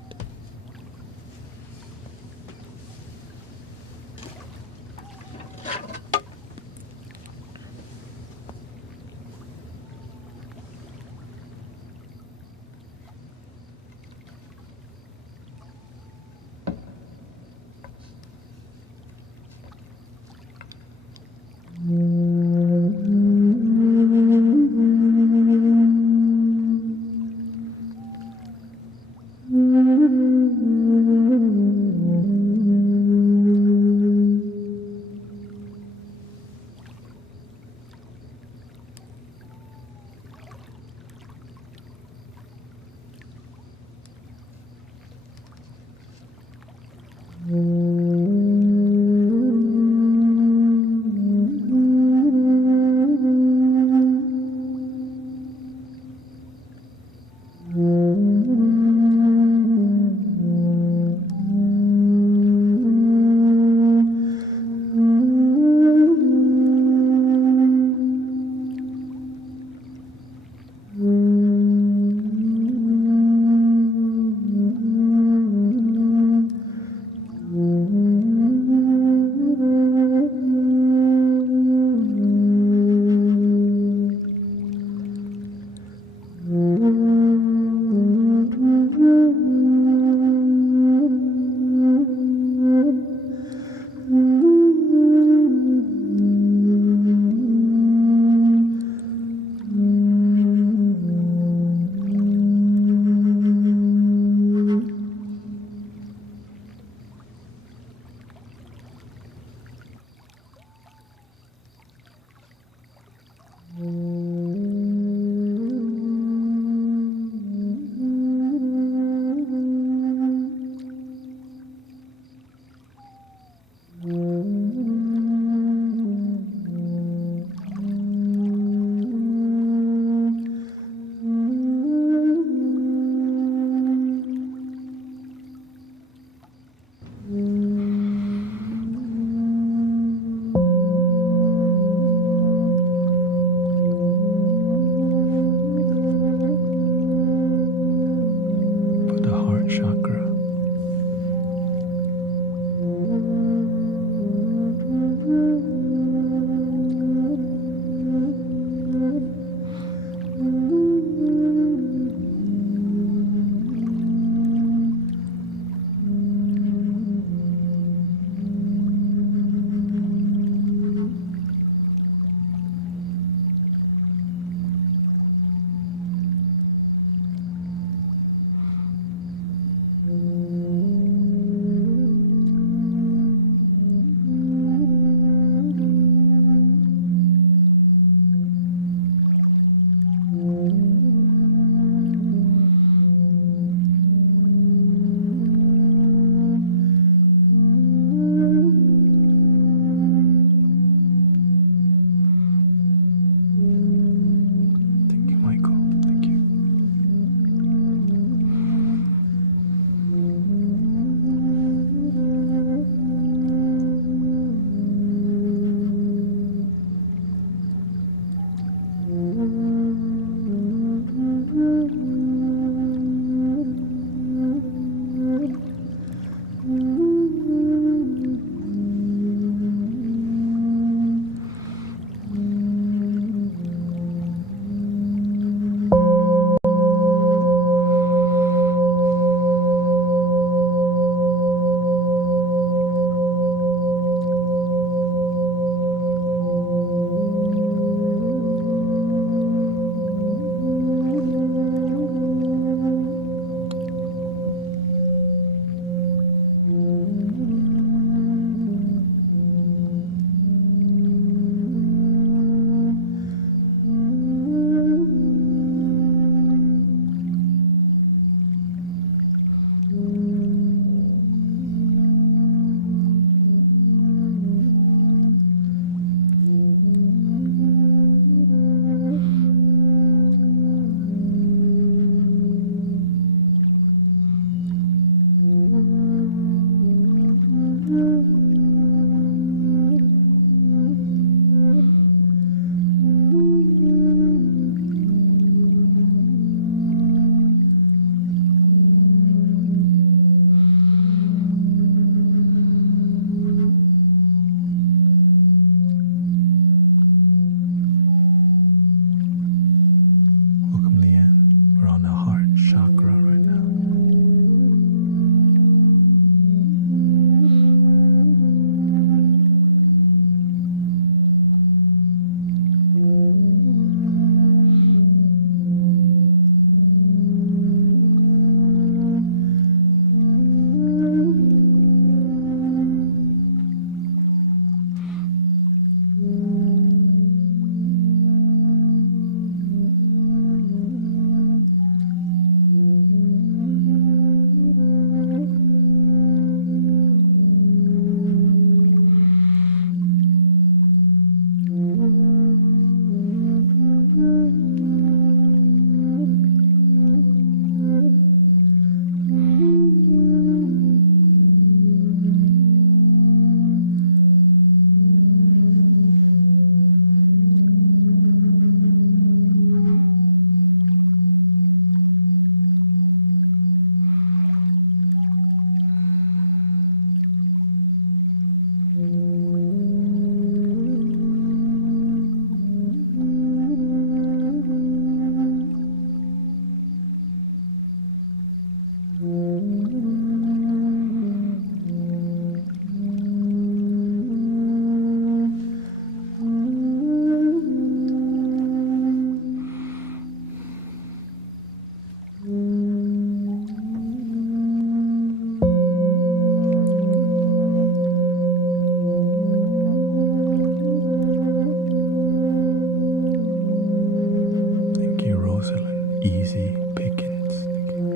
easy pickings. Thank you.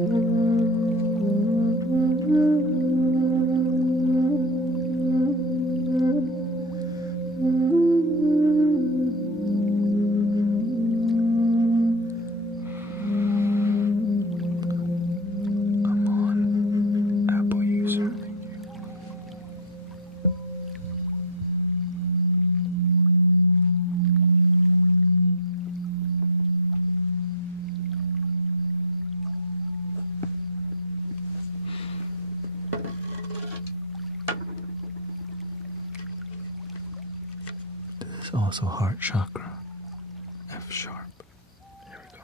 I'm on Apple user. Thank you. This is also heart chakra, F sharp. Here we go.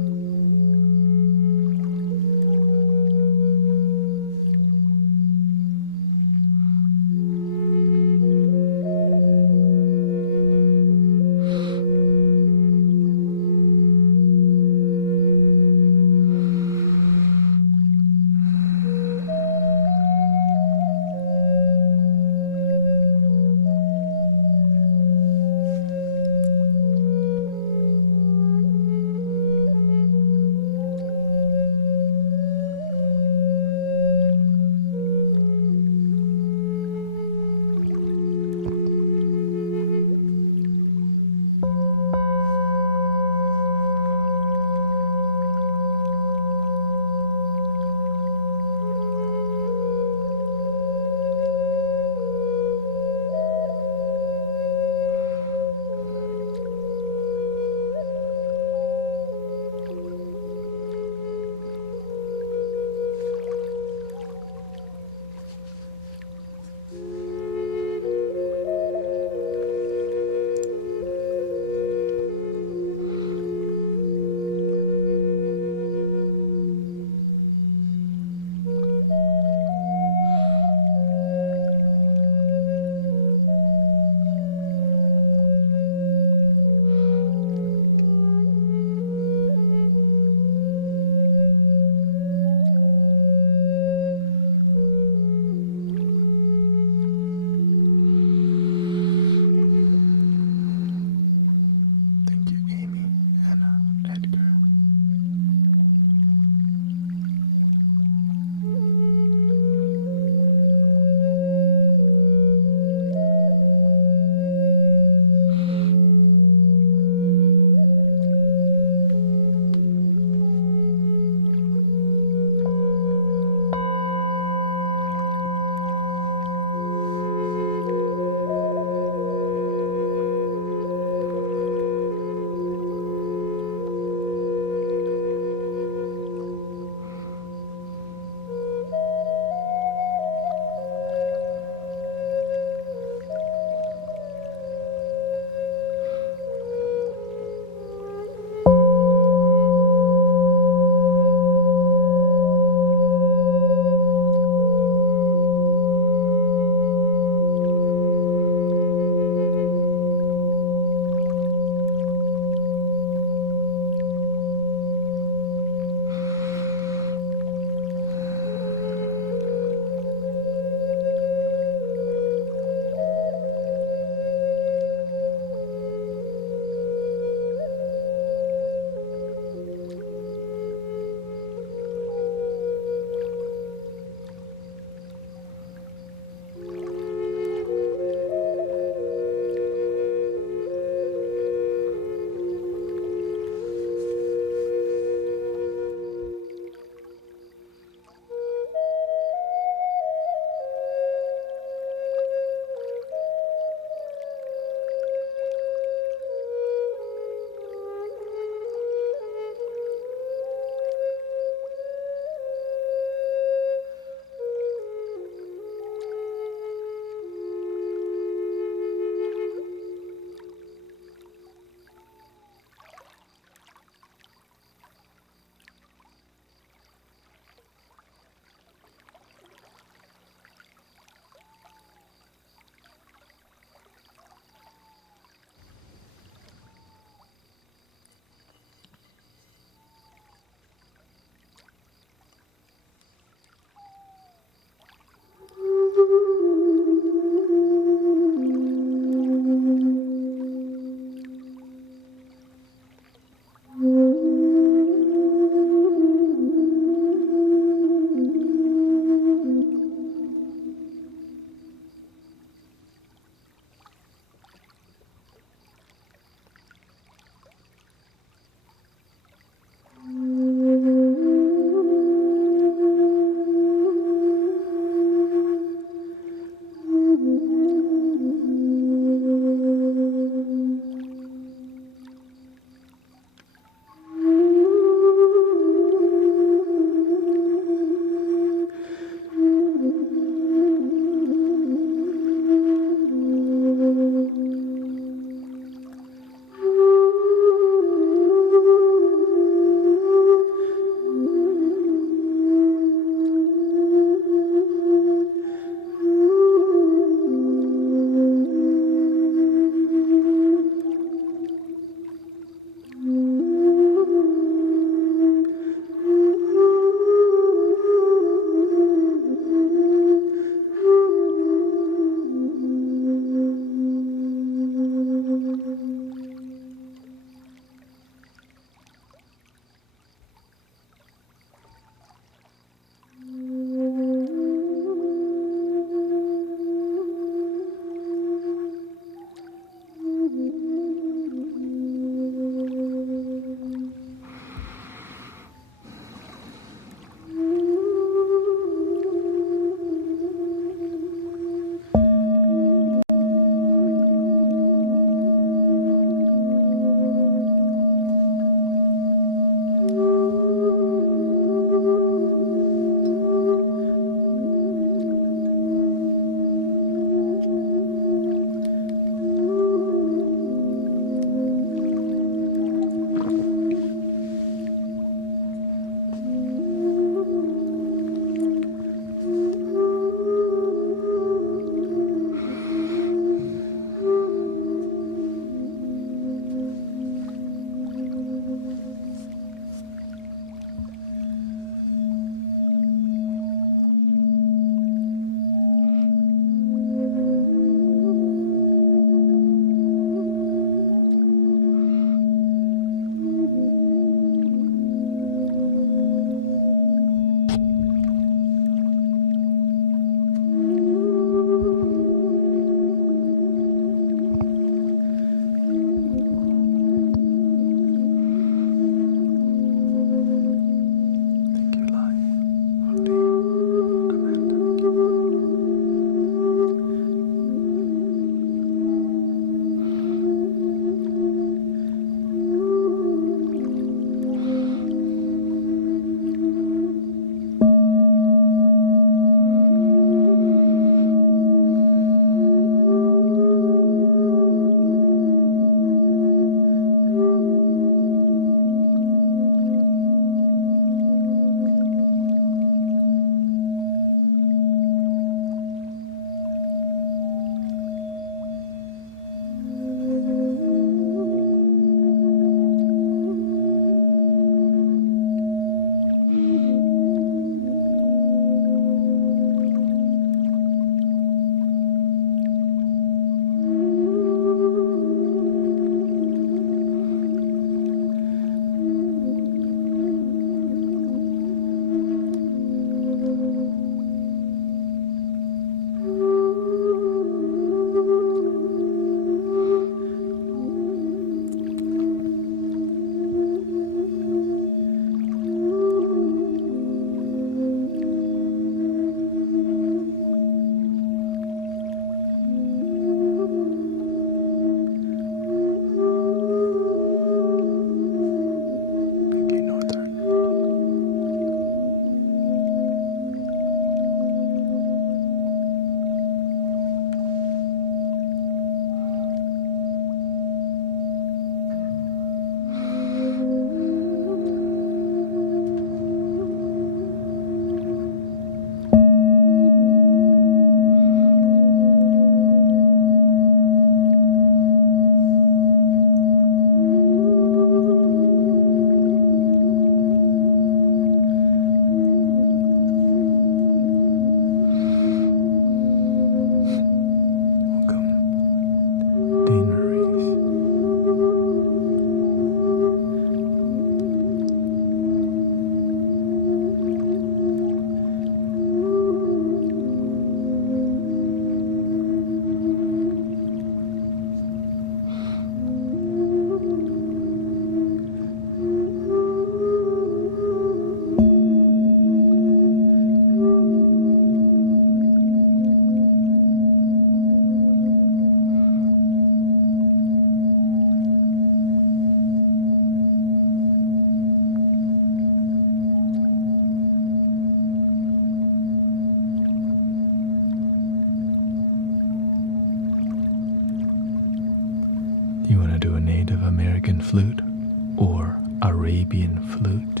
Arabian flute.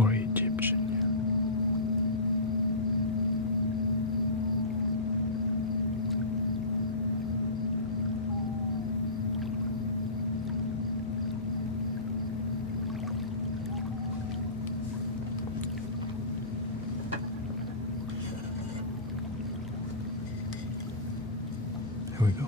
Or Egyptian. Here we go.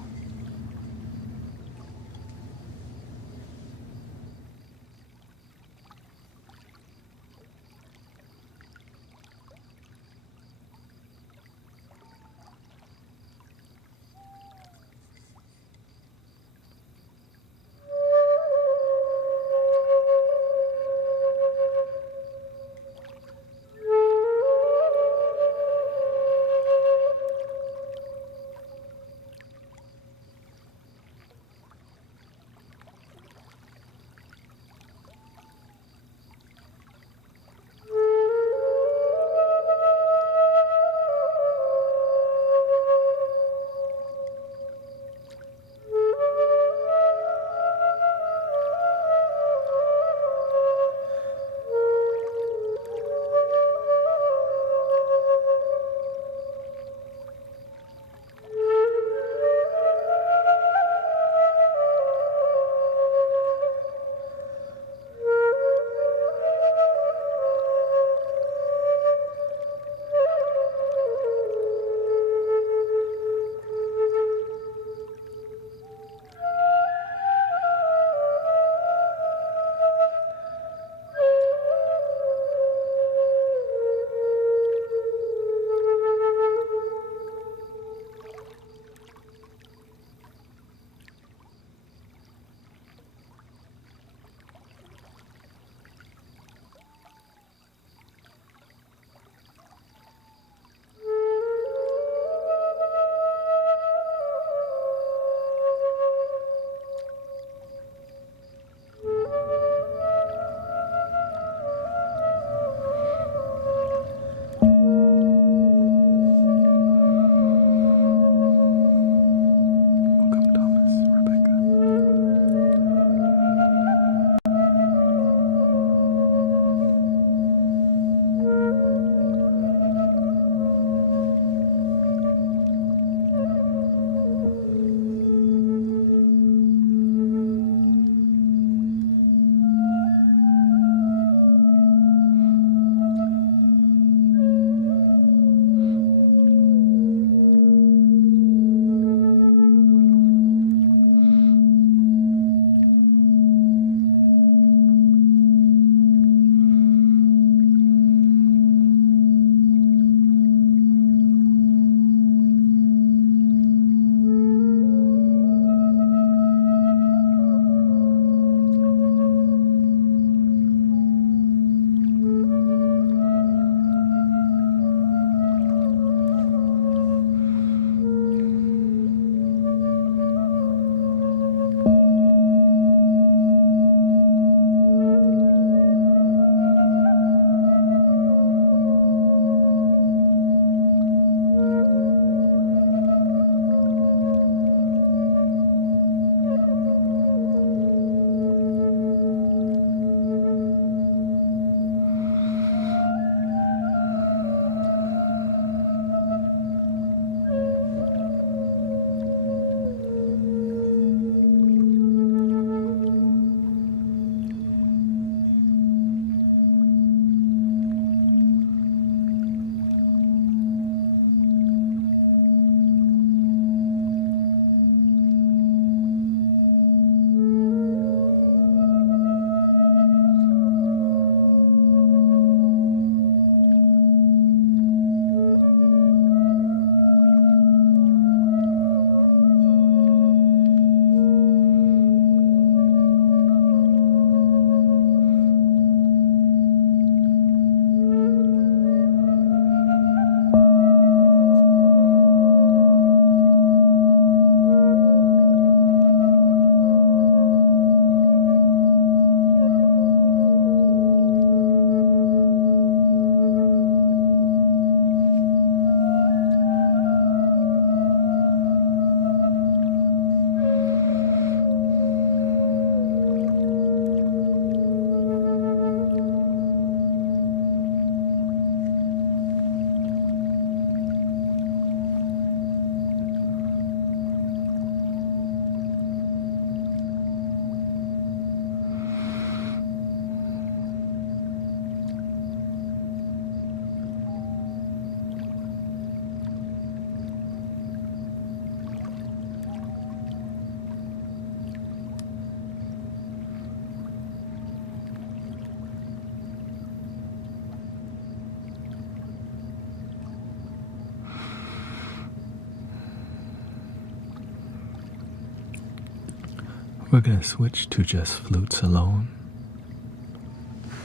We're going to switch to just flutes alone.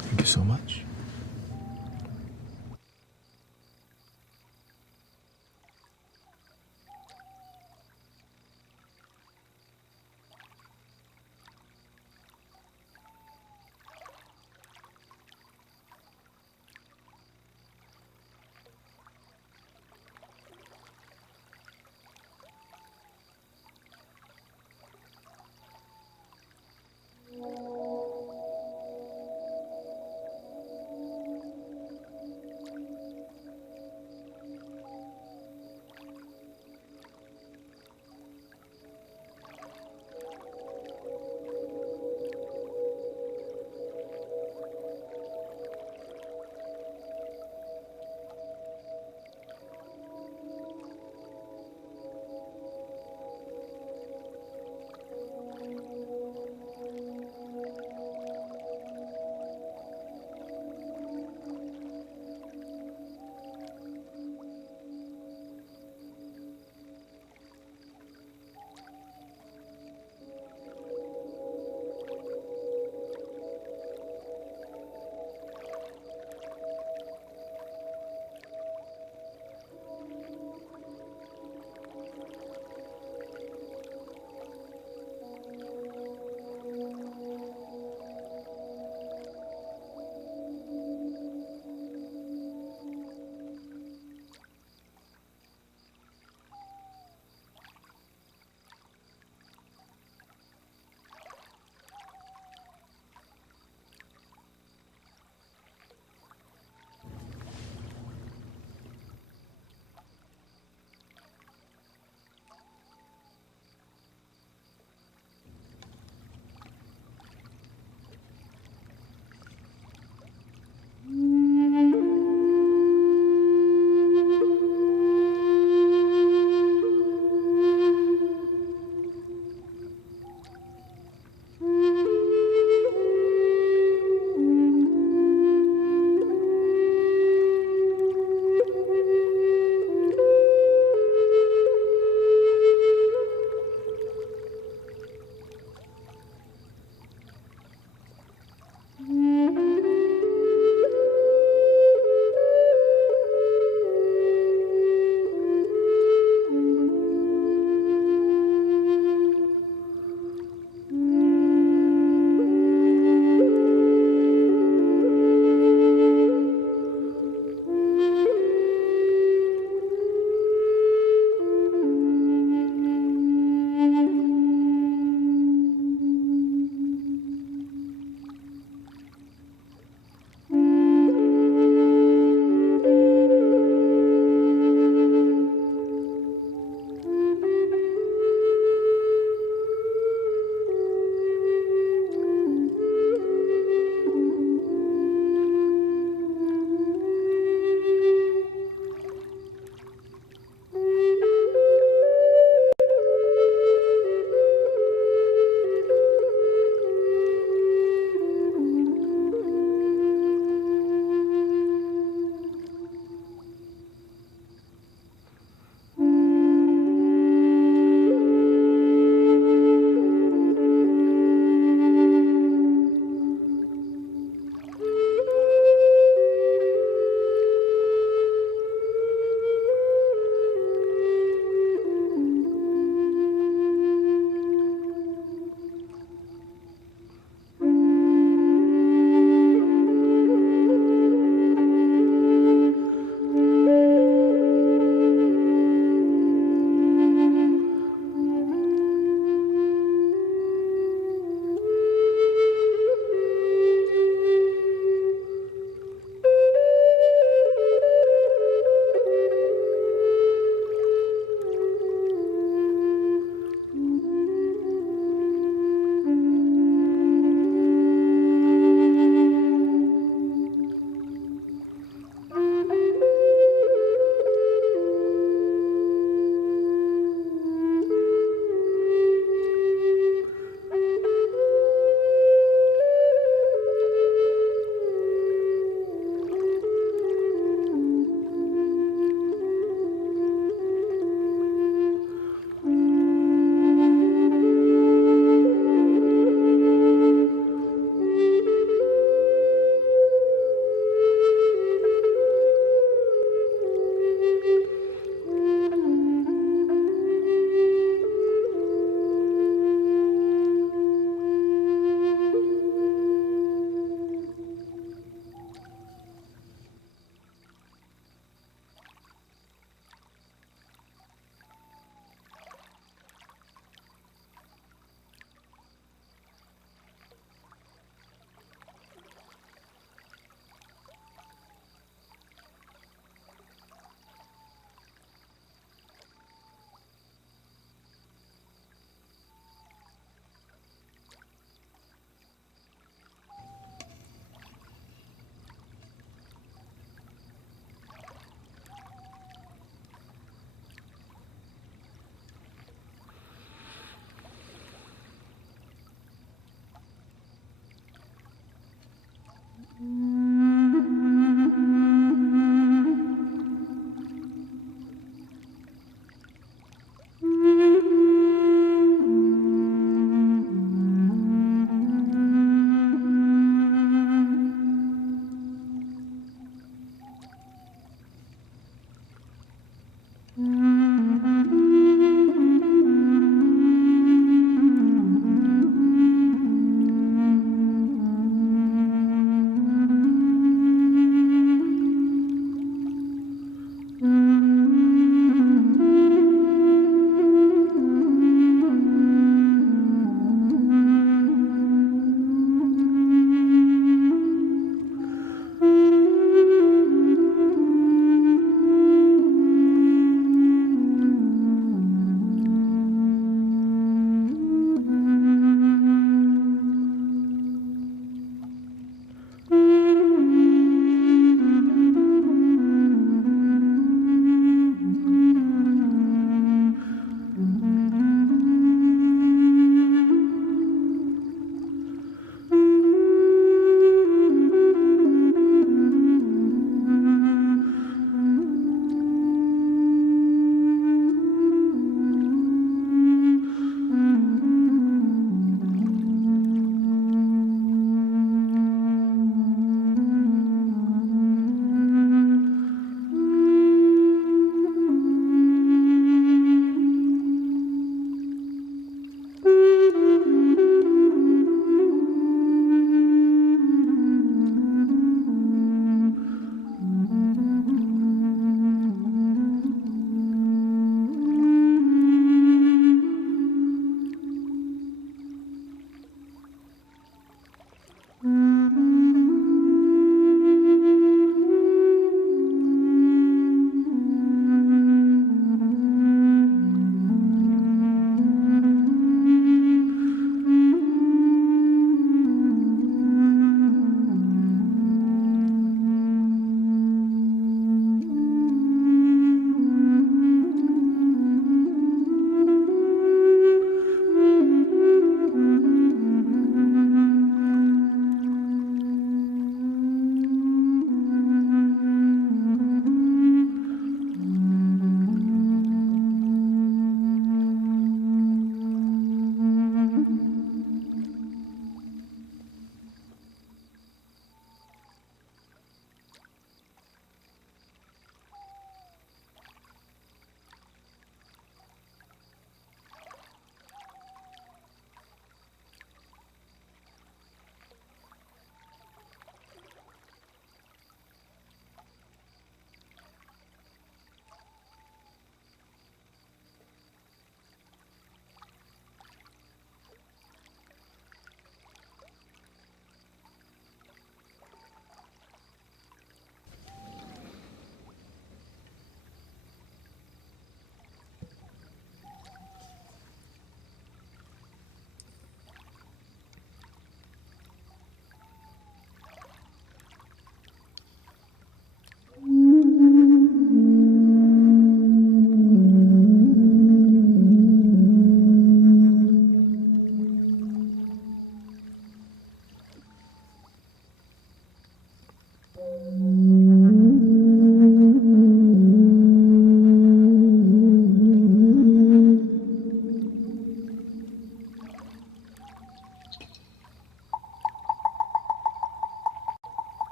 Thank you so much.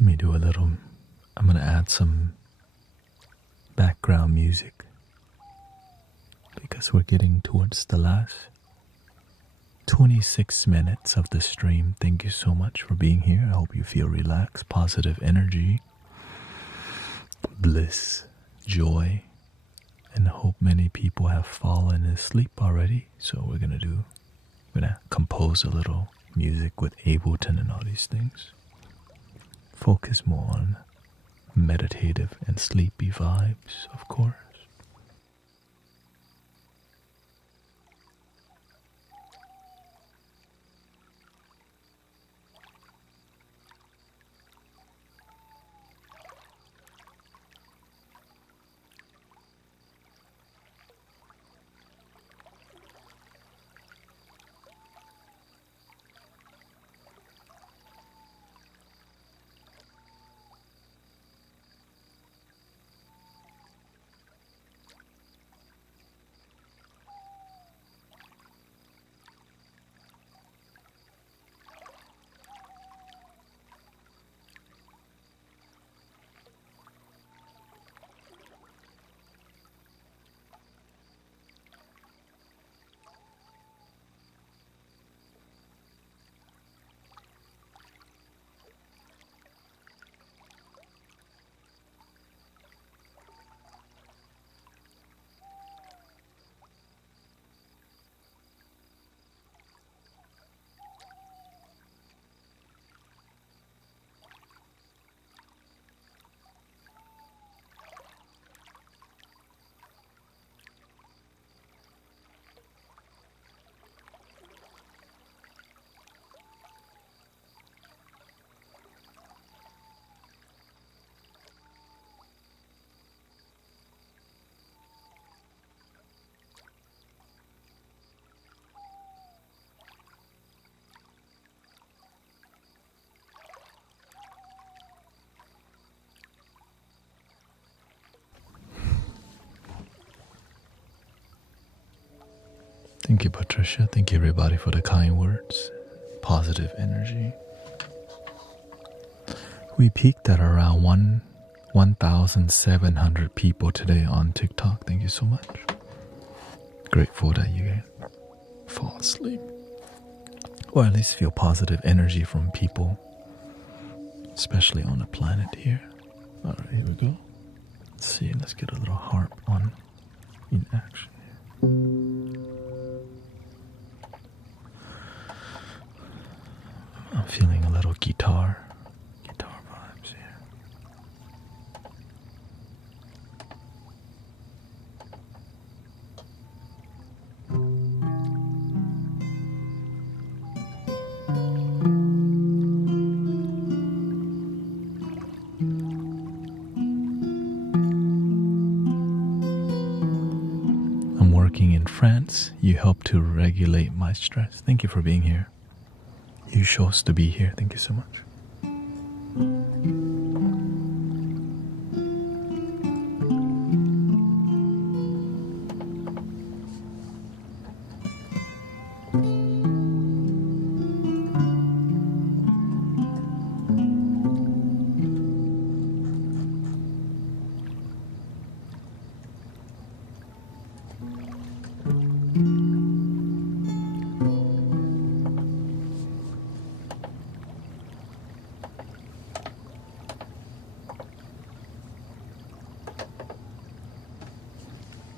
Let me do a little, I'm going to add some background music because we're getting towards the last 26 minutes of the stream. Thank you so much for being here. I hope you feel relaxed, positive energy, bliss, joy, and hope many people have fallen asleep already. So we're going to compose a little music with Ableton and all these things. Focus more on meditative and sleepy vibes, of course. Thank you, Patricia. Thank you, everybody, for the kind words. Positive energy. We peaked at around 1,700 people today on TikTok. Thank you so much. Grateful that you can fall asleep. Or at least feel positive energy from people, especially on the planet here. Alright, here we go. Let's see, let's get a little harp on in action here. I'm feeling a little guitar vibes here. I'm working in France. You help to regulate my stress. Thank you for being here. You chose to be here. Thank you so much.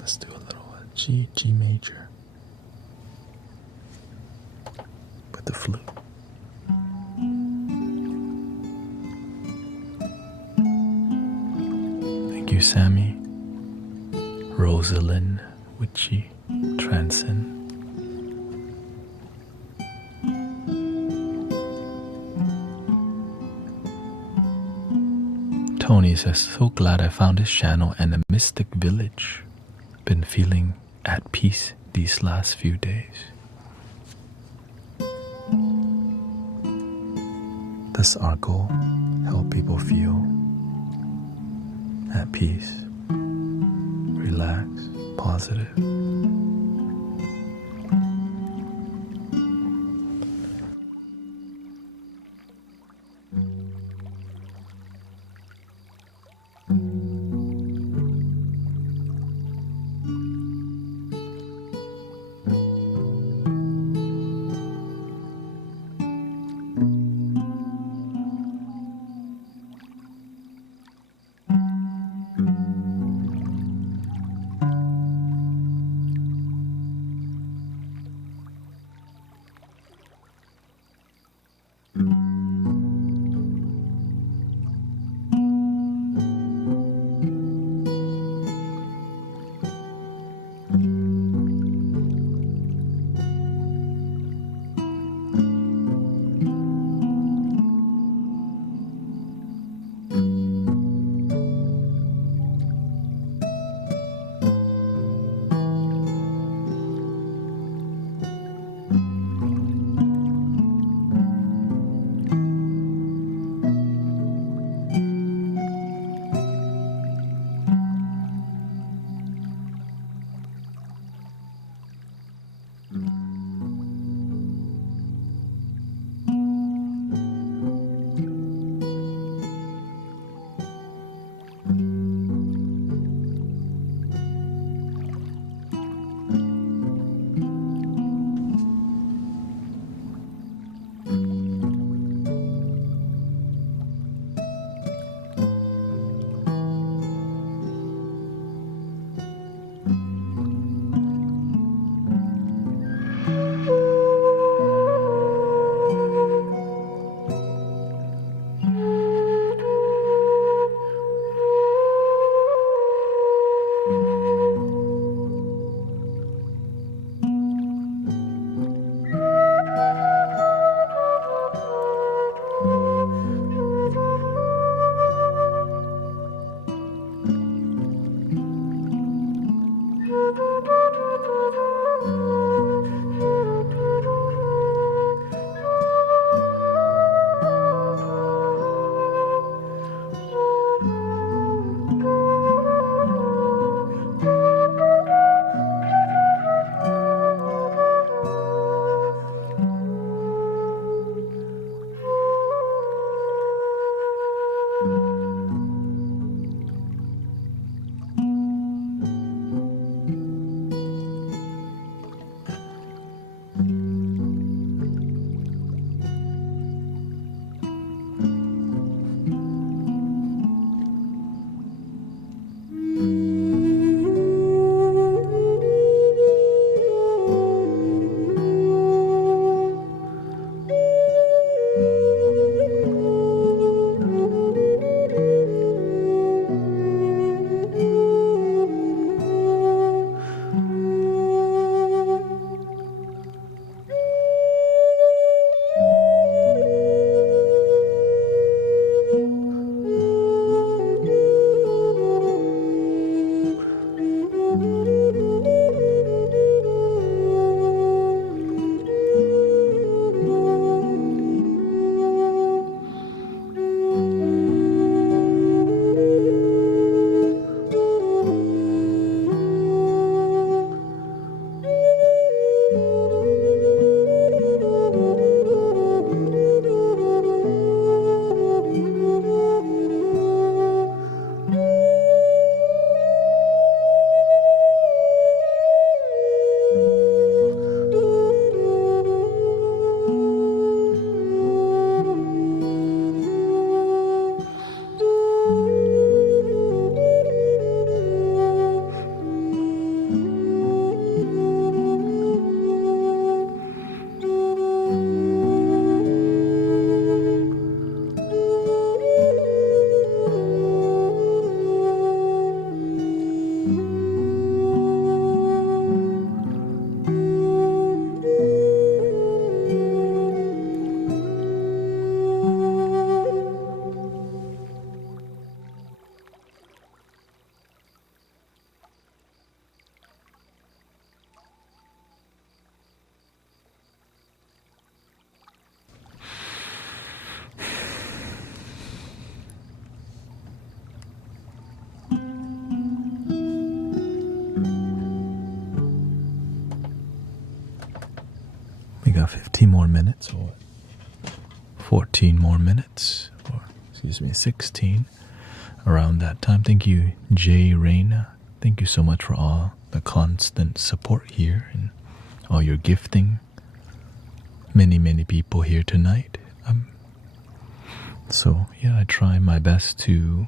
Let's do a little G major with the flute. Thank you, Sammy. Rosalind, Witchy, Transcend. Tony says, so glad I found this channel and a mystic village. Been feeling at peace these last few days. That's our goal. Help people feel at peace, relax, positive. got 15 more minutes or 14 more minutes, or excuse me, 16 around that time. Thank you, Jay Reyna. Thank you so much for all the constant support here and all your gifting. Many people here tonight. So yeah, I try my best to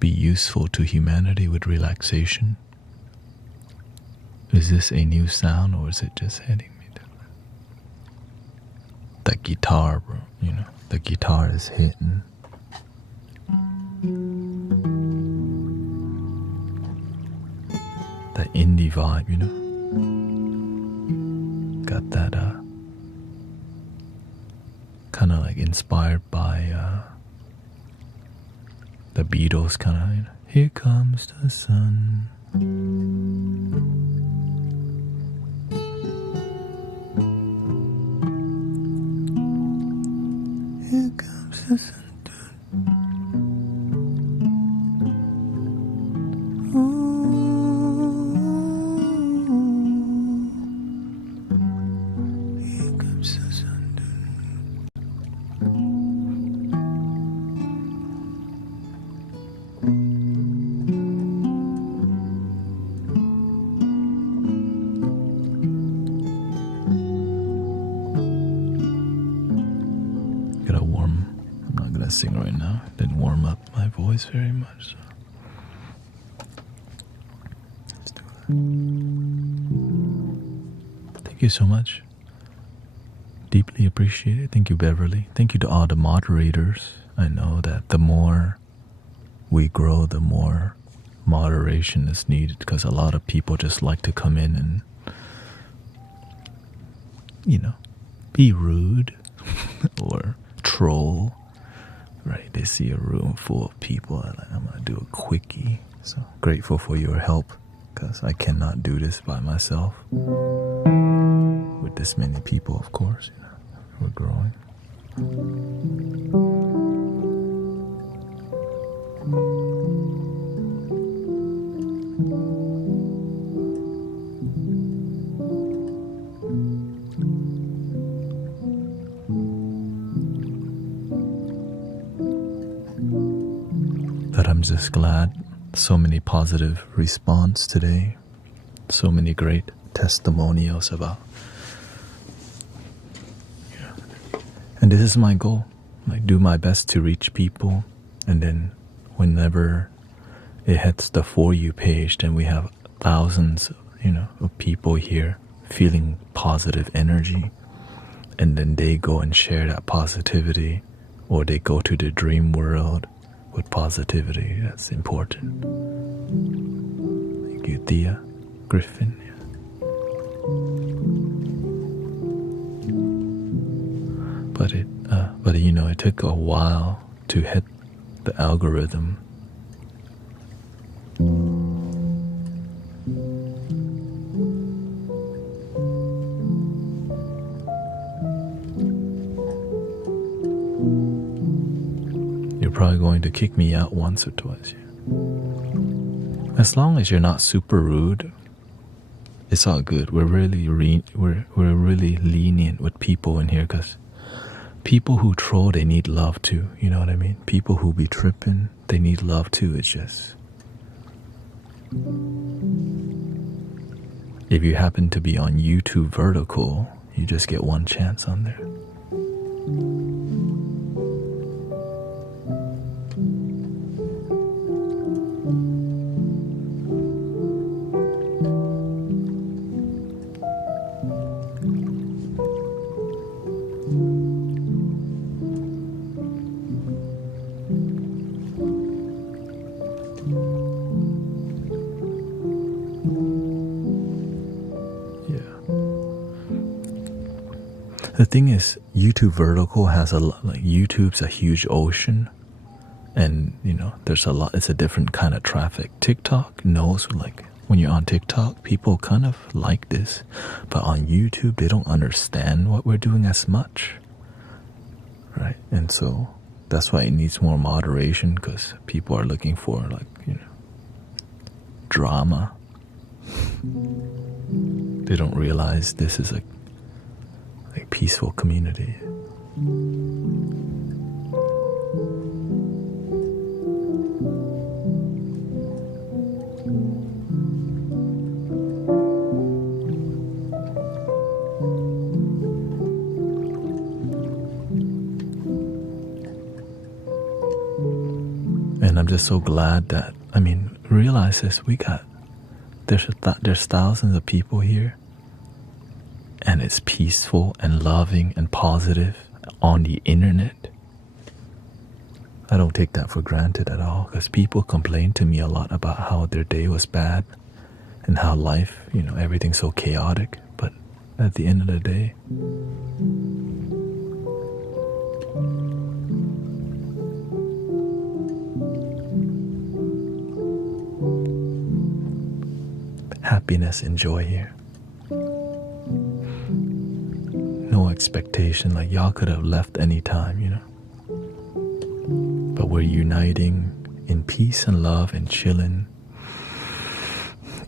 be useful to humanity with relaxation. Is this a new sound or is it just hitting me? The guitar, bro, you know, the guitar is hitting. That indie vibe, you know. Got that kind of like inspired by the Beatles kind of, you know, here comes the sun. Here comes the sun. Here comes the sun. Sing right now. Didn't warm up my voice very much, so let's do that. Thank you so much. Deeply appreciate it. Thank you, Beverly. Thank you to all the moderators. I know that the more we grow, the more moderation is needed, because a lot of people just like to come in and, you know, be rude or troll. Right, they see a room full of people, like, I'm gonna do a quickie. So grateful for your help, because I cannot do this by myself. With this many people, of course, you know, we're growing. But I'm just glad so many positive response today, so many great testimonials about, you know, and this is my goal, like do my best to reach people, and then whenever it hits the For You page, then we have thousands, you know, of people here feeling positive energy, and then they go and share that positivity, or they go to the dream world with positivity. That's important. Thank you, Thea Griffin. But you know, it took a while to hit the algorithm. Probably going to kick me out once or twice. Yeah. As long as you're not super rude, it's all good. We're really we're really lenient with people in here, because people who troll, they need love too. You know what I mean? People who be tripping, they need love too. It's just, if you happen to be on YouTube vertical, you just get one chance on there. The thing is, YouTube vertical has a lot, like YouTube's a huge ocean, and you know, there's a lot, it's a different kind of traffic. TikTok knows, like when you're on TikTok, people kind of like this, but on YouTube, they don't understand what we're doing as much, right? And so that's why it needs more moderation, because people are looking for, like, you know, drama. They don't realize this is a like peaceful community. And I'm just so glad that, realize this, there's thousands of people here, and it's peaceful and loving and positive on the internet. I don't take that for granted at all, because people complain to me a lot about how their day was bad and how life, everything's so chaotic. But at the end of the day, happiness and joy here. No expectation, like y'all could have left any time, But we're uniting in peace and love and chilling.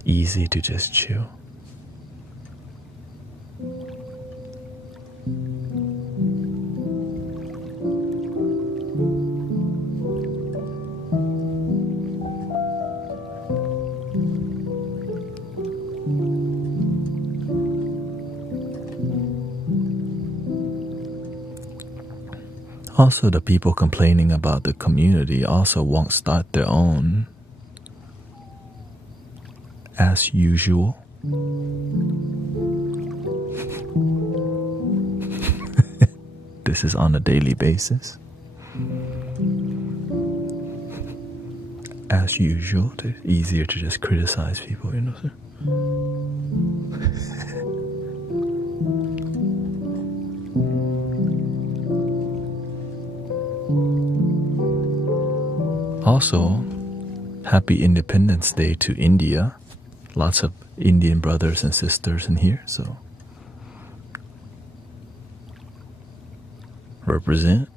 Easy to just chill. Also, the people complaining about the community also won't start their own, as usual. This is on a daily basis. As usual, it's easier to just criticize people, sir. Also, happy Independence Day to India. Lots of Indian brothers and sisters in here, so represent.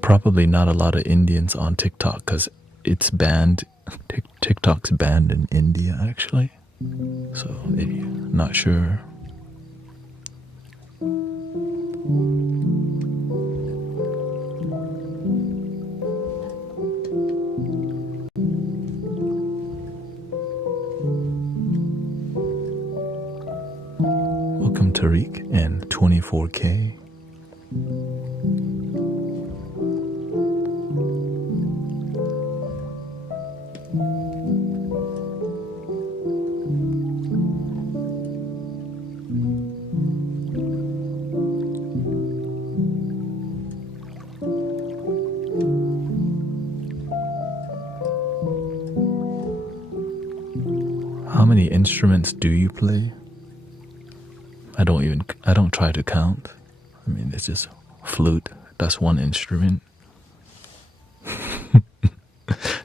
Probably not a lot of Indians on TikTok because it's banned. TikTok's banned in India, actually. So, not sure. Welcome, Tariq and 24K. How many instruments do you play? I don't try to count. It's just flute. That's one instrument.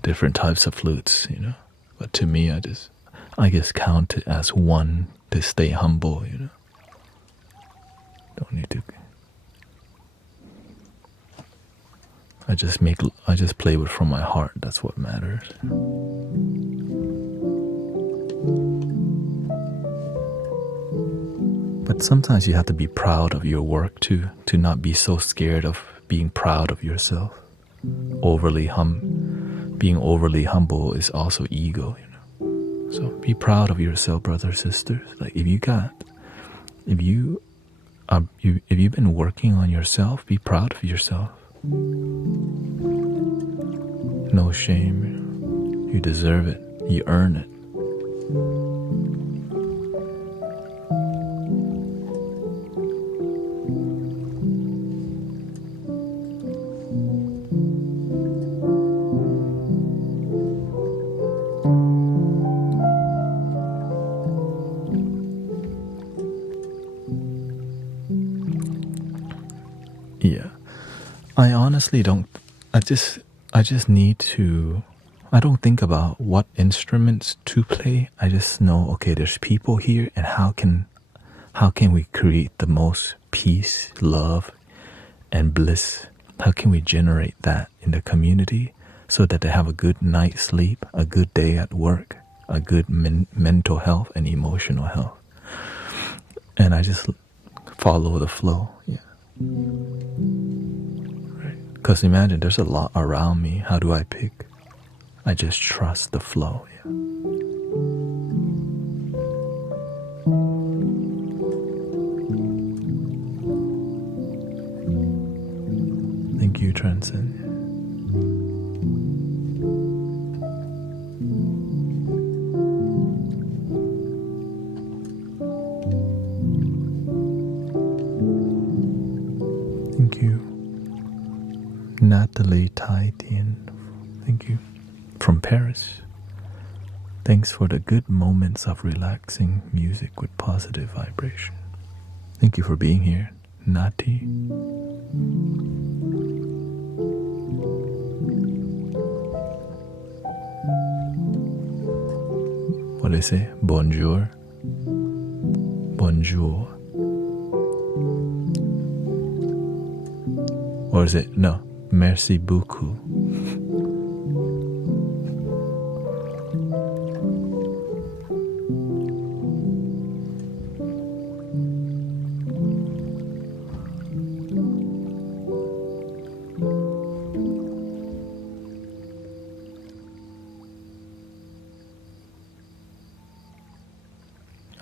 Different types of flutes, But to me, I just count it as one to stay humble, Don't need to. I just play from my heart. That's what matters. But sometimes you have to be proud of your work too, to not be so scared of being proud of yourself. Being overly humble is also ego, So be proud of yourself, brothers, sisters. Like if you've been working on yourself, be proud of yourself. No shame. You deserve it. You earn it. Yeah. I honestly don't. I just need to. I don't think about what instruments to play. I just know, okay, there's people here, and how can we create the most peace, love, and bliss? How can we generate that in the community so that they have a good night's sleep, a good day at work, a good mental health and emotional health? And I just follow the flow, yeah. Right? Because imagine there's a lot around me. How do I pick? I just trust the flow, yeah. Thank you, Transcend. Thank you, Natalie Taitian. Thank you. From Paris. Thanks for the good moments of relaxing music with positive vibration. Thank you for being here, Nati. What do they say? Bonjour. Bonjour. Or is it? No. Merci beaucoup.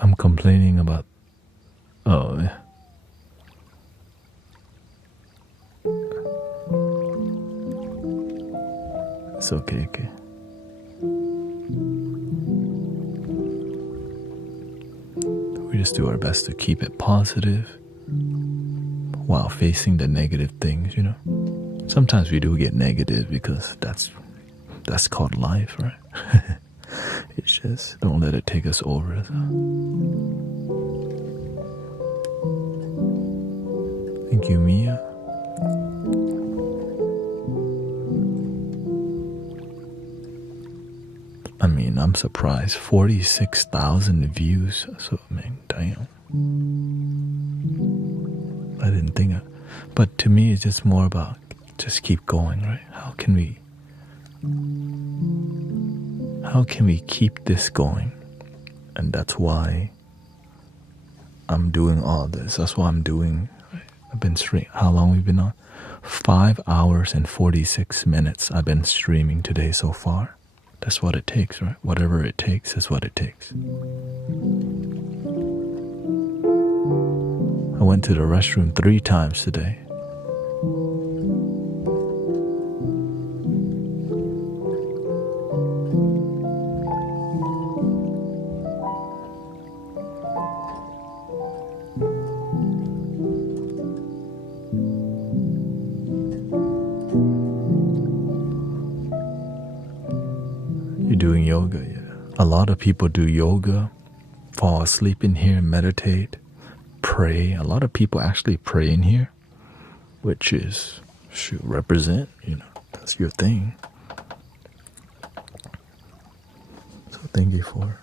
I'm complaining about, oh, yeah. It's okay. We just do our best to keep it positive while facing the negative things, you know. Sometimes we do get negative because that's called life, right? It's just, don't let it take us over. So. Thank you, Mia. I mean, I'm surprised. 46,000 views. So, I mean, damn. I didn't think of. But to me, it's just more about just keep going, right? How can we keep this going? And that's why I'm doing all this. That's why I'm doing. I've been streaming. How long we've been on? 5 hours and 46 minutes I've been streaming today so far. That's what it takes, right? Whatever it takes is what it takes. I went to the restroom 3 times today. You're doing yoga, yeah. A lot of people do yoga, fall asleep in here, meditate, pray. A lot of people actually pray in here, which is, should represent, you know, that's your thing. So thank you for.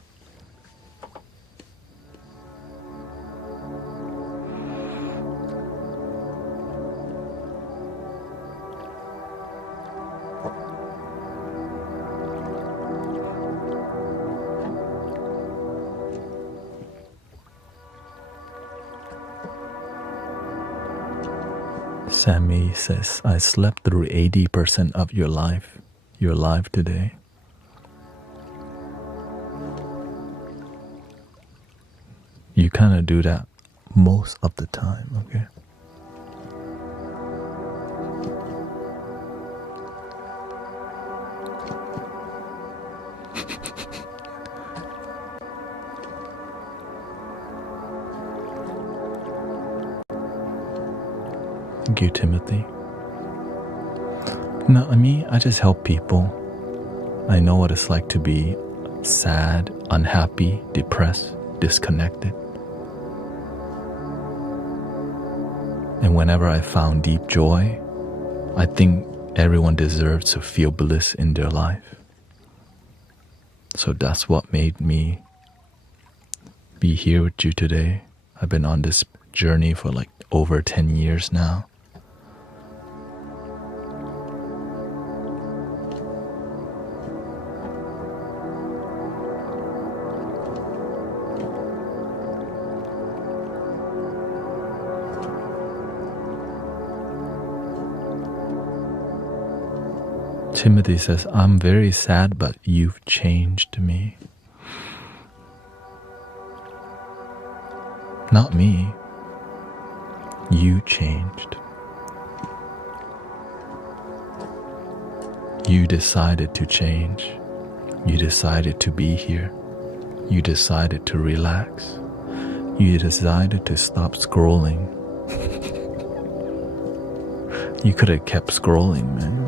Sammy says, I slept through 80% of your life. You're alive today. You kind of do that most of the time, okay? Thank you, Timothy. No, I just help people. I know what it's like to be sad, unhappy, depressed, disconnected. And whenever I found deep joy, I think everyone deserves to feel bliss in their life. So that's what made me be here with you today. I've been on this journey for like over 10 years now. Timothy says, I'm very sad, but you've changed me. Not me. You changed. You decided to change. You decided to be here. You decided to relax. You decided to stop scrolling. You could have kept scrolling, man.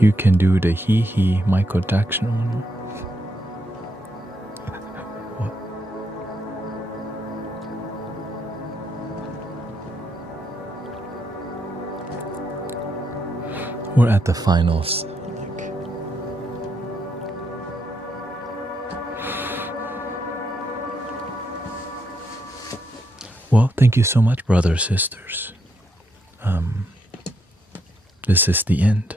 You can do the hee Michael Jackson one. What? We're at the finals. Well, thank you so much, brothers, sisters. This is the end.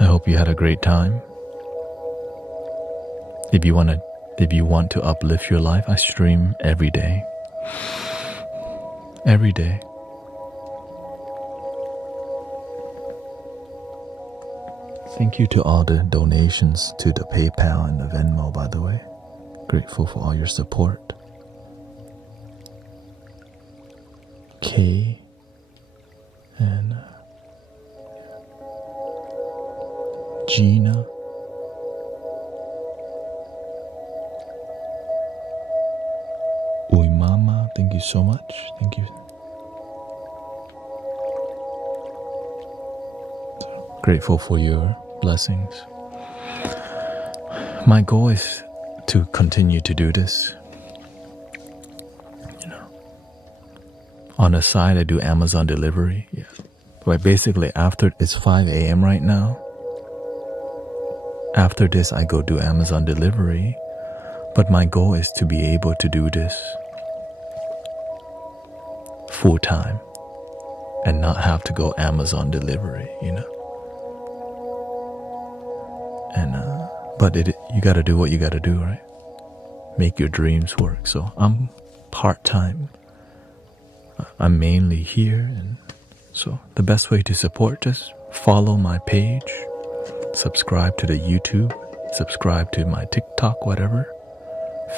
I hope you had a great time. If you want to uplift your life, I stream every day. Every day. Thank you to all the donations to the PayPal and the Venmo, by the way. Grateful for all your support. Kay and Gina. Uy Mama, thank you so much. Thank you. So grateful for your blessings. My goal is to continue to do this. You know, on the side, I do Amazon delivery. Yeah, right. Basically, after it's 5 a.m. right now. After this, I go do Amazon delivery. But my goal is to be able to do this full time and not have to go Amazon delivery, you know. And but you got to do what you got to do, right? Make your dreams work. So I'm part-time. I'm mainly here, and so the best way to support, just follow my page, subscribe to the YouTube, subscribe to my TikTok, whatever,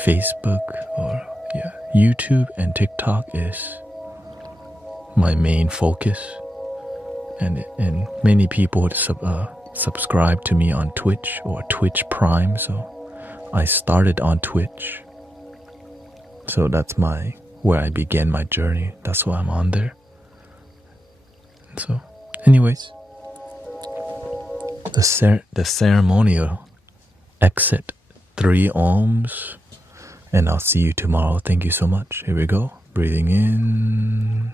Facebook, or yeah, YouTube and TikTok is my main focus, and many people subscribe to me on Twitch or Twitch Prime, so I started on Twitch, so that's where I began my journey. That's why I'm on there. And so anyways, the ceremonial exit 3 ohms, and I'll see you tomorrow. Thank you so much. Here we go. Breathing in.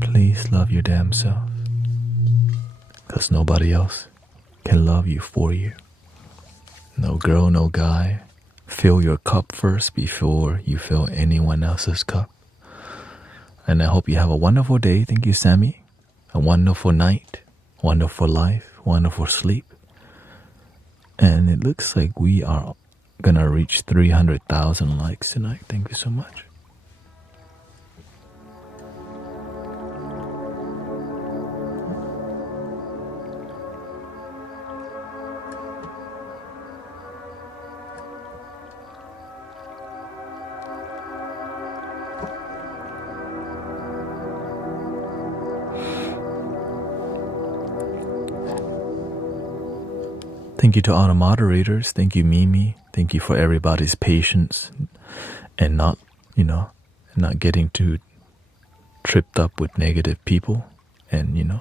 Please love your damn self, because nobody else can love you for you. No girl, no guy. Fill your cup first before you fill anyone else's cup. And I hope you have a wonderful day. Thank you, Sammy. A wonderful night, wonderful life, wonderful sleep. And it looks like we are gonna reach 300,000 likes tonight. Thank you so much. Thank you to all the moderators. Thank you, Mimi. Thank you for everybody's patience and not getting too tripped up with negative people. And,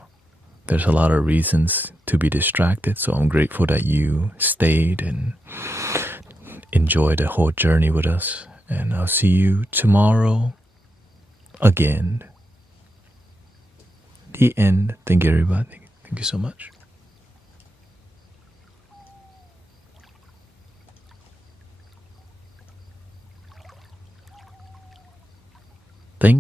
there's a lot of reasons to be distracted. So I'm grateful that you stayed and enjoyed the whole journey with us. And I'll see you tomorrow again. The end. Thank you, everybody. Thank you so much. Thank you.